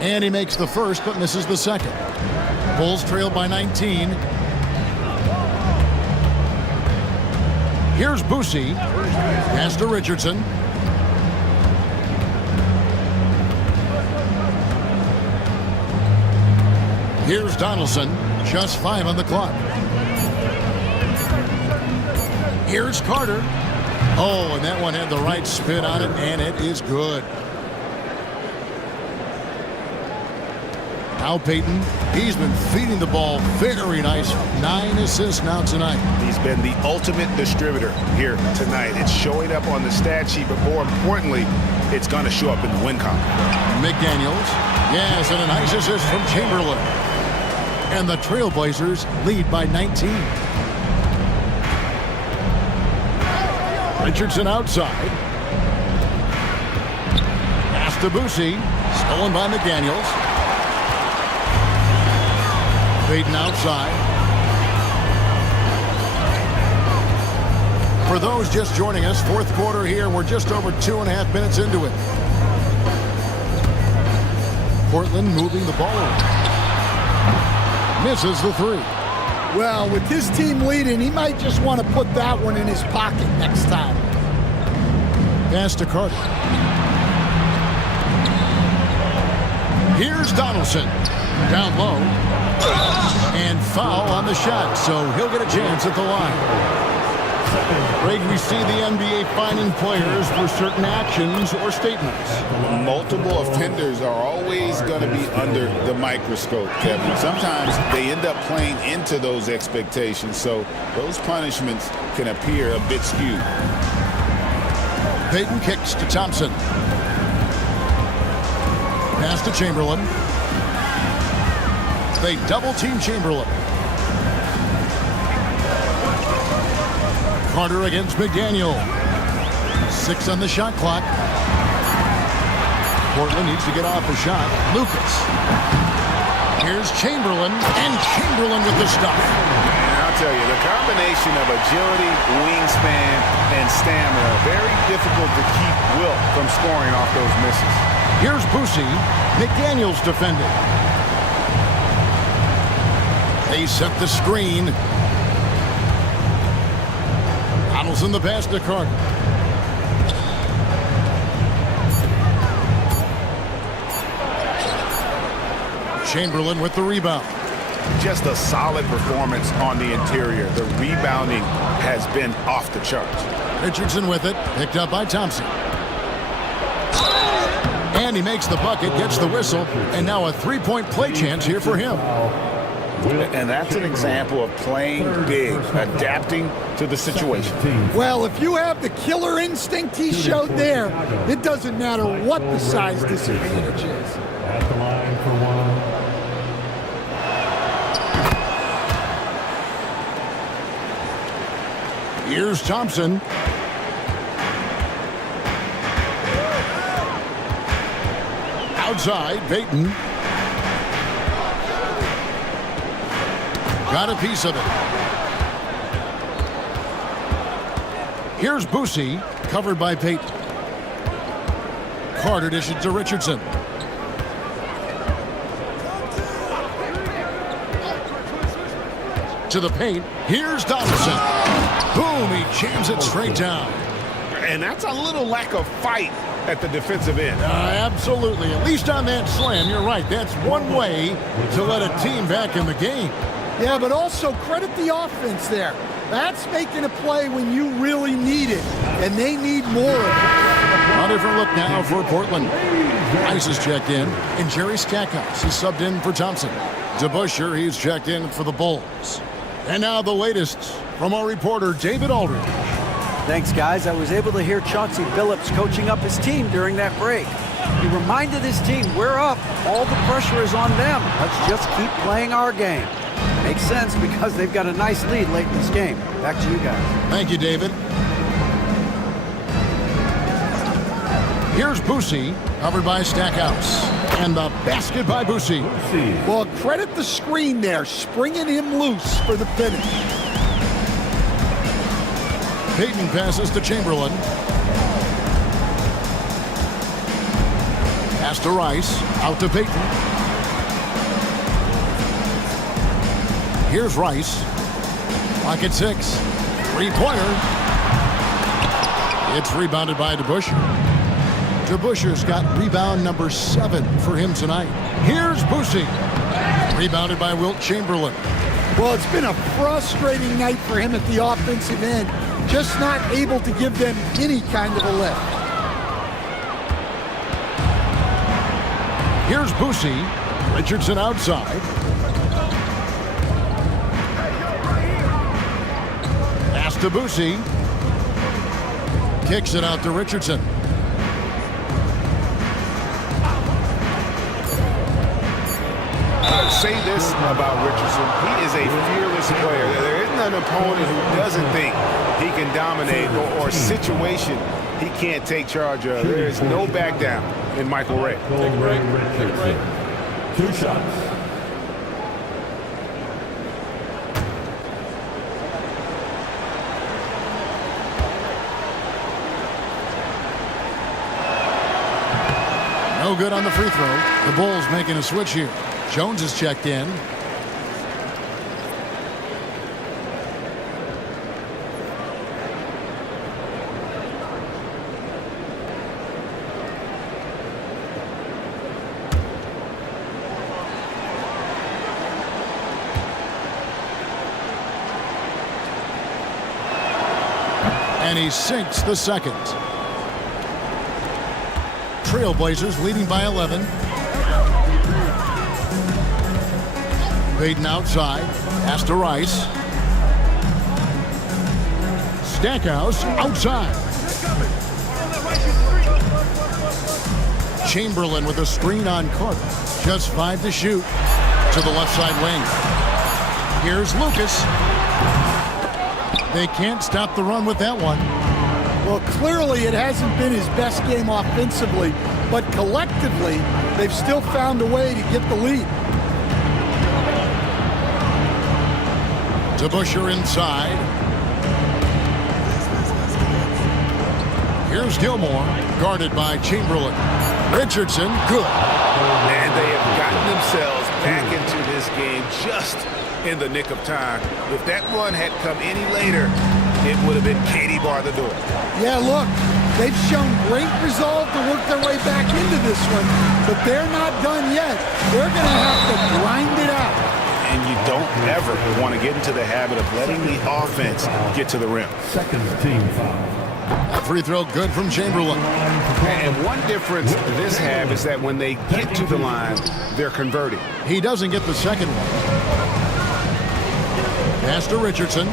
And he makes the first, but misses the second. Bulls trail by 19. Here's Boosie. Pass to Richardson. Here's Donaldson. Just 5 on the clock. Here's Carter. Oh, and that one had the right spin on it, and it is good. Now Payton, he's been feeding the ball very nice. 9 assists now tonight. He's been the ultimate distributor here tonight. It's showing up on the stat sheet, but more importantly, it's going to show up in the win column. McDaniels, yes, and a nice assist from Chamberlain. And the Trailblazers lead by 19. Richardson outside. Pass to Boosie, stolen by McDaniels. Payton outside. For those just joining us, fourth quarter here. We're just over 2.5 minutes into it. Portland moving the ball over. Misses the 3. Well, with his team leading, he might just want to put that one in his pocket next time. Pass to Carter. Here's Donaldson. Down low. And foul on the shot, so he'll get a chance at the line. Greg, we see the NBA fining players for certain actions or statements. Multiple offenders are always going to be under the microscope, Kevin. Sometimes they end up playing into those expectations, so those punishments can appear a bit skewed. Payton kicks to Thompson. Pass to Chamberlain. They double-team Chamberlain. Carter against McDaniel. 6 on the shot clock. Portland needs to get off a shot. Lucas. Here's Chamberlain, and Chamberlain with the stop. And I'll tell you, the combination of agility, wingspan, and stamina, very difficult to keep Wilt from scoring off those misses. Here's Boosie. McDaniel's defending. They set the screen. Donaldson the pass to Carter. Chamberlain with the rebound. Just a solid performance on the interior. The rebounding has been off the charts. Richardson with it, picked up by Thompson. And he makes the bucket, gets the whistle, and now a three-point play chance here for him. And that's an example of playing big, adapting to the situation. Well, if you have the killer instinct he showed there, it doesn't matter what the size disadvantage is. At the line for one. Here's Thompson. Outside, Payton. Got a piece of it. Here's Boosie, covered by Payton. Carter dishes to Richardson. To the paint. Here's Donaldson. Boom, he jams it straight down. And that's a little lack of fight at the defensive end. Absolutely. At least on that slam, you're right. That's one way to let a team back in the game. Yeah, but also credit the offense there. That's making a play when you really need it, and they need more of it. A different look now for Portland. Rice is checked in, and Jerry Stackhouse is subbed in for Thompson. DeBusschere, he's checked in for the Bulls. And now the latest from our reporter, David Aldridge. Thanks, guys. I was able to hear Chauncey Billups coaching up his team during that break. He reminded his team, we're up. All the pressure is on them. Let's just keep playing our game. Makes sense because they've got a nice lead late in this game. Back to you guys. Thank you, David. Here's Boosie, covered by Stackhouse. And the basket by Boosie. Well, credit the screen there, springing him loose for the finish. Payton passes to Chamberlain. Pass to Rice. Out to Payton. Here's Rice. Clock at 6. Three-pointer. It's rebounded by DeBusschere. DeBusschere's got rebound number 7 for him tonight. Here's Boosie. Rebounded by Wilt Chamberlain. Well, it's been a frustrating night for him at the offensive end. Just not able to give them any kind of a lift. Here's Boosie. Richardson outside. Pass to Boosie. Kicks it out to Richardson. Say this about Richardson. He is a fearless player. There isn't an opponent who doesn't think he can dominate or situation he can't take charge of. There is no back down in Michael Ray. Take a break. Take a break. 2 shots. No good on the free throw. The Bulls making a switch here. Jones is checked in. And he sinks the second. Trailblazers leading by 11. Payton outside. Pass to Rice. Stackhouse outside. Chamberlain with a screen on Carter. Just 5 to shoot to the left side wing. Here's Lucas. They can't stop the run with that one. Well, clearly it hasn't been his best game offensively, but collectively, they've still found a way to get the lead. DeBusschere inside. Here's Gilmore, guarded by Chamberlain. Richardson, good. And they have gotten themselves back into this game just in the nick of time. If that run had come any later, it would have been Katie bar the door. Yeah, look, they've shown great resolve to work their way back into this one, but they're not done yet. They're going to have to grind it out. And you don't ever want to get into the habit of letting the offense get to the rim. Second team foul. A free throw good from Chamberlain. And one difference this have is that when they get to the line, they're converting. He doesn't get the second one. Pass to Richardson.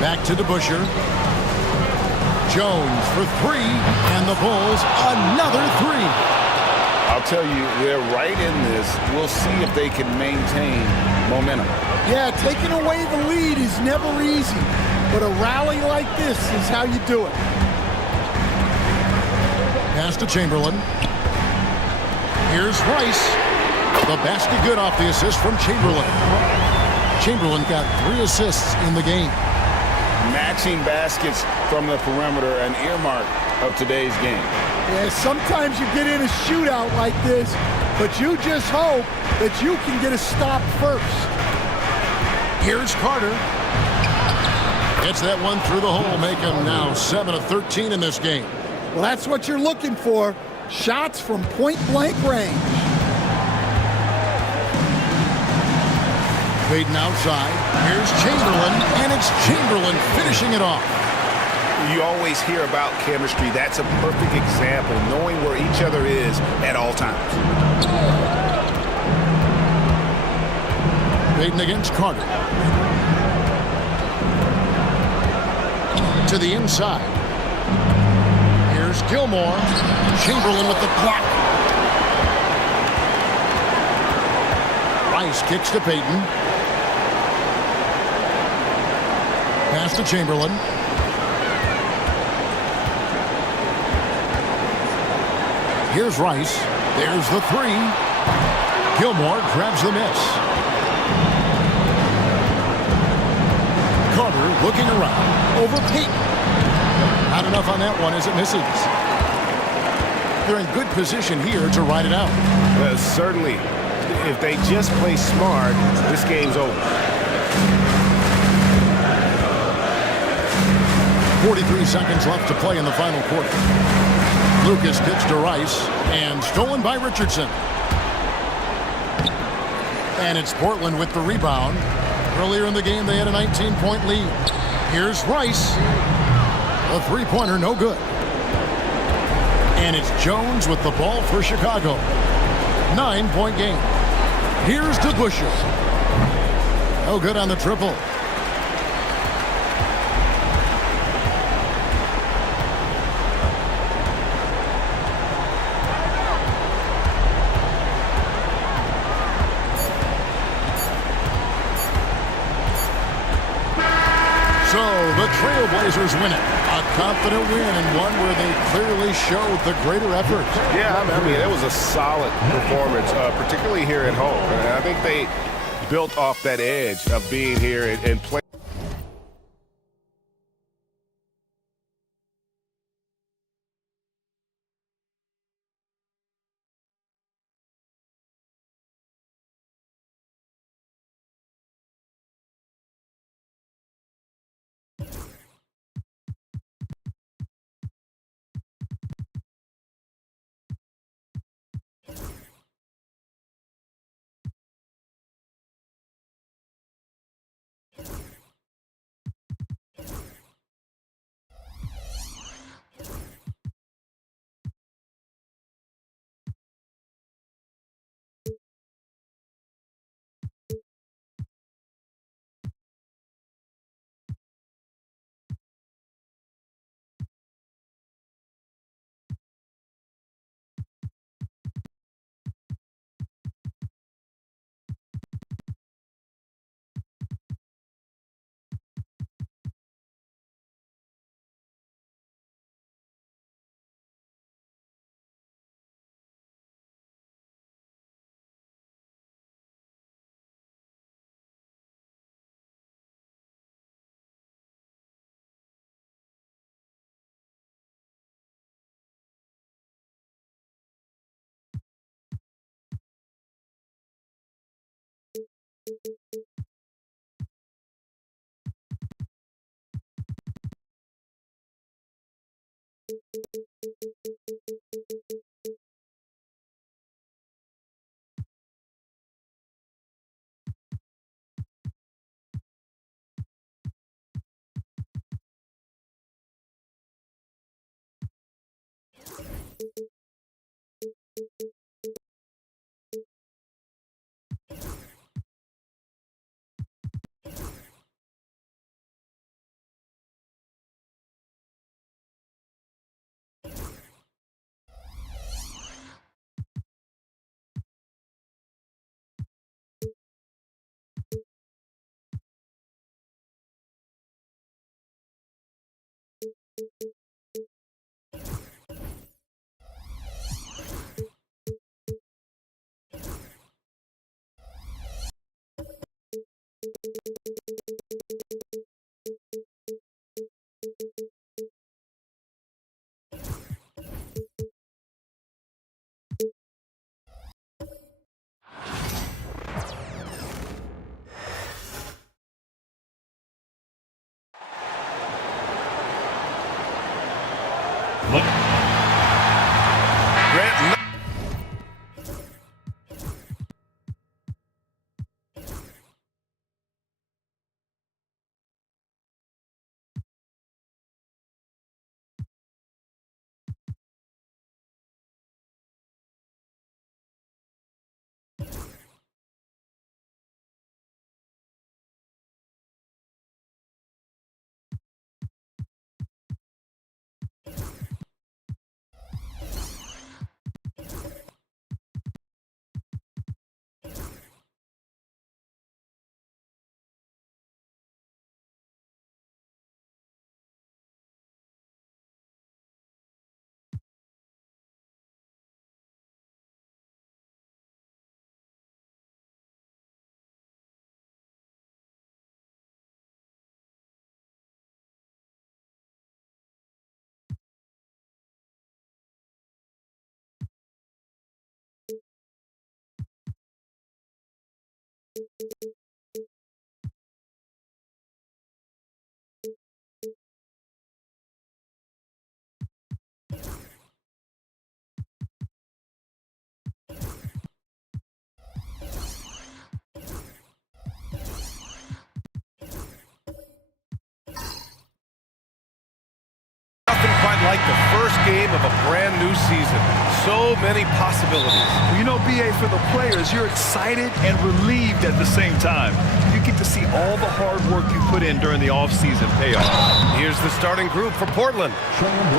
Back to DeBusschere. Jones for 3, and the Bulls another 3. I'll tell you, they're right in this. We'll see if they can maintain momentum. Yeah, taking away the lead is never easy, but a rally like this is how you do it. Pass to Chamberlain. Here's Rice. The basket good off the assist from Chamberlain. Chamberlain got 3 assists in the game. Matching baskets from the perimeter, an earmark of today's game. Yeah, sometimes you get in a shootout like this, but you just hope that you can get a stop first. Here's Carter. Gets that one through the hole, make him now 7 of 13 in this game. Well, that's what you're looking for. Shots from point-blank range. Payton outside. Here's Chamberlain, and it's Chamberlain finishing it off. You always hear about chemistry. That's a perfect example, knowing where each other is at all times. Payton against Carter. To the inside. Here's Gilmore. Chamberlain with the block. Rice kicks to Payton. Pass to Chamberlain. Here's Rice. There's the 3. Gilmore grabs the miss. Carter looking around. Over Payton. Not enough on that one as it misses. They're in good position here to ride it out. Certainly. If they just play smart, this game's over. 43 seconds left to play in the final quarter. Lucas kicks to Rice, and stolen by Richardson. And it's Portland with the rebound. Earlier in the game, they had a 19-point lead. Here's Rice. A three-pointer, no good. And it's Jones with the ball for Chicago. 9-point game. Here's DeBusschere. No good on the triple. So the Trailblazers win it. A confident win and one where they clearly showed the greater effort. Yeah, I mean, it was a solid performance, particularly here at home. And I think they built off that edge of being here and playing. Grant. Nothing quite like the first game of a brand new season. So many possibilities. You know, BA, for the players, you're excited and relieved at the same time. You get to see all the hard work you put in during the offseason pay off. Here's the starting group for Portland.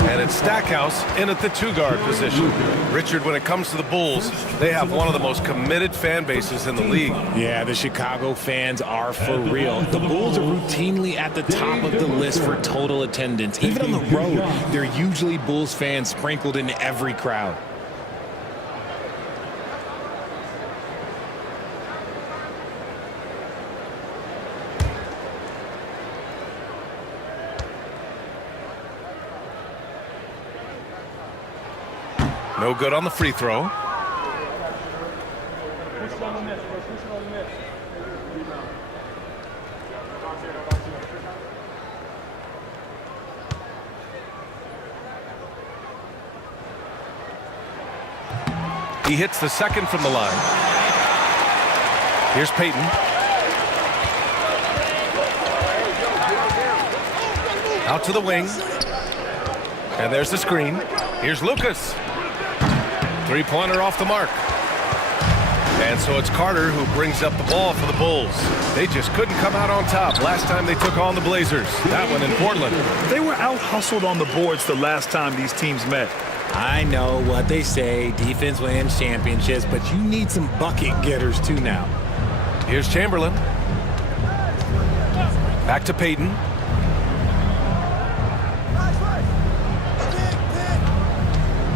And it's Stackhouse in at the two-guard position. Richard, when it comes to the Bulls, they have one of the most committed fan bases in the league. Yeah, the Chicago fans are for real. The Bulls are routinely at the top of the list for total attendance. Even on the road, there are usually Bulls fans sprinkled in every crowd. No good on the free throw. He hits the second from the line. Here's Payton. Out to the wing. And there's the screen. Here's Lucas. Three-pointer off the mark. And so it's Carter who brings up the ball for the Bulls. They just couldn't come out on top last time they took on the Blazers. That one in Portland. They were out-hustled on the boards the last time these teams met. I know what they say, defense wins championships, but you need some bucket getters too now. Here's Chamberlain. Back to Payton.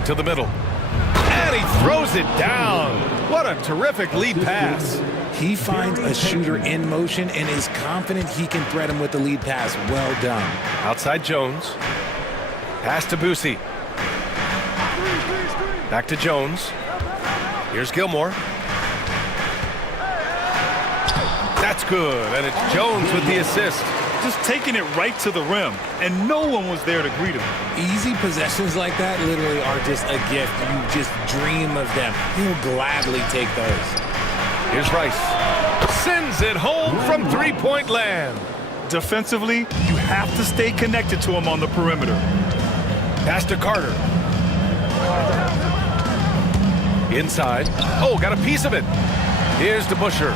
To the middle. And he throws it down. What a terrific lead pass. He finds a shooter in motion and is confident he can thread him with the lead pass. Well done. Outside Jones. Pass to Boosie. Back to Jones. Here's Gilmore. That's good, and it's Jones with the assist. Just taking it right to the rim, and no one was there to greet him. Easy possessions like that literally are just a gift. You just dream of them. He'll gladly take those. Here's Rice. Sends it home from three-point land. Defensively, you have to stay connected to him on the perimeter. Pass to Carter. Inside. Oh, got a piece of it. Here's DeBusschere.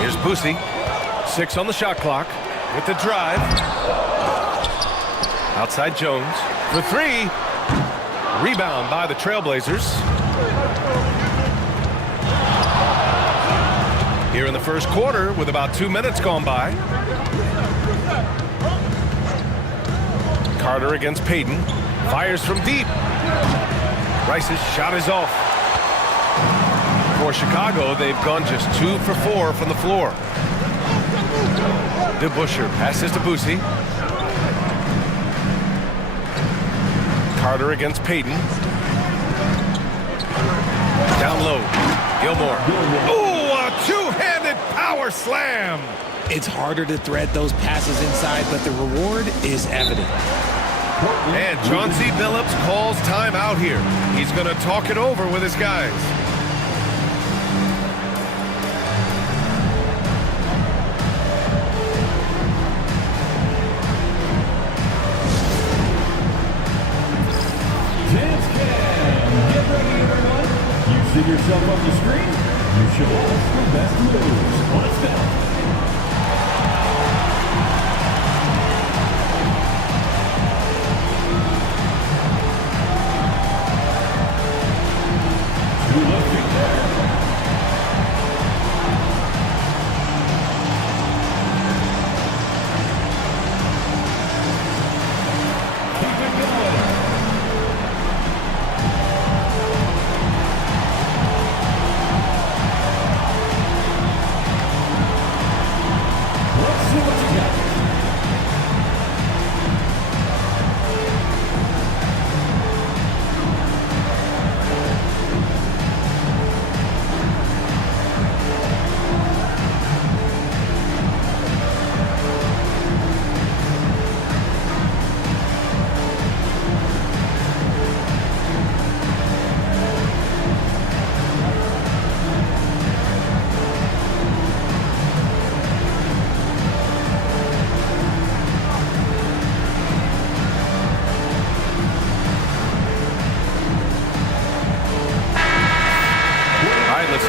Here's Boosie. 6 on the shot clock with the drive. Outside Jones for 3. Rebound by the Trailblazers. Here in the first quarter with about 2 minutes gone by. Carter against Payton. Fires from deep. Rice's shot is off. For Chicago, they've gone just 2 for 4 from the floor. DeBusschere passes to Boosie. Carter against Payton. Down low. Gilmore. Ooh, a two-handed power slam. It's harder to thread those passes inside, but the reward is evident. And Chauncey Billups calls timeout here. He's going to talk it over with his guys. Chance Cam. Get ready, everyone. You see yourself on the screen? You should watch the best moves. Let's go.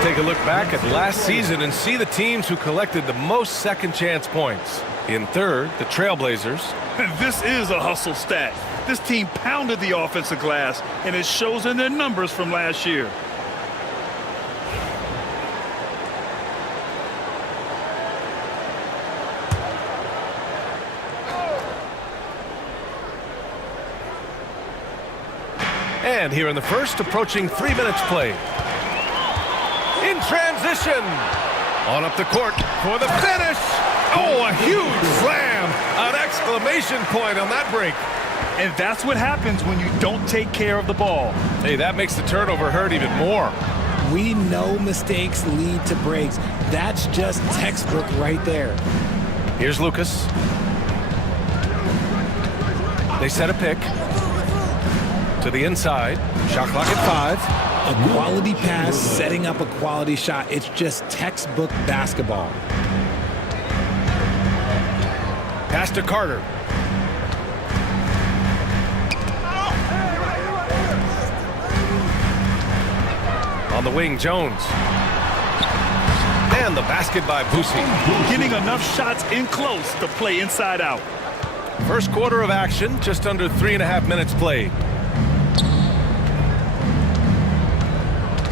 Take a look back at last season and see the teams who collected the most second chance points. In third, the Trailblazers. This is a hustle stat. This team pounded the offensive glass, and it shows in their numbers from last year. And here in the first, approaching 3 minutes played. In transition. On up the court for the finish. Oh, a huge slam. An exclamation point on that break. And that's what happens when you don't take care of the ball. Hey, that makes the turnover hurt even more. We know mistakes lead to breaks. That's just textbook right there. Here's Lucas. They set a pick. To the inside. Shot clock at 5. A quality pass, setting up a quality shot. It's just textbook basketball. Pass to Carter. On the wing, Jones. And the basket by Boosie. Getting enough shots in close to play inside out. First quarter of action, just under 3.5 minutes played.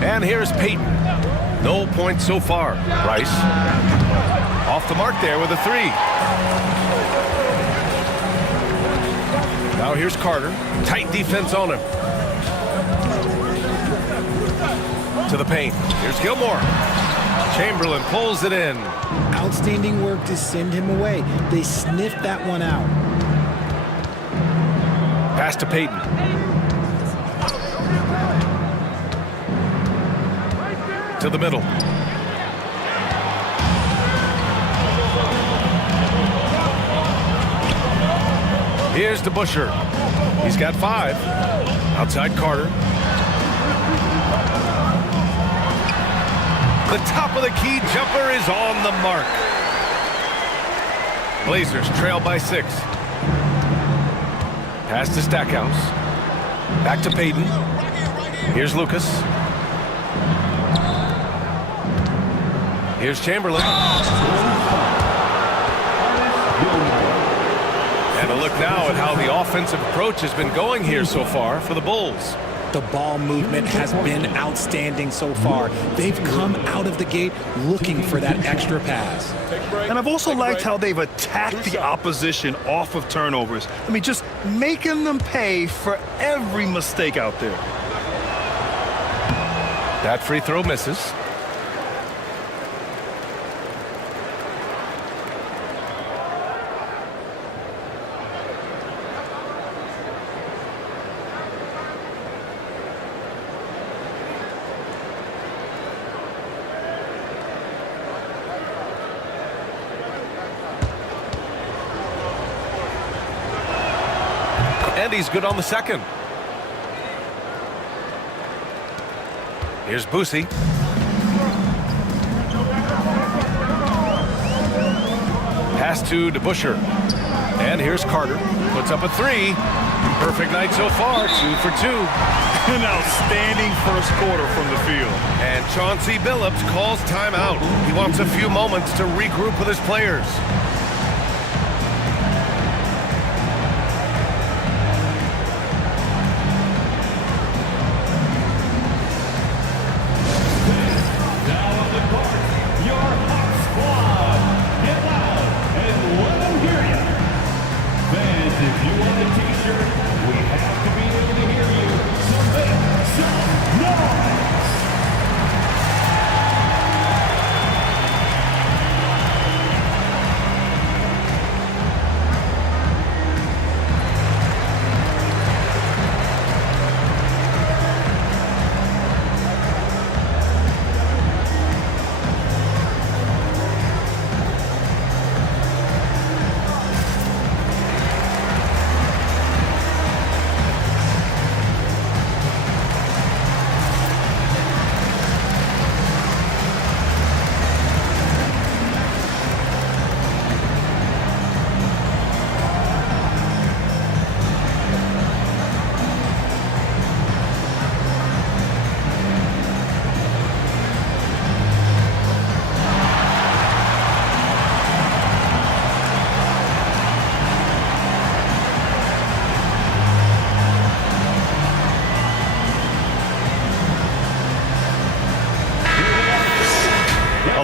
And here's Payton. No points so far. Rice. Off the mark there with a 3. Now here's Carter. Tight defense on him. To the paint. Here's Gilmore. Chamberlain pulls it in. Outstanding work to send him away. They sniffed that one out. Pass to Payton. To to the middle. Here's DeBusschere. He's got 5. Outside Carter. The top of the key jumper is on the mark. Blazers trail by 6. Pass to Stackhouse. Back to Payton. Here's Lucas. Here's Chamberlain. And a look now at how the offensive approach has been going here so far for the Bulls. The ball movement has been outstanding so far. They've come out of the gate looking for that extra pass. And I've also liked how they've attacked the opposition off of turnovers. I mean, just making them pay for every mistake out there. That free throw misses. And he's good on the second. Here's Boosie. Pass to DeBusschere. And here's Carter. Puts up a 3. Perfect night so far. 2 for 2. An outstanding first quarter from the field. And Chauncey Billups calls timeout. He wants a few moments to regroup with his players.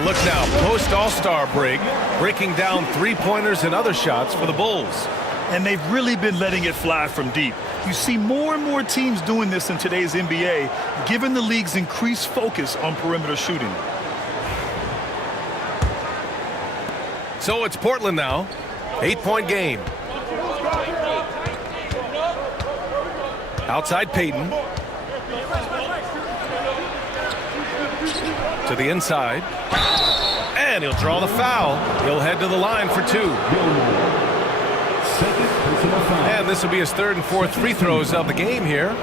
Look now, post-All-Star break, breaking down three-pointers and other shots for the Bulls. And they've really been letting it fly from deep. You see more and more teams doing this in today's NBA, given the league's increased focus on perimeter shooting. So it's Portland now, 8-point game. Outside Payton. To the inside. And he'll draw the foul. He'll head to the line for 2. And this will be his 3rd and 4th free throws of the game here.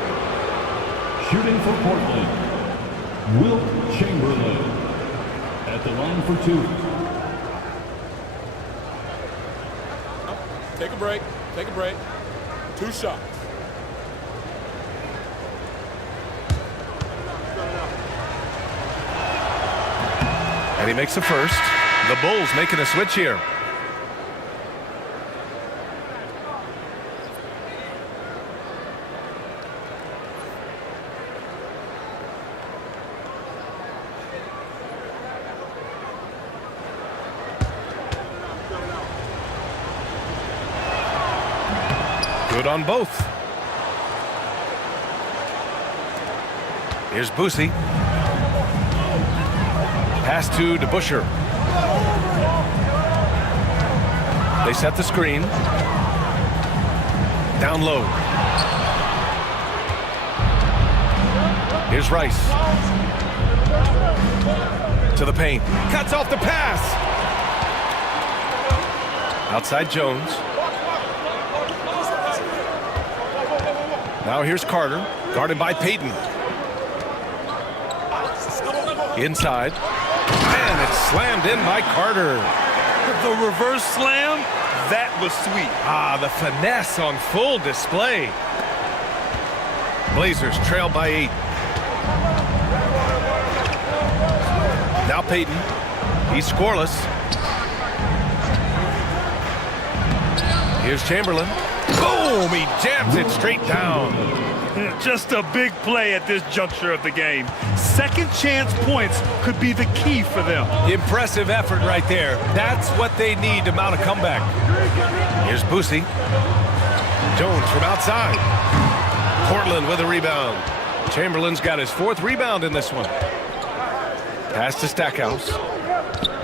Shooting for Portland, Wilt Chamberlain at the line for 2. Take a break. Take a break. 2 shots. And he makes the first. The Bulls making a switch here. Good on both. Here's Boosie. Pass to DeBusschere. They set the screen. Down low. Here's Rice. To the paint. Cuts off the pass. Outside Jones. Now here's Carter, guarded by Payton. Inside. And it's slammed in by Carter. The reverse slam, that was sweet. The finesse on full display. Blazers trail by 8. Now Payton. He's scoreless. Here's Chamberlain. Boom! He jams it straight down. Just a big play at this juncture of the game. Second chance points could be the key for them. Impressive effort right there. That's what they need to mount a comeback. Here's Boosie. Jones from outside. Portland with a rebound. Chamberlain's got his 4th rebound in this one. Pass to Stackhouse.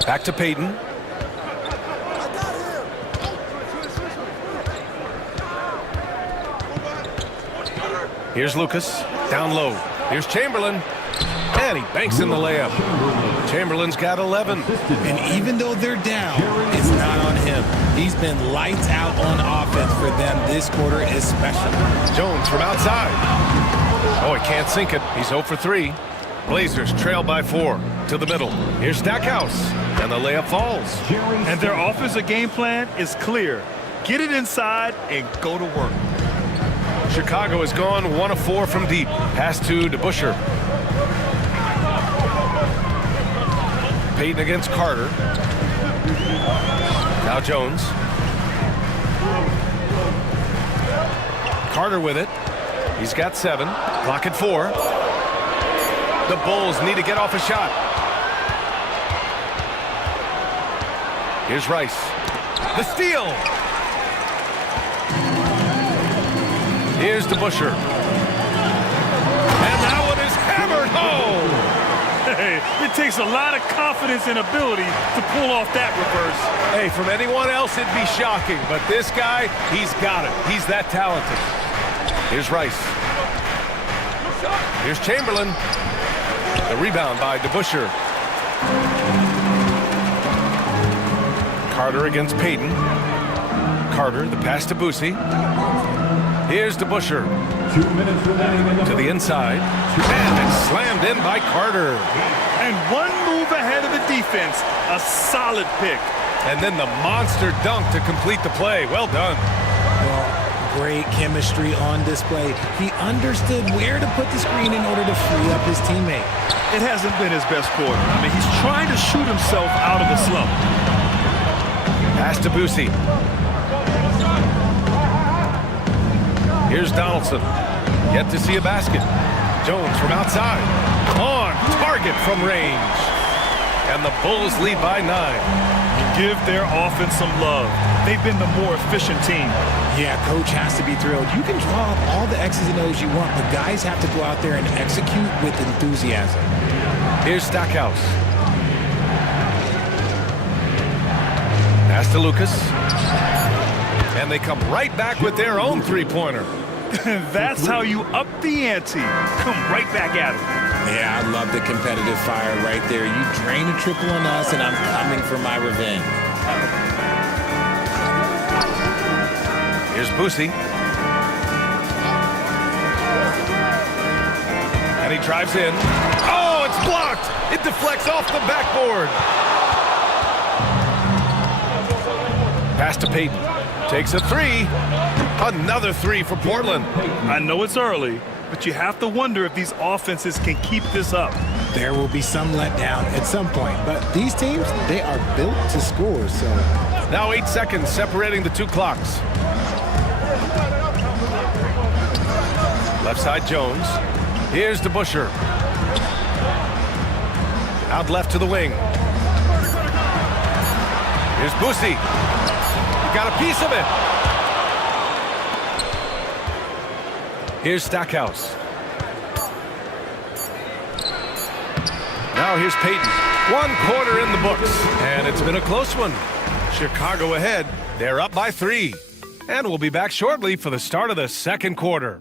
Back to Payton. Here's Lucas, down low. Here's Chamberlain, and he banks in the layup. Chamberlain's got 11. And even though they're down, it's not on him. He's been lights out on offense for them this quarter especially. Jones from outside. Oh, he can't sink it. He's 0 for 3. Blazers trail by 4 to the middle. Here's Stackhouse, and the layup falls. And their offensive game plan is clear. Get it inside and go to work. Chicago has gone 1 of 4 from deep. Pass to DeBusschere. Payton against Carter. Now Jones. Carter with it. He's got 7. Clock at 4. The Bulls need to get off a shot. Here's Rice. The steal. Here's DeBusschere. And that one is hammered home. Hey, it takes a lot of confidence and ability to pull off that reverse. Hey, from anyone else, it'd be shocking. But this guy, he's got it. He's that talented. Here's Rice. Here's Chamberlain. The rebound by DeBusschere. Carter against Payton. Carter, the pass to Boosie. Here's DeBusschere. 2 minutes remaining. To the inside. And it's slammed in by Carter. And one move ahead of the defense. A solid pick. And then the monster dunk to complete the play. Well done. Well, great chemistry on display. He understood where to put the screen in order to free up his teammate. It hasn't been his best quarter. I mean, he's trying to shoot himself out of the slump. Pass to Boosie. Here's Donaldson. Yet to see a basket. Jones from outside. On target from range. And the Bulls lead by 9. Give their offense some love. They've been the more efficient team. Yeah, coach has to be thrilled. You can draw up all the X's and O's you want, but guys have to go out there and execute with enthusiasm. Here's Stackhouse. Pass to Lucas. And they come right back with their own three-pointer. That's how you up the ante. Come right back at it. Yeah, I love the competitive fire right there. You drain a triple on us, and I'm coming for my revenge. Here's Boosie. And he drives in. Oh, it's blocked. It deflects off the backboard. Pass to Payton. Takes a 3. Another 3 for Portland. I know it's early, but you have to wonder if these offenses can keep this up. There will be some letdown at some point, but these teams, they are built to score, so. Now 8 seconds separating the two clocks. Left side Jones. Here's DeBusschere. Out left to the wing. Here's Boosie. Got a piece of it. Here's Stackhouse. Now here's Payton. 1 quarter in the books, and it's been a close one. Chicago ahead. They're up by 3. And we'll be back shortly for the start of the second quarter.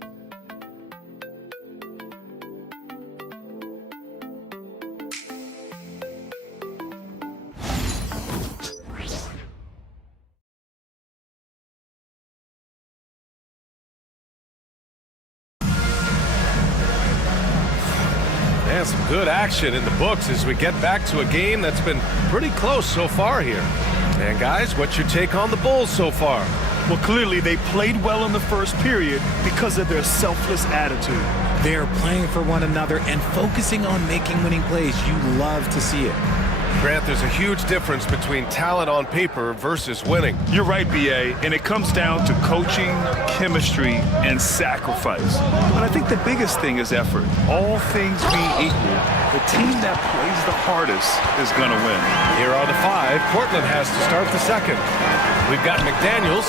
good action in the books as we get back to a game that's been pretty close so far here. And guys, what's your take on the Bulls so far? Well, clearly they played well in the first period because of their selfless attitude. They're playing for one another and focusing on making winning plays. You love to see it. Grant, there's a huge difference between talent on paper versus winning. You're right, B.A., and it comes down to coaching, chemistry, and sacrifice. But I think the biggest thing is effort. All things being equal, the team that plays the hardest is going to win. Here are the 5. Portland has to start the second. We've got McDaniels,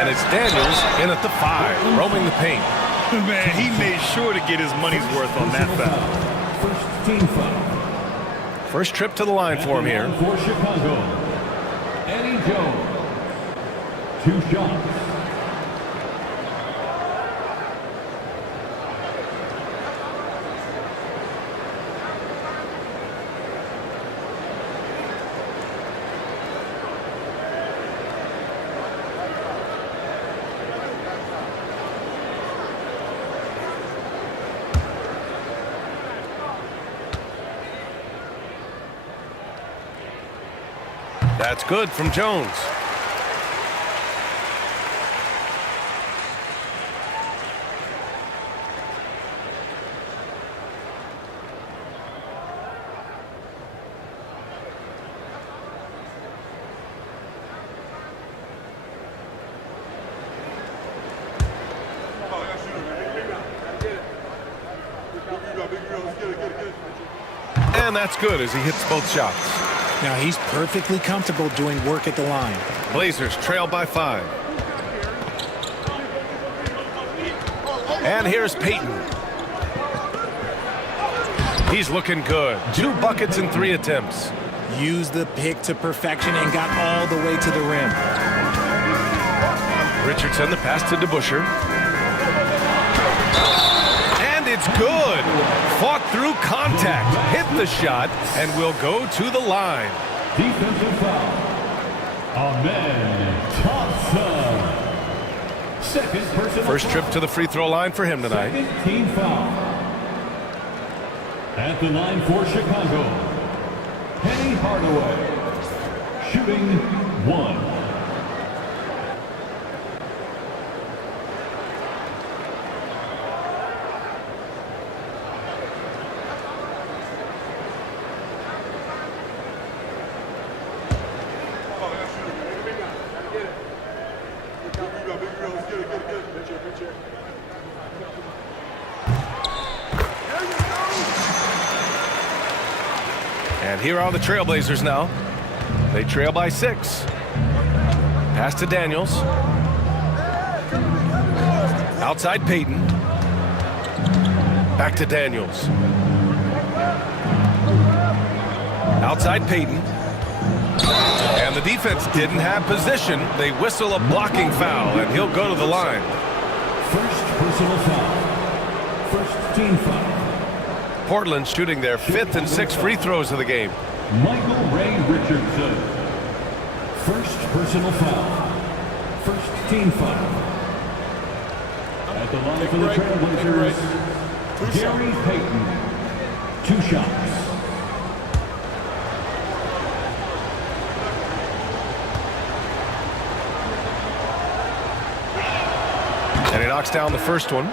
and it's Daniels in at the 5, roaming the paint. Man, he made sure to get his money's worth on that foul. First team foul. First trip to the line for him here. For Chicago, Eddie Jones. 2 shots. That's good from Jones. And that's good as he hits both shots. Now he's perfectly comfortable doing work at the line. Blazers trail by 5. And here's Payton. He's looking good. 2 buckets in 3 attempts. Used the pick to perfection and got all the way to the rim. Richardson, the pass to DeBusschere. And it's good. Fought through contact, hit the shot, and will go to the line. Defensive foul. Amen Thompson. Second personal First trip to the free throw line for him tonight. Second team foul. At the line for Chicago, Penny Hardaway. Shooting 1. And here are the Trailblazers now. They trail by 6. Pass to Daniels. Outside Payton. Back to Daniels. Outside Payton. And the defense didn't have position. They whistle a blocking foul, and he'll go to the line. First personal foul. First team foul. Portland shooting their 5th and 6th free throws of the game. Michael Ray Richardson. First personal foul. First team foul. At the line for the Trailblazers, Gary Payton. 2 shots. And he knocks down the first one.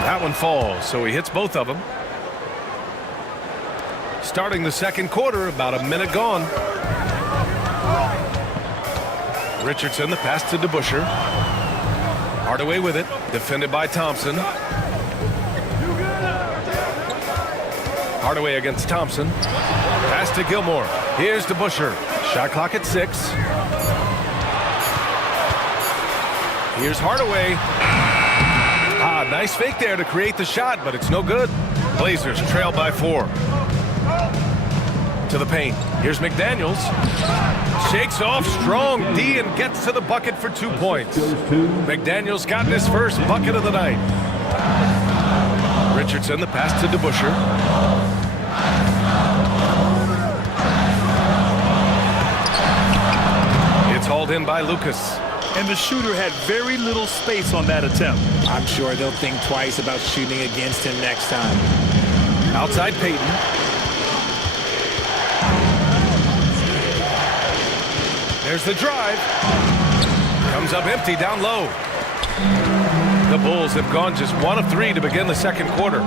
That one falls, so he hits both of them. Starting the second quarter, about a minute gone. Richardson, the pass to DeBusschere. Hardaway with it, defended by Thompson. Hardaway against Thompson. Pass to Gilmore. Here's DeBusschere. Shot clock at 6. Here's Hardaway. Nice fake there to create the shot, but it's no good. Blazers trail by 4. To the paint. Here's McDaniels. Shakes off strong D and gets to the bucket for 2 points. McDaniels got his first bucket of the night. Richardson, the pass to DeBusschere. It's hauled in by Lucas. And the shooter had very little space on that attempt. I'm sure they'll think twice about shooting against him next time. Outside Payton. There's the drive. Comes up empty down low. The Bulls have gone just 1 of 3 to begin the second quarter.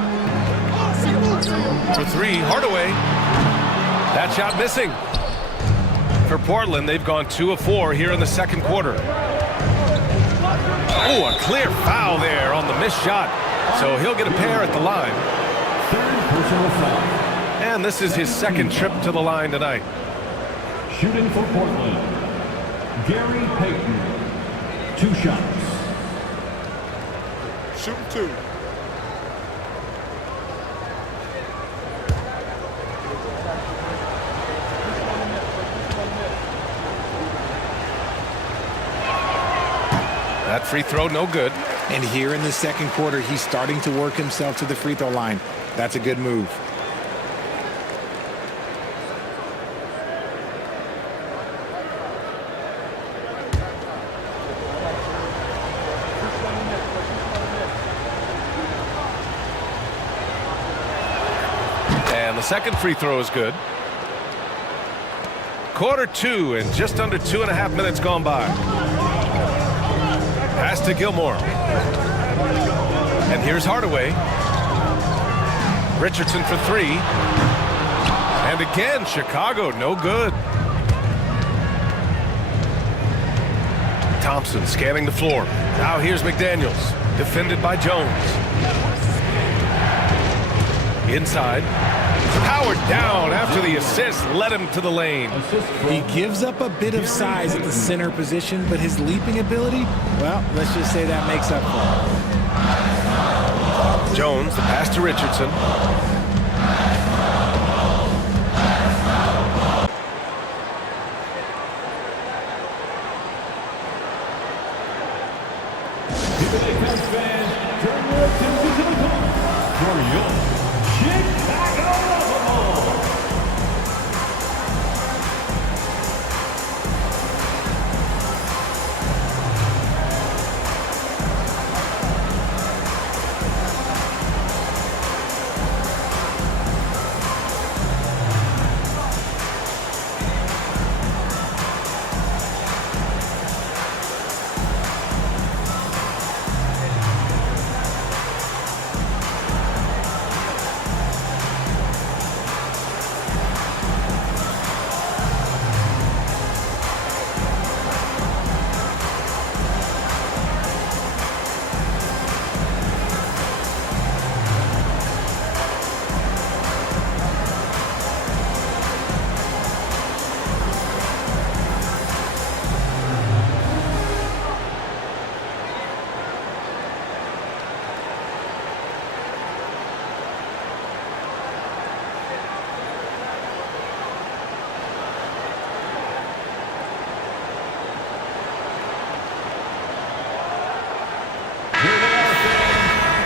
For 3, Hardaway. That shot missing. For Portland, they've gone 2 of 4 here in the second quarter. Oh, a clear foul there on the missed shot. So he'll get a pair at the line. And this is his second trip to the line tonight. Shooting for Portland, Gary Payton. 2 shots. Shooting 2. That free throw, no good. And here in the second quarter, he's starting to work himself to the free throw line. That's a good move. And the second free throw is good. Quarter 2 and just under 2.5 minutes gone by. Pass to Gilmore. And here's Hardaway. Richardson for 3. And again, Chicago, no good. Thompson scanning the floor. Now here's McDaniels, defended by Jones. Inside. Powered down after the assist led him to the lane. He gives up a bit of size at the center position, but his leaping ability, well, let's just say that makes up for it. Jones, the pass to Richardson. Turn your attention to the court for your Chicago Bulls.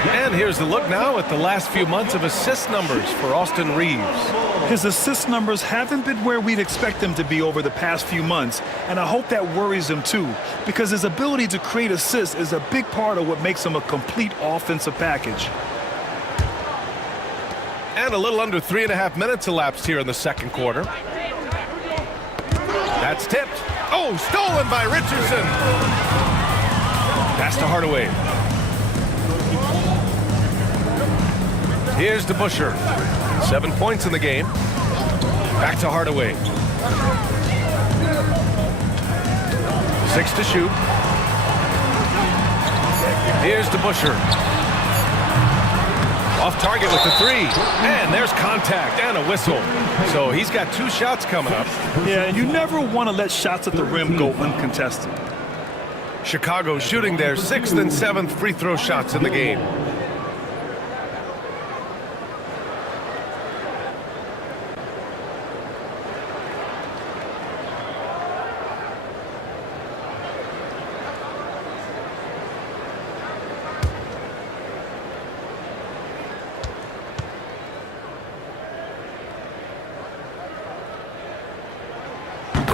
And here's the look now at the last few months of assist numbers for Austin Reaves. His assist numbers haven't been where we'd expect them to be over the past few months, and I hope that worries him too, because his ability to create assists is a big part of what makes him a complete offensive package. And a little under 3.5 minutes elapsed here in the second quarter. That's tipped. Oh, stolen by Richardson. Pass to Hardaway. Here's DeBusschere. 7 points in the game. Back to Hardaway. 6 to shoot. Here's DeBusschere. Off target with the 3. And there's contact and a whistle. So he's got 2 shots coming up. Yeah, you never want to let shots at the rim go uncontested. Chicago shooting their 6th and 7th free throw shots in the game.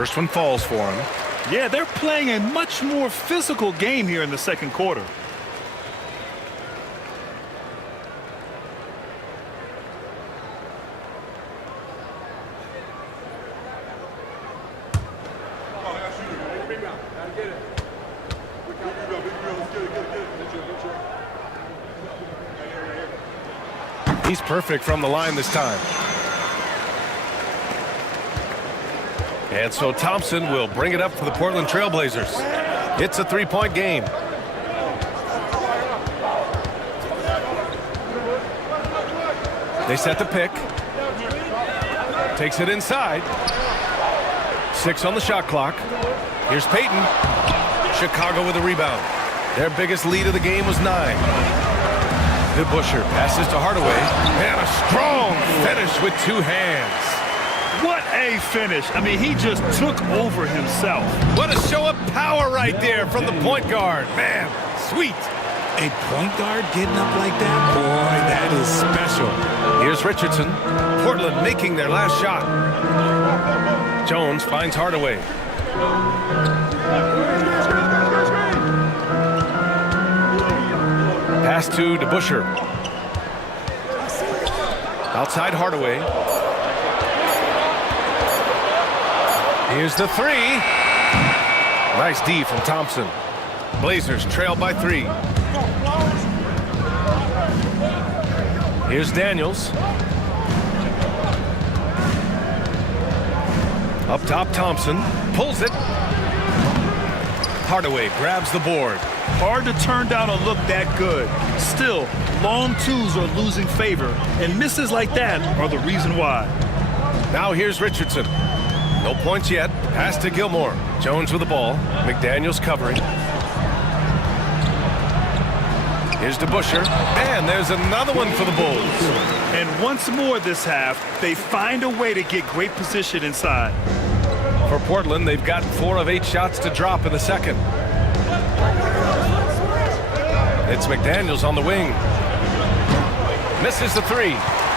First one falls for him. Yeah, they're playing a much more physical game here in the second quarter. He's perfect from the line this time. And so Thompson will bring it up for the Portland Trailblazers. It's a three-point game. They set the pick. Takes it inside. 6 on the shot clock. Here's Payton. Chicago with a rebound. Their biggest lead of the game was 9. DeBusschere passes to Hardaway. And a strong finish with 2 hands. What a finish. I mean, he just took over himself. What a show of power right there from the point guard. Man, sweet. A point guard getting up like that? Boy, that is special. Here's Richardson. Portland making their last shot. Jones finds Hardaway. Pass to DeBusschere. Outside Hardaway. Here's the 3. Nice D from Thompson. Blazers trail by 3. Here's Daniels. Up top, Thompson pulls it. Hardaway grabs the board. Hard to turn down a look that good. Still, long twos are losing favor, and misses like that are the reason why. Now here's Richardson. No points yet. Pass to Gilmore. Jones with the ball. McDaniels covering. Here's DeBusschere. And there's another one for the Bulls. And once more this half, they find a way to get great position inside. For Portland, they've got 4 of 8 shots to drop in the second. It's McDaniels on the wing. Misses the 3.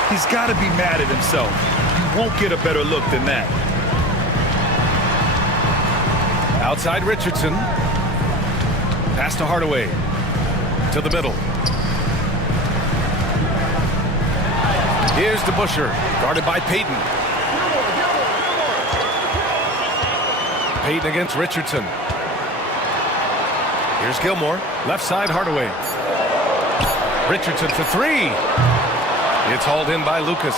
He's got to be mad at himself. You won't get a better look than that. Outside Richardson. Pass to Hardaway. To the middle. Here's DeBusschere, guarded by Payton. Payton against Richardson. Here's Gilmore, left side Hardaway. Richardson for 3. It's hauled in by Lucas.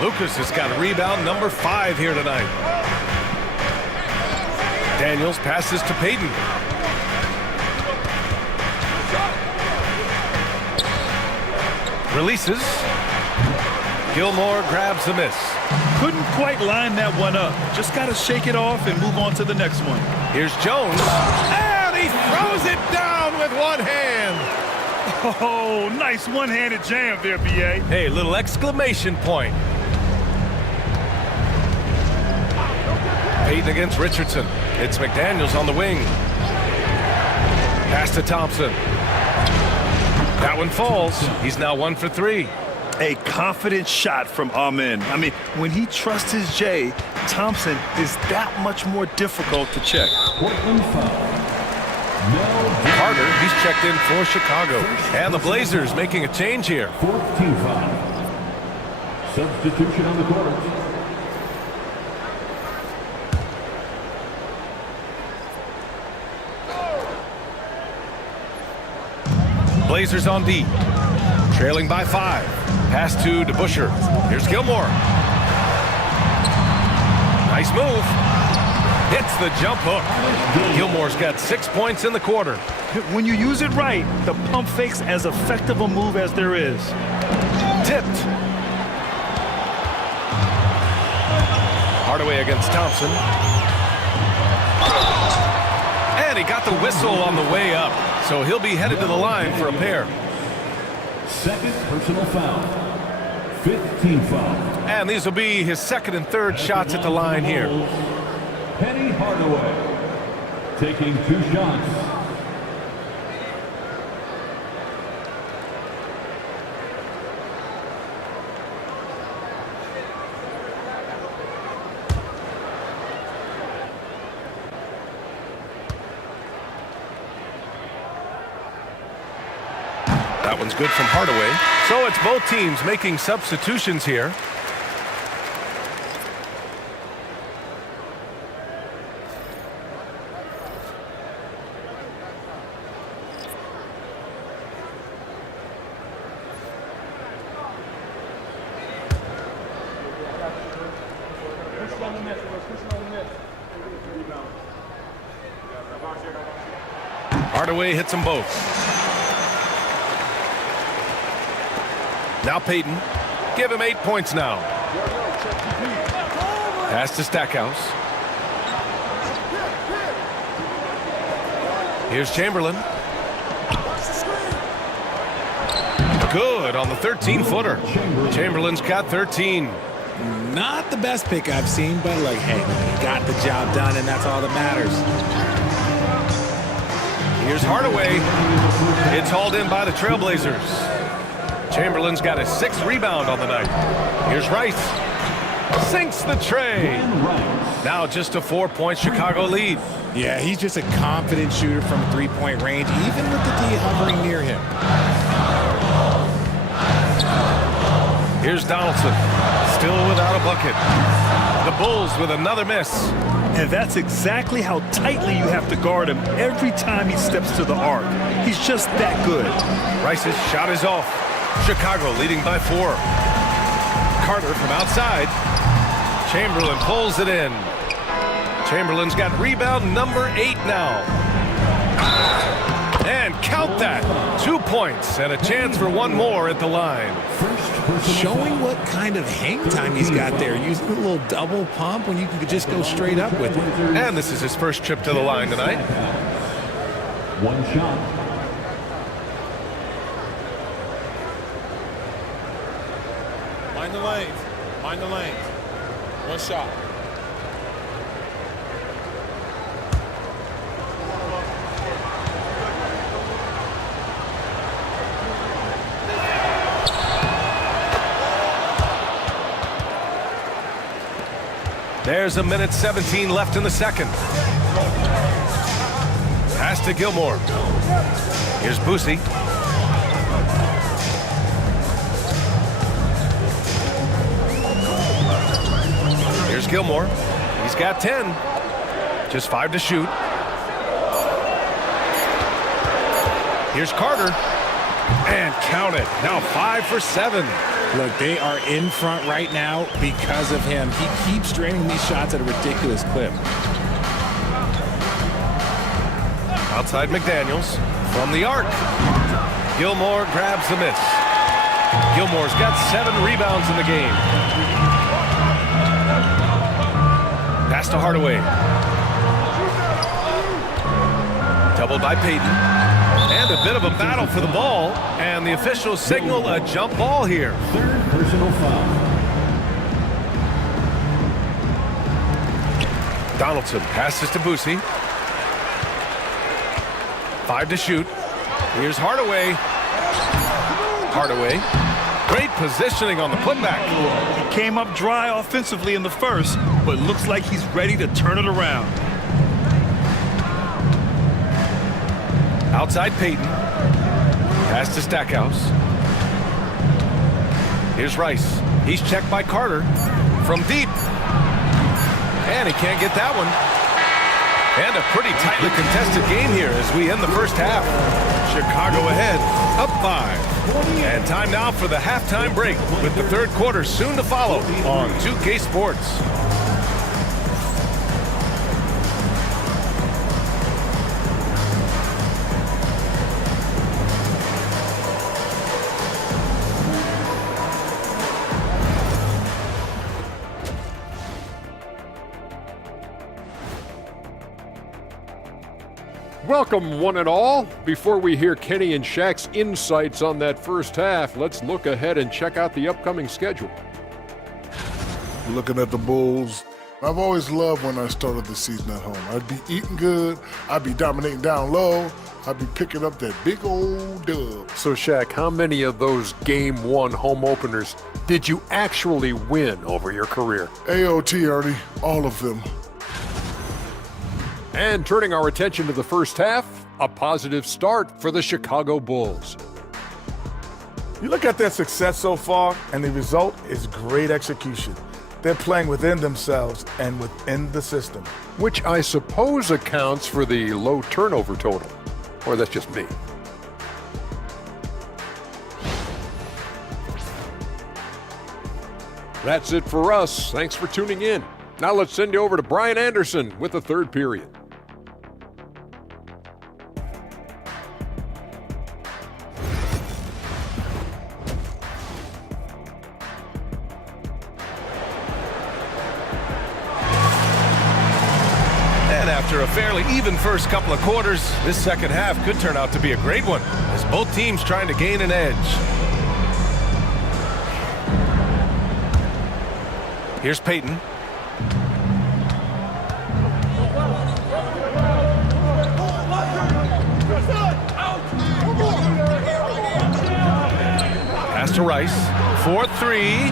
Lucas has got rebound number 5 here tonight. Daniels passes to Payton. Releases. Gilmore grabs the miss. Couldn't quite line that one up. Just got to shake it off and move on to the next one. Here's Jones. And he throws it down with one hand. Oh, nice one-handed jam there, B.A. Hey, little exclamation point. Payton against Richardson. It's McDaniels on the wing. Pass to Thompson. That one falls. He's now 1 for 3. A confident shot from Amen. I mean, when he trusts his J, Thompson is that much more difficult to check. Carter, he's checked in for Chicago. And the Blazers making a change here. 14 foul. Substitution on the court. Blazers on D. Trailing by 5. Pass to DeBusschere. Here's Gilmore. Nice move. Hits the jump hook. Gilmore's got 6 points in the quarter. When you use it right, the pump fake's as effective a move as there is. Tipped. Hardaway against Thompson. And he got the whistle on the way up. So he'll be headed to the line for a pair. Second personal foul. 15 foul. And these will be his second and third shots at the line here. Penny Hardaway taking 2 shots. That one's good from Hardaway. So it's both teams making substitutions here. Hardaway hits them both. Now Payton. Give him 8 points now. Pass to Stackhouse. Here's Chamberlain. Good on the 13-footer. Chamberlain's got 13. Not the best pick I've seen, but like, hey, he got the job done, and that's all that matters. Here's Hardaway. It's hauled in by the Trailblazers. Chamberlain's got his 6th rebound on the night. Here's Rice. Sinks the tray. Now just a 4-point Chicago lead. Yeah, he's just a confident shooter from three-point range, even with the D hovering near him. Here's Donaldson. Still without a bucket. The Bulls with another miss. And that's exactly how tightly you have to guard him every time he steps to the arc. He's just that good. Rice's shot is off. Chicago leading by 4. Carter from outside. Chamberlain pulls it in. Chamberlain's got rebound number 8 now. And count that. 2 points and a chance for one more at the line. Showing what kind of hang time he's got there, using a little double pump when you can just go straight up with it. And this is his first trip to the line tonight. One shot. Mind the lanes. Mind the lanes. One shot. There's a minute 17 left in the second. Pass to Gilmore. Here's Boosie. Here's Gilmore. He's got 10. Just 5 to shoot. Here's Carter. And count it. Now 5 for 7. Look, they are in front right now because of him. He keeps draining these shots at a ridiculous clip. Outside McDaniels from the arc. Gilmore grabs the miss. Gilmore's got 7 rebounds in the game. Pass to Hardaway. Doubled by Payton. And a bit of a battle for the ball. And the officials signal a jump ball here. Third personal foul. Donaldson passes to Boosie. 5 to shoot. Here's Hardaway. Hardaway. Great positioning on the putback. He came up dry offensively in the first, but looks like he's ready to turn it around. Outside Payton. Pass to Stackhouse. Here's Rice. He's checked by Carter from deep. And he can't get that one. And a pretty tightly contested game here as we end the first half. Chicago ahead, up 5. And time now for the halftime break with the third quarter soon to follow on 2K Sports. Welcome, one and all. Before we hear Kenny and Shaq's insights on that first half, let's look ahead and check out the upcoming schedule. Looking at the Bulls, I've always loved when I started the season at home. I'd be eating good, I'd be dominating down low, I'd be picking up that big old dub. So, Shaq, how many of those Game 1 home openers did you actually win over your career? AOT, Ernie, all of them. And turning our attention to the first half, a positive start for the Chicago Bulls. You look at their success so far, and the result is great execution. They're playing within themselves and within the system. Which I suppose accounts for the low turnover total. Or that's just me. That's it for us. Thanks for tuning in. Now let's send you over to Brian Anderson with the third period. And after a fairly even first couple of quarters, this second half could turn out to be a great one, as both teams trying to gain an edge. Here's Payton. Pass to Rice. 4-3.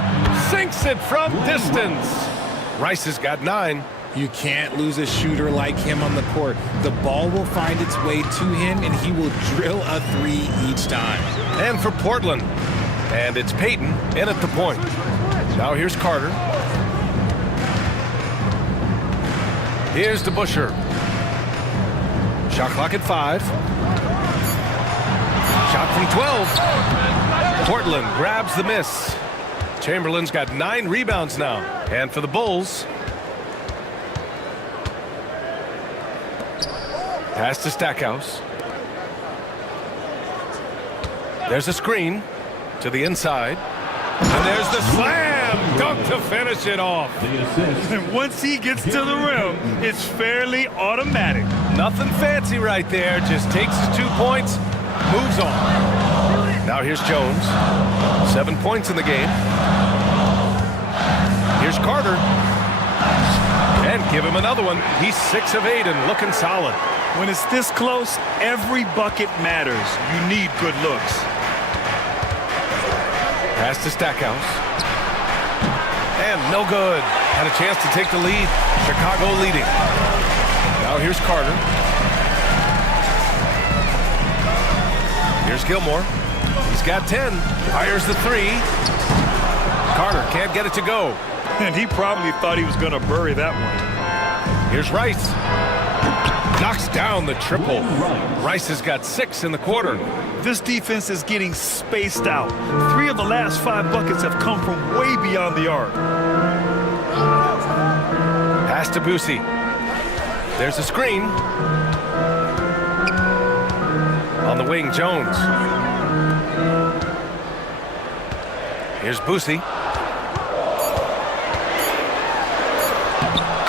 Sinks it from distance. Rice has got 9. You can't lose a shooter like him on the court. The ball will find its way to him, and he will drill a 3 each time. And for Portland. And it's Payton in at the point. Now here's Carter. Here's DeBusschere. Shot clock at 5. Shot from 12. Portland grabs the miss. Chamberlain's got 9 rebounds now. And for the Bulls, pass to Stackhouse. There's a screen to the inside. And there's the slam dunk to finish it off. And once he gets to the rim, it's fairly automatic. Nothing fancy right there. Just takes his 2 points, moves on. Now here's Jones. 7 points in the game. Here's Carter. And give him another one. He's 6 of 8 and looking solid. When it's this close, every bucket matters. You need good looks. Pass to Stackhouse. And no good. Had a chance to take the lead. Chicago leading. Now here's Carter. Here's Gilmore. He's got 10. Fires the 3. Carter can't get it to go. And he probably thought he was going to bury that one. Here's Rice. Knocks down the triple. Rice has got 6 in the quarter. This defense is getting spaced out. 3 of the last 5 buckets have come from way beyond the arc. Pass to Boosie. There's a screen. On the wing, Jones. Here's Boosie.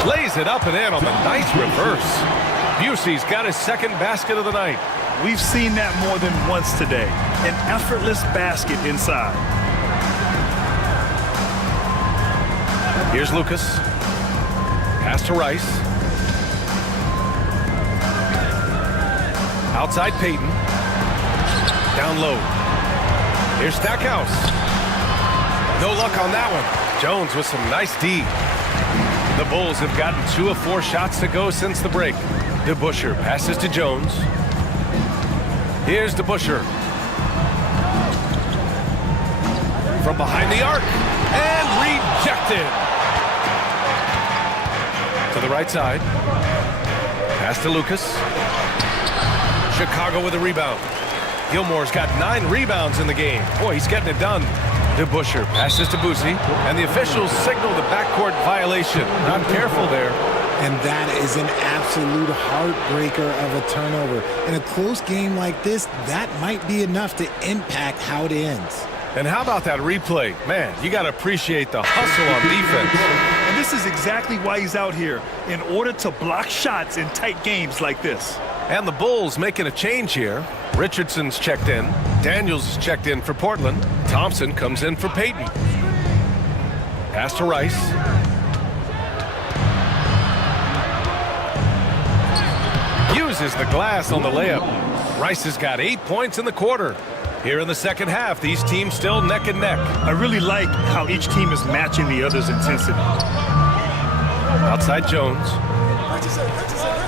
Lays it up and in on the nice reverse. Busey's got his second basket of the night. We've seen that more than once today. An effortless basket inside. Here's Lucas. Pass to Rice. Outside Payton. Down low. Here's Stackhouse. No luck on that one. Jones with some nice D. The Bulls have gotten 2 of 4 shots to go since the break. DeBusschere passes to Jones. Here's DeBusschere. From behind the arc. And rejected. To the right side. Pass to Lucas. Chicago with a rebound. Gilmore's got 9 rebounds in the game. Boy, he's getting it done. DeBusschere passes to Boosie, and the officials signal the backcourt violation. Not careful there. And that is an absolute heartbreaker of a turnover. In a close game like this, that might be enough to impact how it ends. And how about that replay? Man, you got to appreciate the hustle on defense. And this is exactly why he's out here, in order to block shots in tight games like this. And the Bulls making a change here. Richardson's checked in. Daniels is checked in for Portland. Thompson comes in for Payton. Pass to Rice. Uses the glass on the layup. Rice has got 8 points in the quarter. Here in the second half, these teams still neck and neck. I really like how each team is matching the other's intensity. Outside Jones.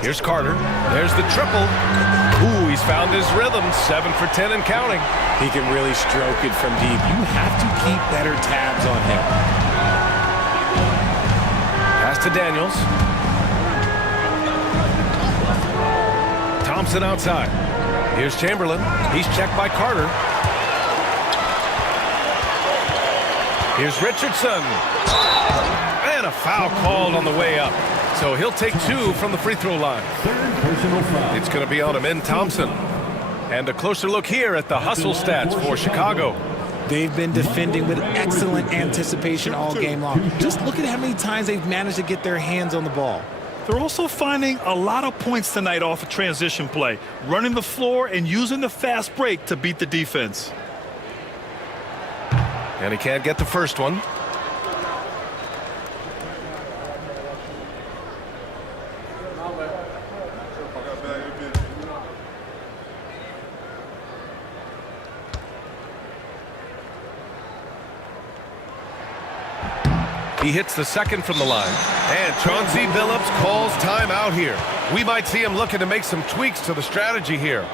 Here's Carter. There's the triple. Ooh, he's found his rhythm. 7 for 10 and counting. He can really stroke it from deep. You have to keep better tabs on him. Pass to Daniels. Thompson outside. Here's Chamberlain. He's checked by Carter. Here's Richardson. And a foul called on the way up. So he'll take 2 from the free throw line. It's going to be on Amin Thompson. And a closer look here at the hustle stats for Chicago. They've been defending with excellent anticipation all game long. Just look at how many times they've managed to get their hands on the ball. They're also finding a lot of points tonight off of transition play, running the floor and using the fast break to beat the defense. And he can't get the first one. He hits the second from the line. And Chauncey Billups calls timeout here. We might see him looking to make some tweaks to the strategy here.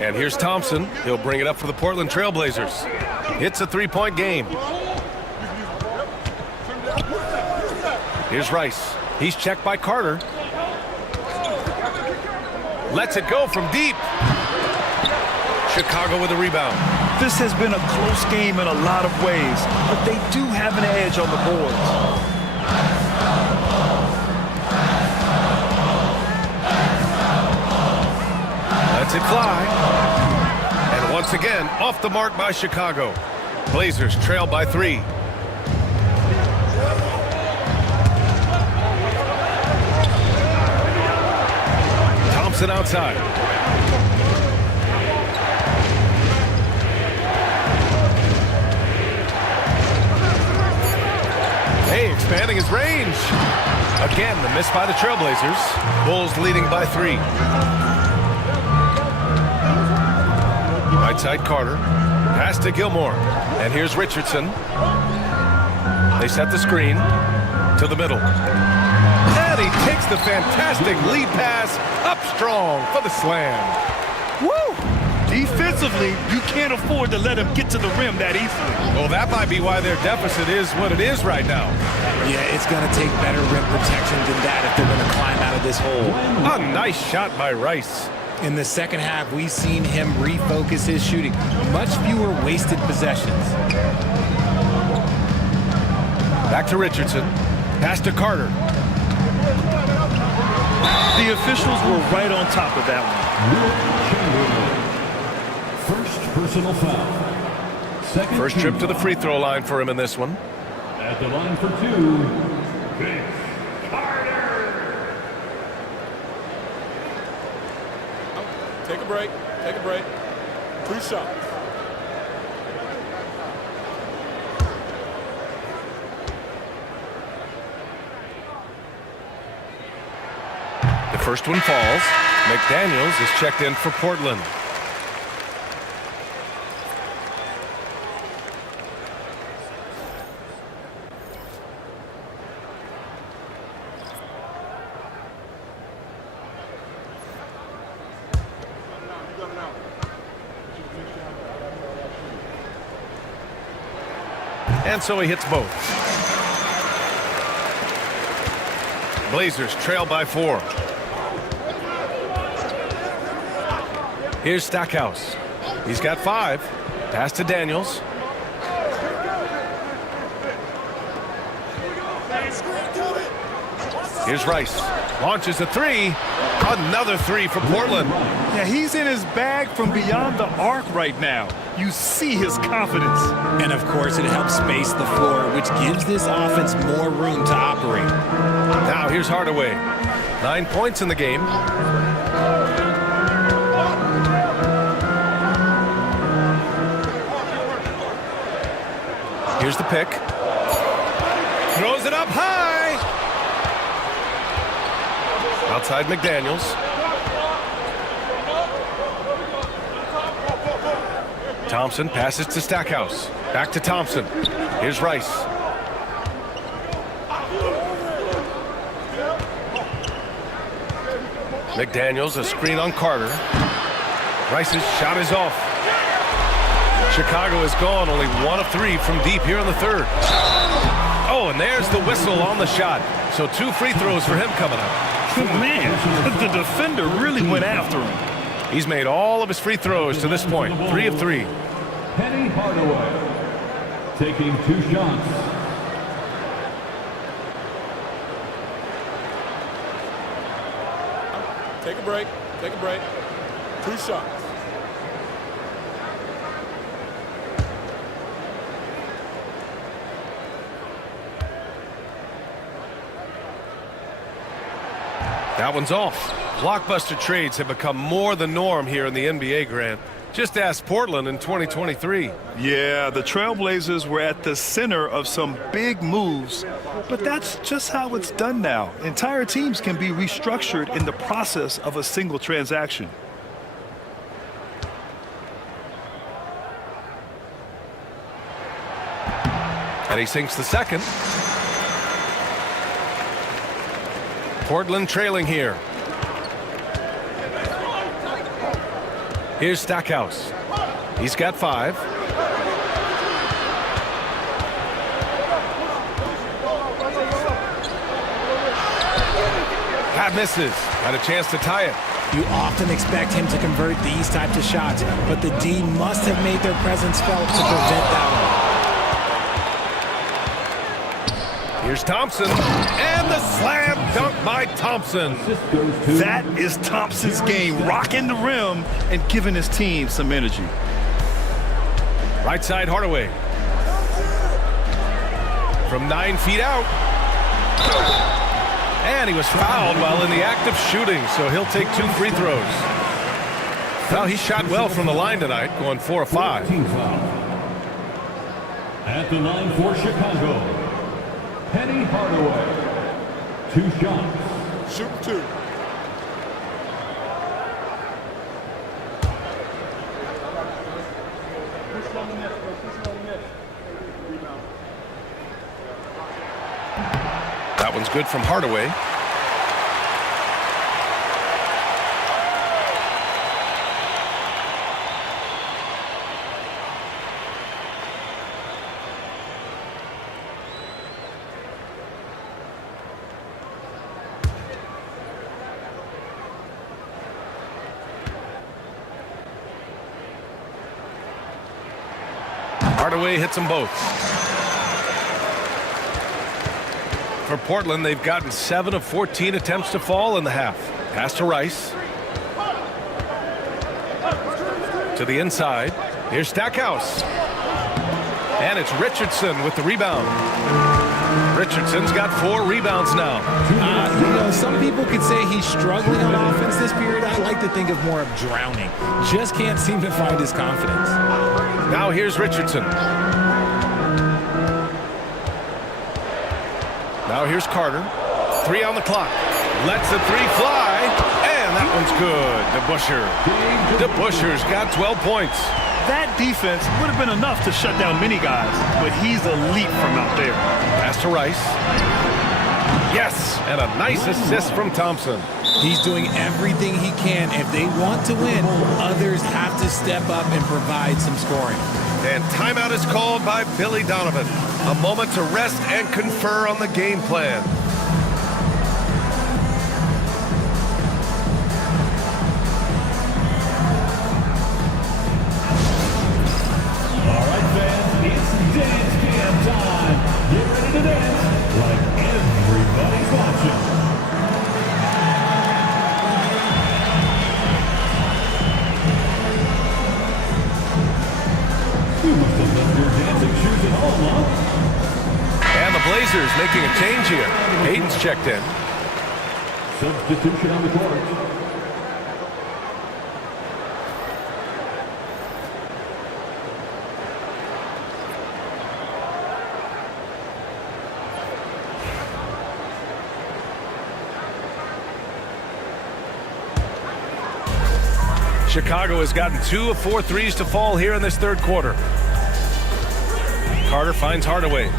And here's Thompson. He'll bring it up for the Portland Trailblazers. It's a three-point game. Here's Rice. He's checked by Carter. Lets it go from deep. Chicago with a rebound. This has been a close game in a lot of ways, but they do have an edge on the boards. Lets it fly. And once again, off the mark by Chicago. Blazers trail by 3. Thompson outside. Hey, expanding his range. Again, the miss by the Trailblazers. Bulls leading by 3. Right side Carter. Pass to Gilmore. And here's Richardson. They set the screen to the middle. And he takes the fantastic lead pass up strong for the slam. Woo! Defensively, you can't afford to let him get to the rim that easily. Well, that might be why their deficit is what it is right now. Yeah, it's going to take better rim protection than that if they're going to climb out of this hole. A nice shot by Rice. In the second half, we've seen him refocus his shooting. Much fewer wasted possessions. Back to Richardson. Pass to Carter. The officials were right on top of that one. First personal foul. Second First trip to the free throw line for him in this one. At the line for 2, Vince Carter. Take a break. Take a break. 2 shots. The first one falls. McDaniels is checked in for Portland. And so he hits both. Blazers trail by 4. Here's Stackhouse. He's got 5. Pass to Daniels. Here's Rice. Launches a 3. Another 3 for Portland. Yeah, he's in his bag from beyond the arc right now. You see his confidence. And of course, it helps space the floor, which gives this offense more room to operate. Now here's Hardaway. 9 points in the game. Here's the pick. Throws it up high. Outside McDaniels. Thompson passes to Stackhouse. Back to Thompson. Here's Rice. McDaniels, a screen on Carter. Rice's shot is off. Chicago is gone, only 1 of 3 from deep here in the third. Oh, and there's the whistle on the shot. So 2 free throws for him coming up. Man, the defender really went after him. He's made all of his free throws to this point. 3 of 3. Penny Hardaway taking 2 shots. Take a break. Take a break. 2 shots. That one's off. Blockbuster trades have become more the norm here in the NBA, Grant. Just ask Portland in 2023. Yeah, the Trailblazers were at the center of some big moves, but that's just how it's done now. Entire teams can be restructured in the process of a single transaction. And he sinks the second. Portland trailing here. Here's Stackhouse. He's got 5. That misses. Had a chance to tie it. You often expect him to convert these types of shots, but the D must have made their presence felt to prevent that one. Here's Thompson, and the slam dunk by Thompson. That is Thompson's game, rocking the rim and giving his team some energy. Right side Hardaway. From 9 feet out. And he was fouled while in the act of shooting, so he'll take 2 free throws. Well, he shot well from the line tonight, going 4 of 5. At the line for Chicago, Penny Hardaway, 2 shots. Shoot 2. That one's good from Hardaway. Hardaway hits them both. For Portland, they've gotten 7 of 14 attempts to fall in the half. Pass to Rice. To the inside. Here's Stackhouse. And it's Richardson with the rebound. Richardson's got 4 rebounds now. Some people could say he's struggling on offense this period. I like to think of more of drowning. Just can't seem to find his confidence. Now here's Richardson. Now here's Carter. 3 on the clock. Lets the 3 fly. And that one's good. DeBuscher's got 12 points. That defense would have been enough to shut down many guys, but he's elite from out there. Pass to Rice. Yes, and a nice assist from Thompson. He's doing everything he can. If they want to win, others have to step up and provide some scoring. And timeout is called by Billy Donovan. A moment to rest and confer on the game plan. All right, fans, it's dance cam time. Get ready to dance like everybody's watching. You must have left your dancing shoes at home, huh? And the Blazers making a change here. Hayden's checked in. Substitution on the court. Chicago has gotten 2 of 4 threes to fall here in this third quarter. Carter finds Hardaway.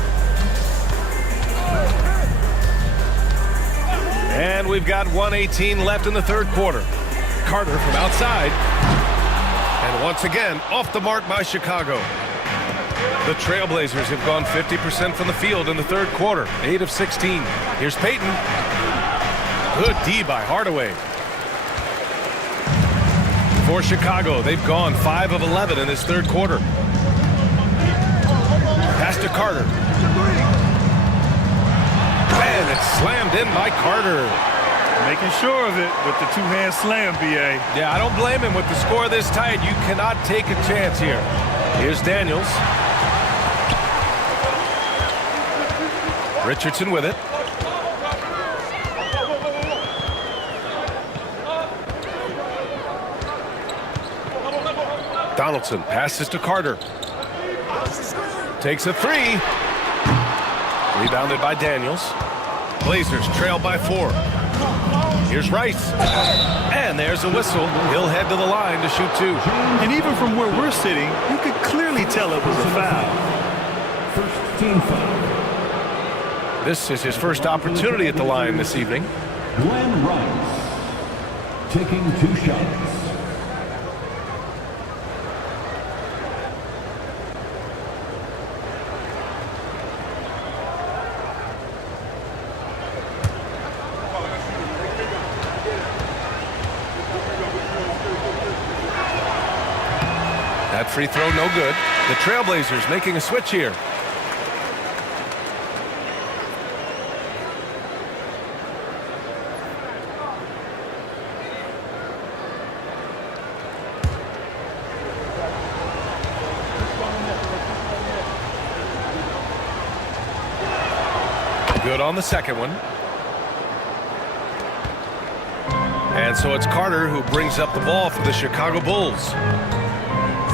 And we've got 1:18 left in the third quarter. Carter from outside. And once again, off the mark by Chicago. The Trailblazers have gone 50% from the field in the third quarter. 8 of 16. Here's Payton. Good D by Hardaway. For Chicago, they've gone 5 of 11 in this third quarter. Pass to Carter. And it's slammed in by Carter. Making sure of it with the 2-hand slam, B.A. Yeah, I don't blame him with the score this tight. You cannot take a chance here. Here's Daniels. Richardson with it. Donaldson passes to Carter. Takes a 3. Rebounded by Daniels. Blazers trail by 4. Here's Rice. And there's a whistle. He'll head to the line to shoot 2. And even from where we're sitting, you could clearly tell it was a foul. First team foul. This is his first opportunity at the line this evening. Glenn Rice taking 2 shots. That free throw no good. The Trailblazers making a switch here. Good on the second one. And so it's Carter who brings up the ball for the Chicago Bulls.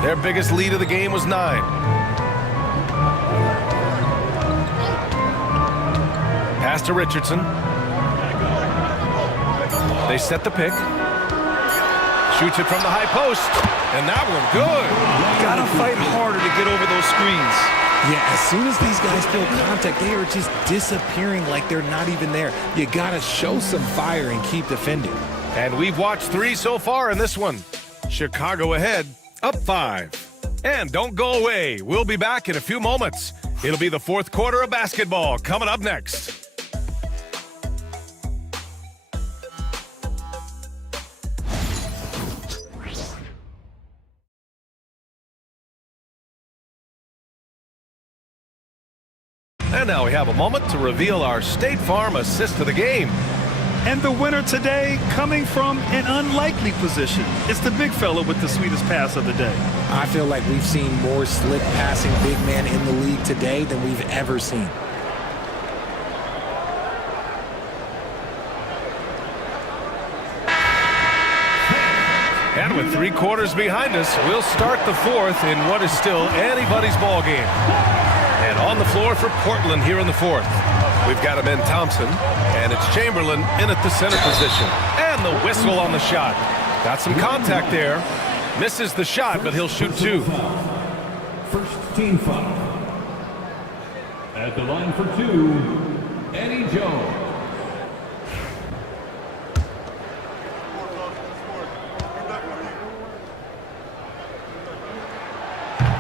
Their biggest lead of the game was 9. Pass to Richardson. They set the pick. Shoots it from the high post. And that one good. Gotta fight harder to get over those screens. Yeah, as soon as these guys feel contact, they are just disappearing like they're not even there. You gotta show some fire and keep defending. And we've watched 3 so far in this one. Chicago ahead, up 5. And don't go away. We'll be back in a few moments. It'll be the fourth quarter of basketball coming up next. And now we have a moment to reveal our State Farm assist of the game. And the winner today coming from an unlikely position. It's the big fella with the sweetest pass of the day. I feel like we've seen more slick passing big men in the league today than we've ever seen. And with 3 quarters behind us, we'll start the 4th in what is still anybody's ball game. And on the floor for Portland here in the 4th, we've got Amen Thompson, and it's Chamberlain in at the center position. And the whistle on the shot. Got some contact there. Misses the shot, but he'll shoot 2. First team foul. At the line for 2, Eddie Jones.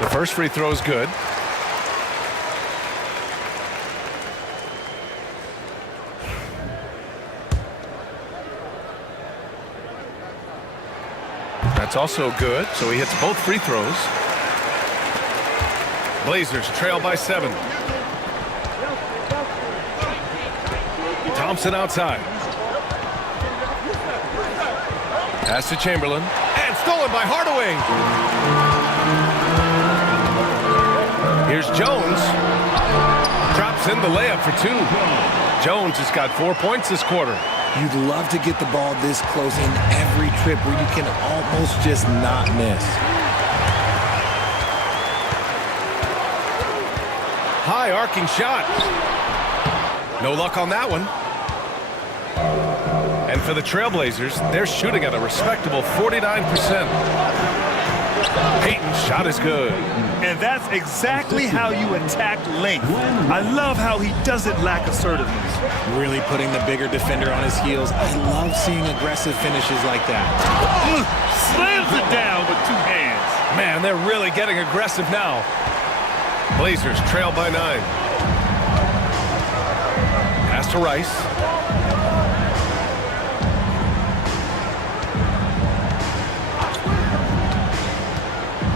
The first free throw is good. That's also good, so he hits both free throws. Blazers trail by 7. Thompson outside. Pass to Chamberlain, and stolen by Hardaway. Here's Jones. Drops in the layup for 2. Jones has got 4 points this quarter. You'd love to get the ball this close in every trip where you can almost just not miss. High arcing shot. No luck on that one. And for the Trailblazers, they're shooting at a respectable 49%. Payton's shot is good. And that's exactly how you attack length. I love how he doesn't lack assertiveness. Really putting the bigger defender on his heels. I love seeing aggressive finishes like that. Slams it down with 2 hands. Man, they're really getting aggressive now. Blazers trail by 9. Pass to Rice.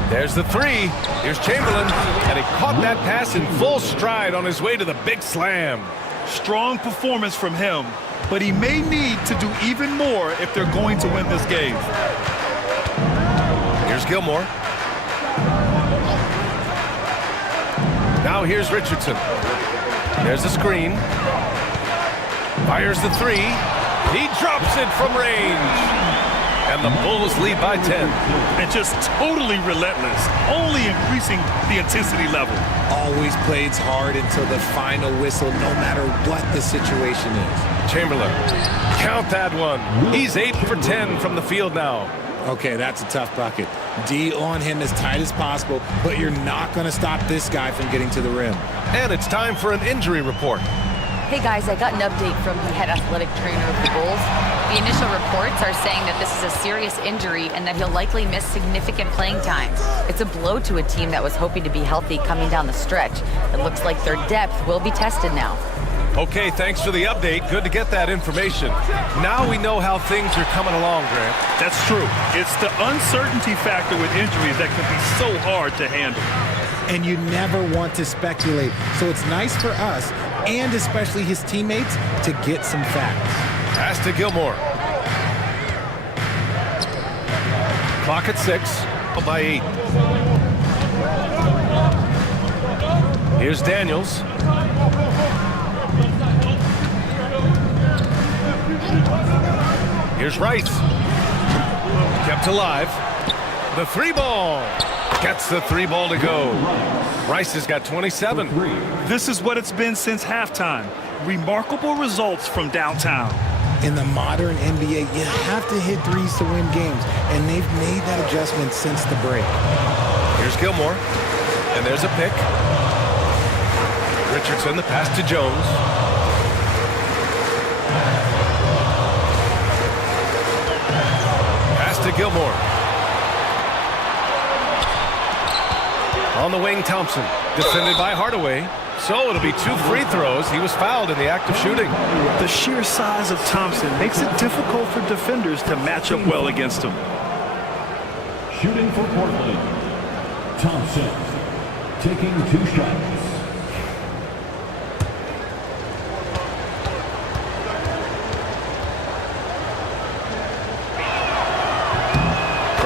There's the 3. Here's Chamberlain, and he caught that pass in full stride on his way to the big slam. Strong performance from him, but he may need to do even more if they're going to win this game. Here's Gilmore. Now here's Richardson. There's the screen. Fires the 3. He drops it from range. And the Bulls lead by 10. And just totally relentless, only increasing the intensity level. Always plays hard until the final whistle, no matter what the situation is. Chamberlain, count that one. He's 8 for 10 from the field now. Okay, that's a tough bucket. D on him as tight as possible, but you're not going to stop this guy from getting to the rim. And it's time for an injury report. Hey guys, I got an update from the head athletic trainer of the Bulls. The initial reports are saying that this is a serious injury and that he'll likely miss significant playing time. It's a blow to a team that was hoping to be healthy coming down the stretch. It looks like their depth will be tested now. Okay, thanks for the update. Good to get that information. Now we know how things are coming along, Grant. That's true. It's the uncertainty factor with injuries that can be so hard to handle. And you never want to speculate. So it's nice for us, and especially his teammates, to get some facts. Pass to Gilmore. Clock at 6, by 8. Here's Daniels. Here's Rice. Kept alive. The 3-ball. Gets the 3-ball to go. Rice has got 27. This is what it's been since halftime. Remarkable results from downtown. In the modern NBA, you have to hit threes to win games, and they've made that adjustment since the break. Here's Gilmore, and there's a pick. Richardson, the pass to Jones. Pass to Gilmore. On the wing, Thompson, defended by Hardaway. So it'll be 2 free throws. He was fouled in the act of shooting. The sheer size of Thompson makes it difficult for defenders to match up well against him. Shooting for Portland, Thompson, taking 2 shots.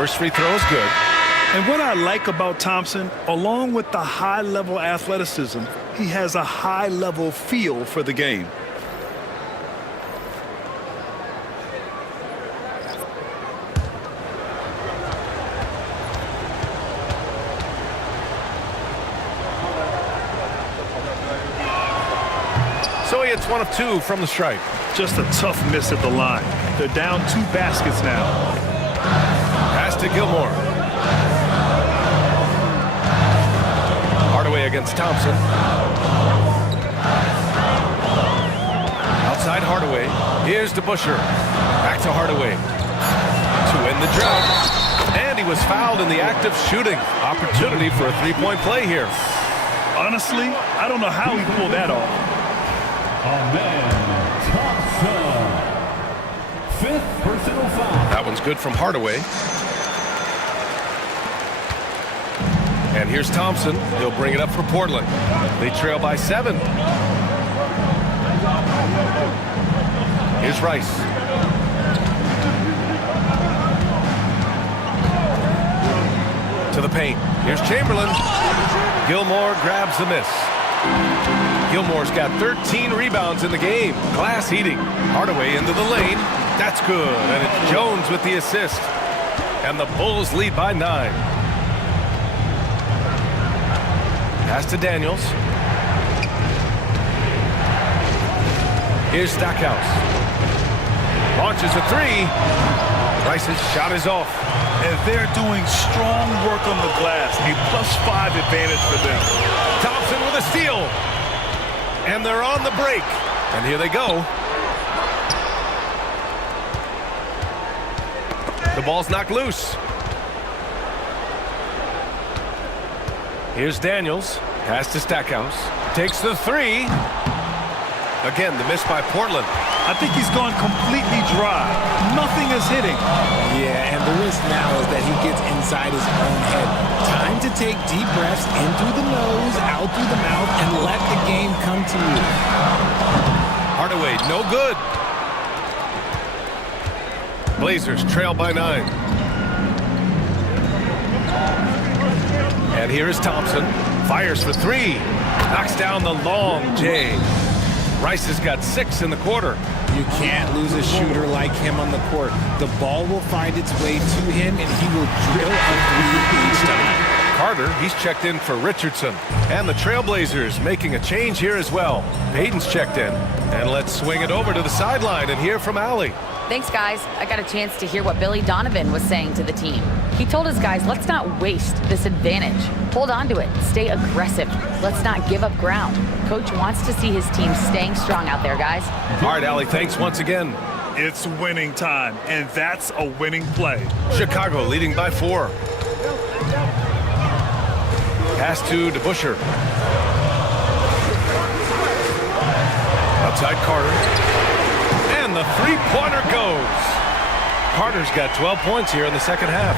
First free throw is good. And what I like about Thompson, along with the high-level athleticism, he has a high-level feel for the game. So he hits 1 of 2 from the stripe. Just a tough miss at the line. They're down 2 baskets now. Pass to Gilmore. Hardaway against Thompson. Outside Hardaway. Here's DeBusschere. Back to Hardaway. To end the drought. And he was fouled in the act of shooting. Opportunity for a three-point play here. Honestly, I don't know how he pulled that off. Amen Thompson. 5th personal foul. That one's good from Hardaway. And here's Thompson. He'll bring it up for Portland. They trail by 7. Here's Rice. To the paint. Here's Chamberlain. Gilmore grabs the miss. Gilmore's got 13 rebounds in the game. Glass heating. Hardaway into the lane. That's good. And it's Jones with the assist. And the Bulls lead by 9. Pass to Daniels. Here's Stackhouse. Launches a 3. Rice's shot is off. And they're doing strong work on the glass. A +5 advantage for them. Thompson with a steal. And they're on the break. And here they go. The ball's knocked loose. Here's Daniels. Pass to Stackhouse. Takes the 3. Again, the miss by Portland. I think he's gone completely dry. Nothing is hitting. Yeah, and the risk now is that he gets inside his own head. Time to take deep breaths in through the nose, out through the mouth, and let the game come to you. Hardaway, no good. Blazers trail by 9. And here is Thompson. Fires for 3. Knocks down the long J. Rice has got 6 in the quarter. You can't lose a shooter like him on the court. The ball will find its way to him, and he will drill a 3 each time. Carter, he's checked in for Richardson. And the Trailblazers making a change here as well. Payton's checked in. And let's swing it over to the sideline and hear from Allie. Thanks, guys. I got a chance to hear what Billy Donovan was saying to the team. He told his guys, let's not waste this advantage. Hold on to it. Stay aggressive. Let's not give up ground. Coach wants to see his team staying strong out there, guys. All right, Allie, thanks once again. It's winning time, and that's a winning play. Chicago leading by 4. Pass to DeBusschere. Outside Carter. And the three-pointer goes. Carter's got 12 points here in the second half.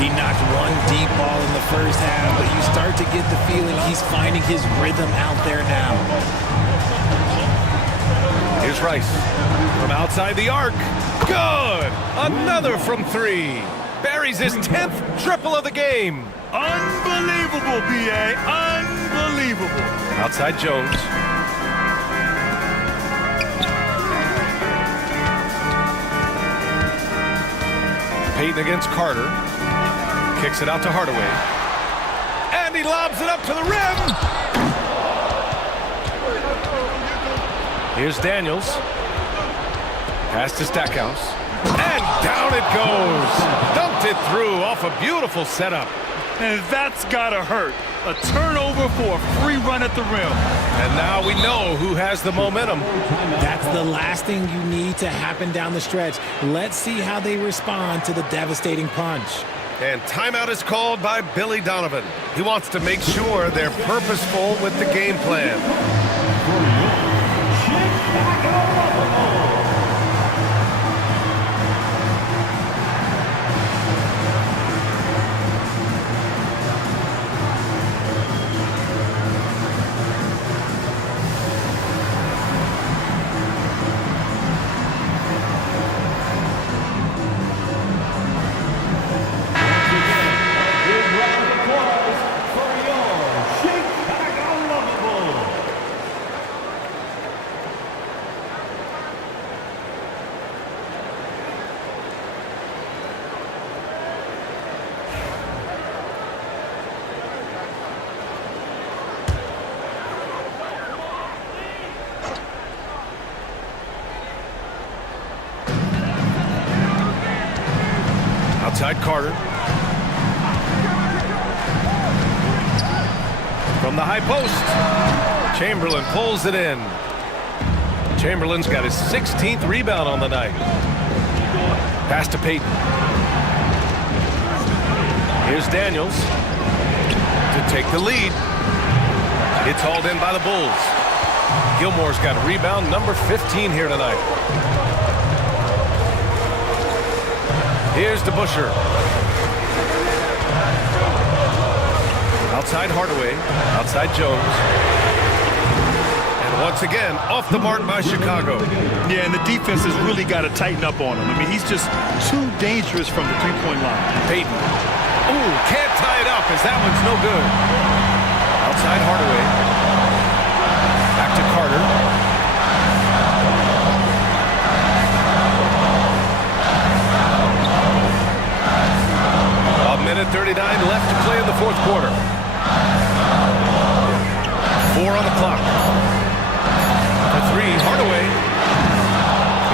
He knocked one deep ball in the first half, but you start to get the feeling he's finding his rhythm out there now. Here's Rice from outside the arc. Good! Another from 3. Buries his 10th triple of the game. Unbelievable, B.A. Unbelievable. Outside Jones. Payton against Carter. Kicks it out to Hardaway. And he lobs it up to the rim. Here's Daniels. Pass to Stackhouse. And down it goes. Dumped it through off a beautiful setup. And that's gotta hurt. A turnover for a free run at the rim. And now we know who has the momentum. That's the last thing you need to happen down the stretch. Let's see how they respond to the devastating punch. And timeout is called by Billy Donovan. He wants to make sure they're purposeful with the game plan. Inside Carter. From the high post. Chamberlain pulls it in. Chamberlain's got his 16th rebound on the night. Pass to Payton. Here's Daniels to take the lead. It's hauled in by the Bulls. Gilmore's got rebound number 15 here tonight. Here's DeBusschere. Outside Hardaway. Outside Jones. And once again, off the mark by Chicago. Yeah, and the defense has really got to tighten up on him. I mean, he's just too dangerous from the three-point line. Payton. Ooh, can't tie it up as that one's no good. Outside Hardaway. Back to Carter. A minute 39 left to play in the fourth quarter. 4 on the clock. The three, Hardaway.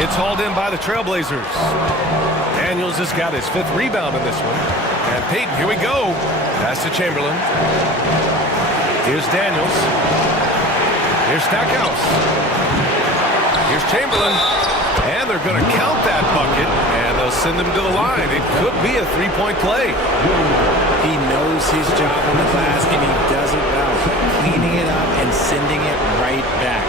It's hauled in by the Trailblazers. Daniels has got his 5th rebound in this one. And Payton, here we go. Pass to Chamberlain. Here's Daniels. Here's Stackhouse. Here's Chamberlain. And they're going to count that bucket, and they'll send him to the line. It could be a three-point play. He knows his job on the glass, and he does it well. Cleaning it up and sending it right back.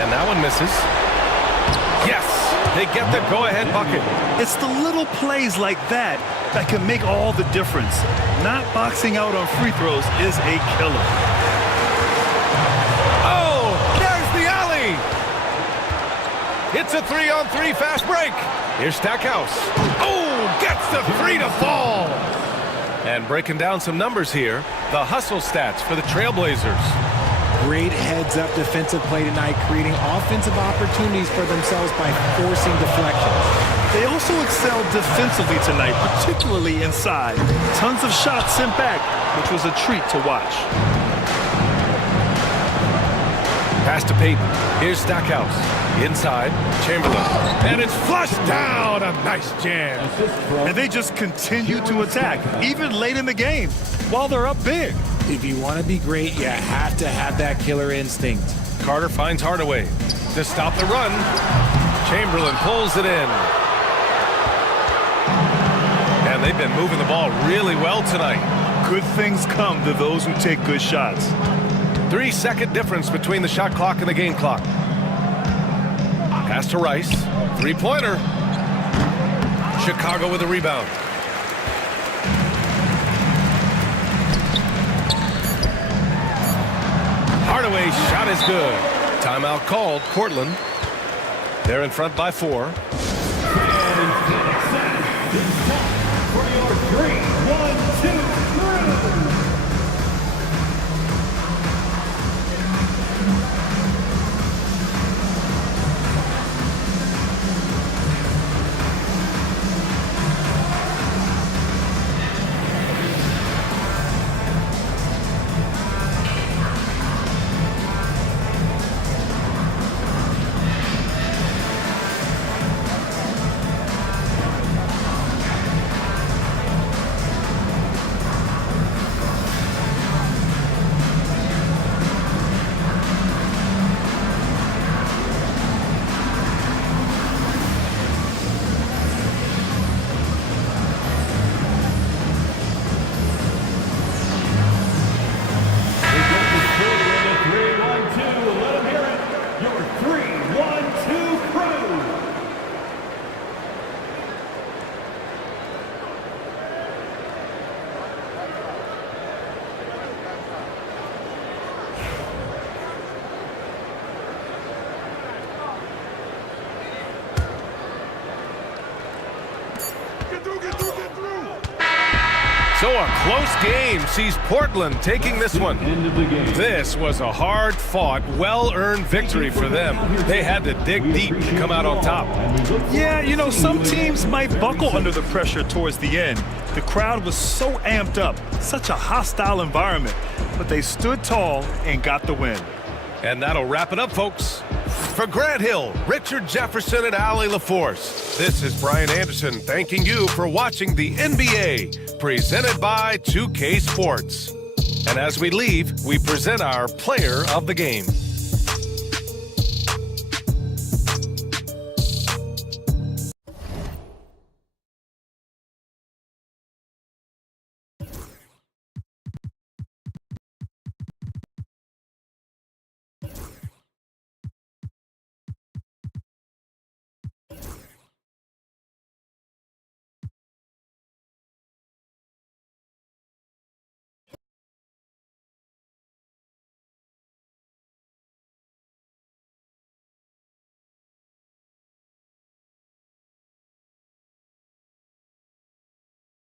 And that one misses. Yes, they get the go-ahead bucket. It's the little plays like that that can make all the difference. Not boxing out on free throws is a killer. Oh, there's the alley. It's a 3-on-3 fast break. Here's Stackhouse. Oh, gets the 3 to fall. And breaking down some numbers here, the hustle stats for the Trailblazers. Great heads-up defensive play tonight, creating offensive opportunities for themselves by forcing deflections. They also excelled defensively tonight, particularly inside. Tons of shots sent back, which was a treat to watch. Pass to Payton. Here's Stackhouse. Inside, Chamberlain. And it's flushed down. A nice jam. And they just continue to attack, even late in the game, while they're up big. If you want to be great, you have to have that killer instinct. Carter finds Hardaway to stop the run. Chamberlain pulls it in. And they've been moving the ball really well tonight. Good things come to those who take good shots. 3-second difference between the shot clock and the game clock. Pass to Rice. Three-pointer. Chicago with a rebound. Hardaway's shot is good. Timeout called. Portland. They're in front by 4. For your 3-1-2 crew. So So a close game sees Portland taking this one. This was a hard-fought, well-earned victory for them. They had to dig deep to come out on top. Yeah, you know, some teams might buckle under the pressure towards the end. The crowd was so amped up, such a hostile environment, but they stood tall and got the win. And that'll wrap it up, folks. For Grant Hill, Richard Jefferson, and Allie LaForce, this is Brian Anderson thanking you for watching the NBA, presented by 2K Sports. And as we leave, we present our player of the game.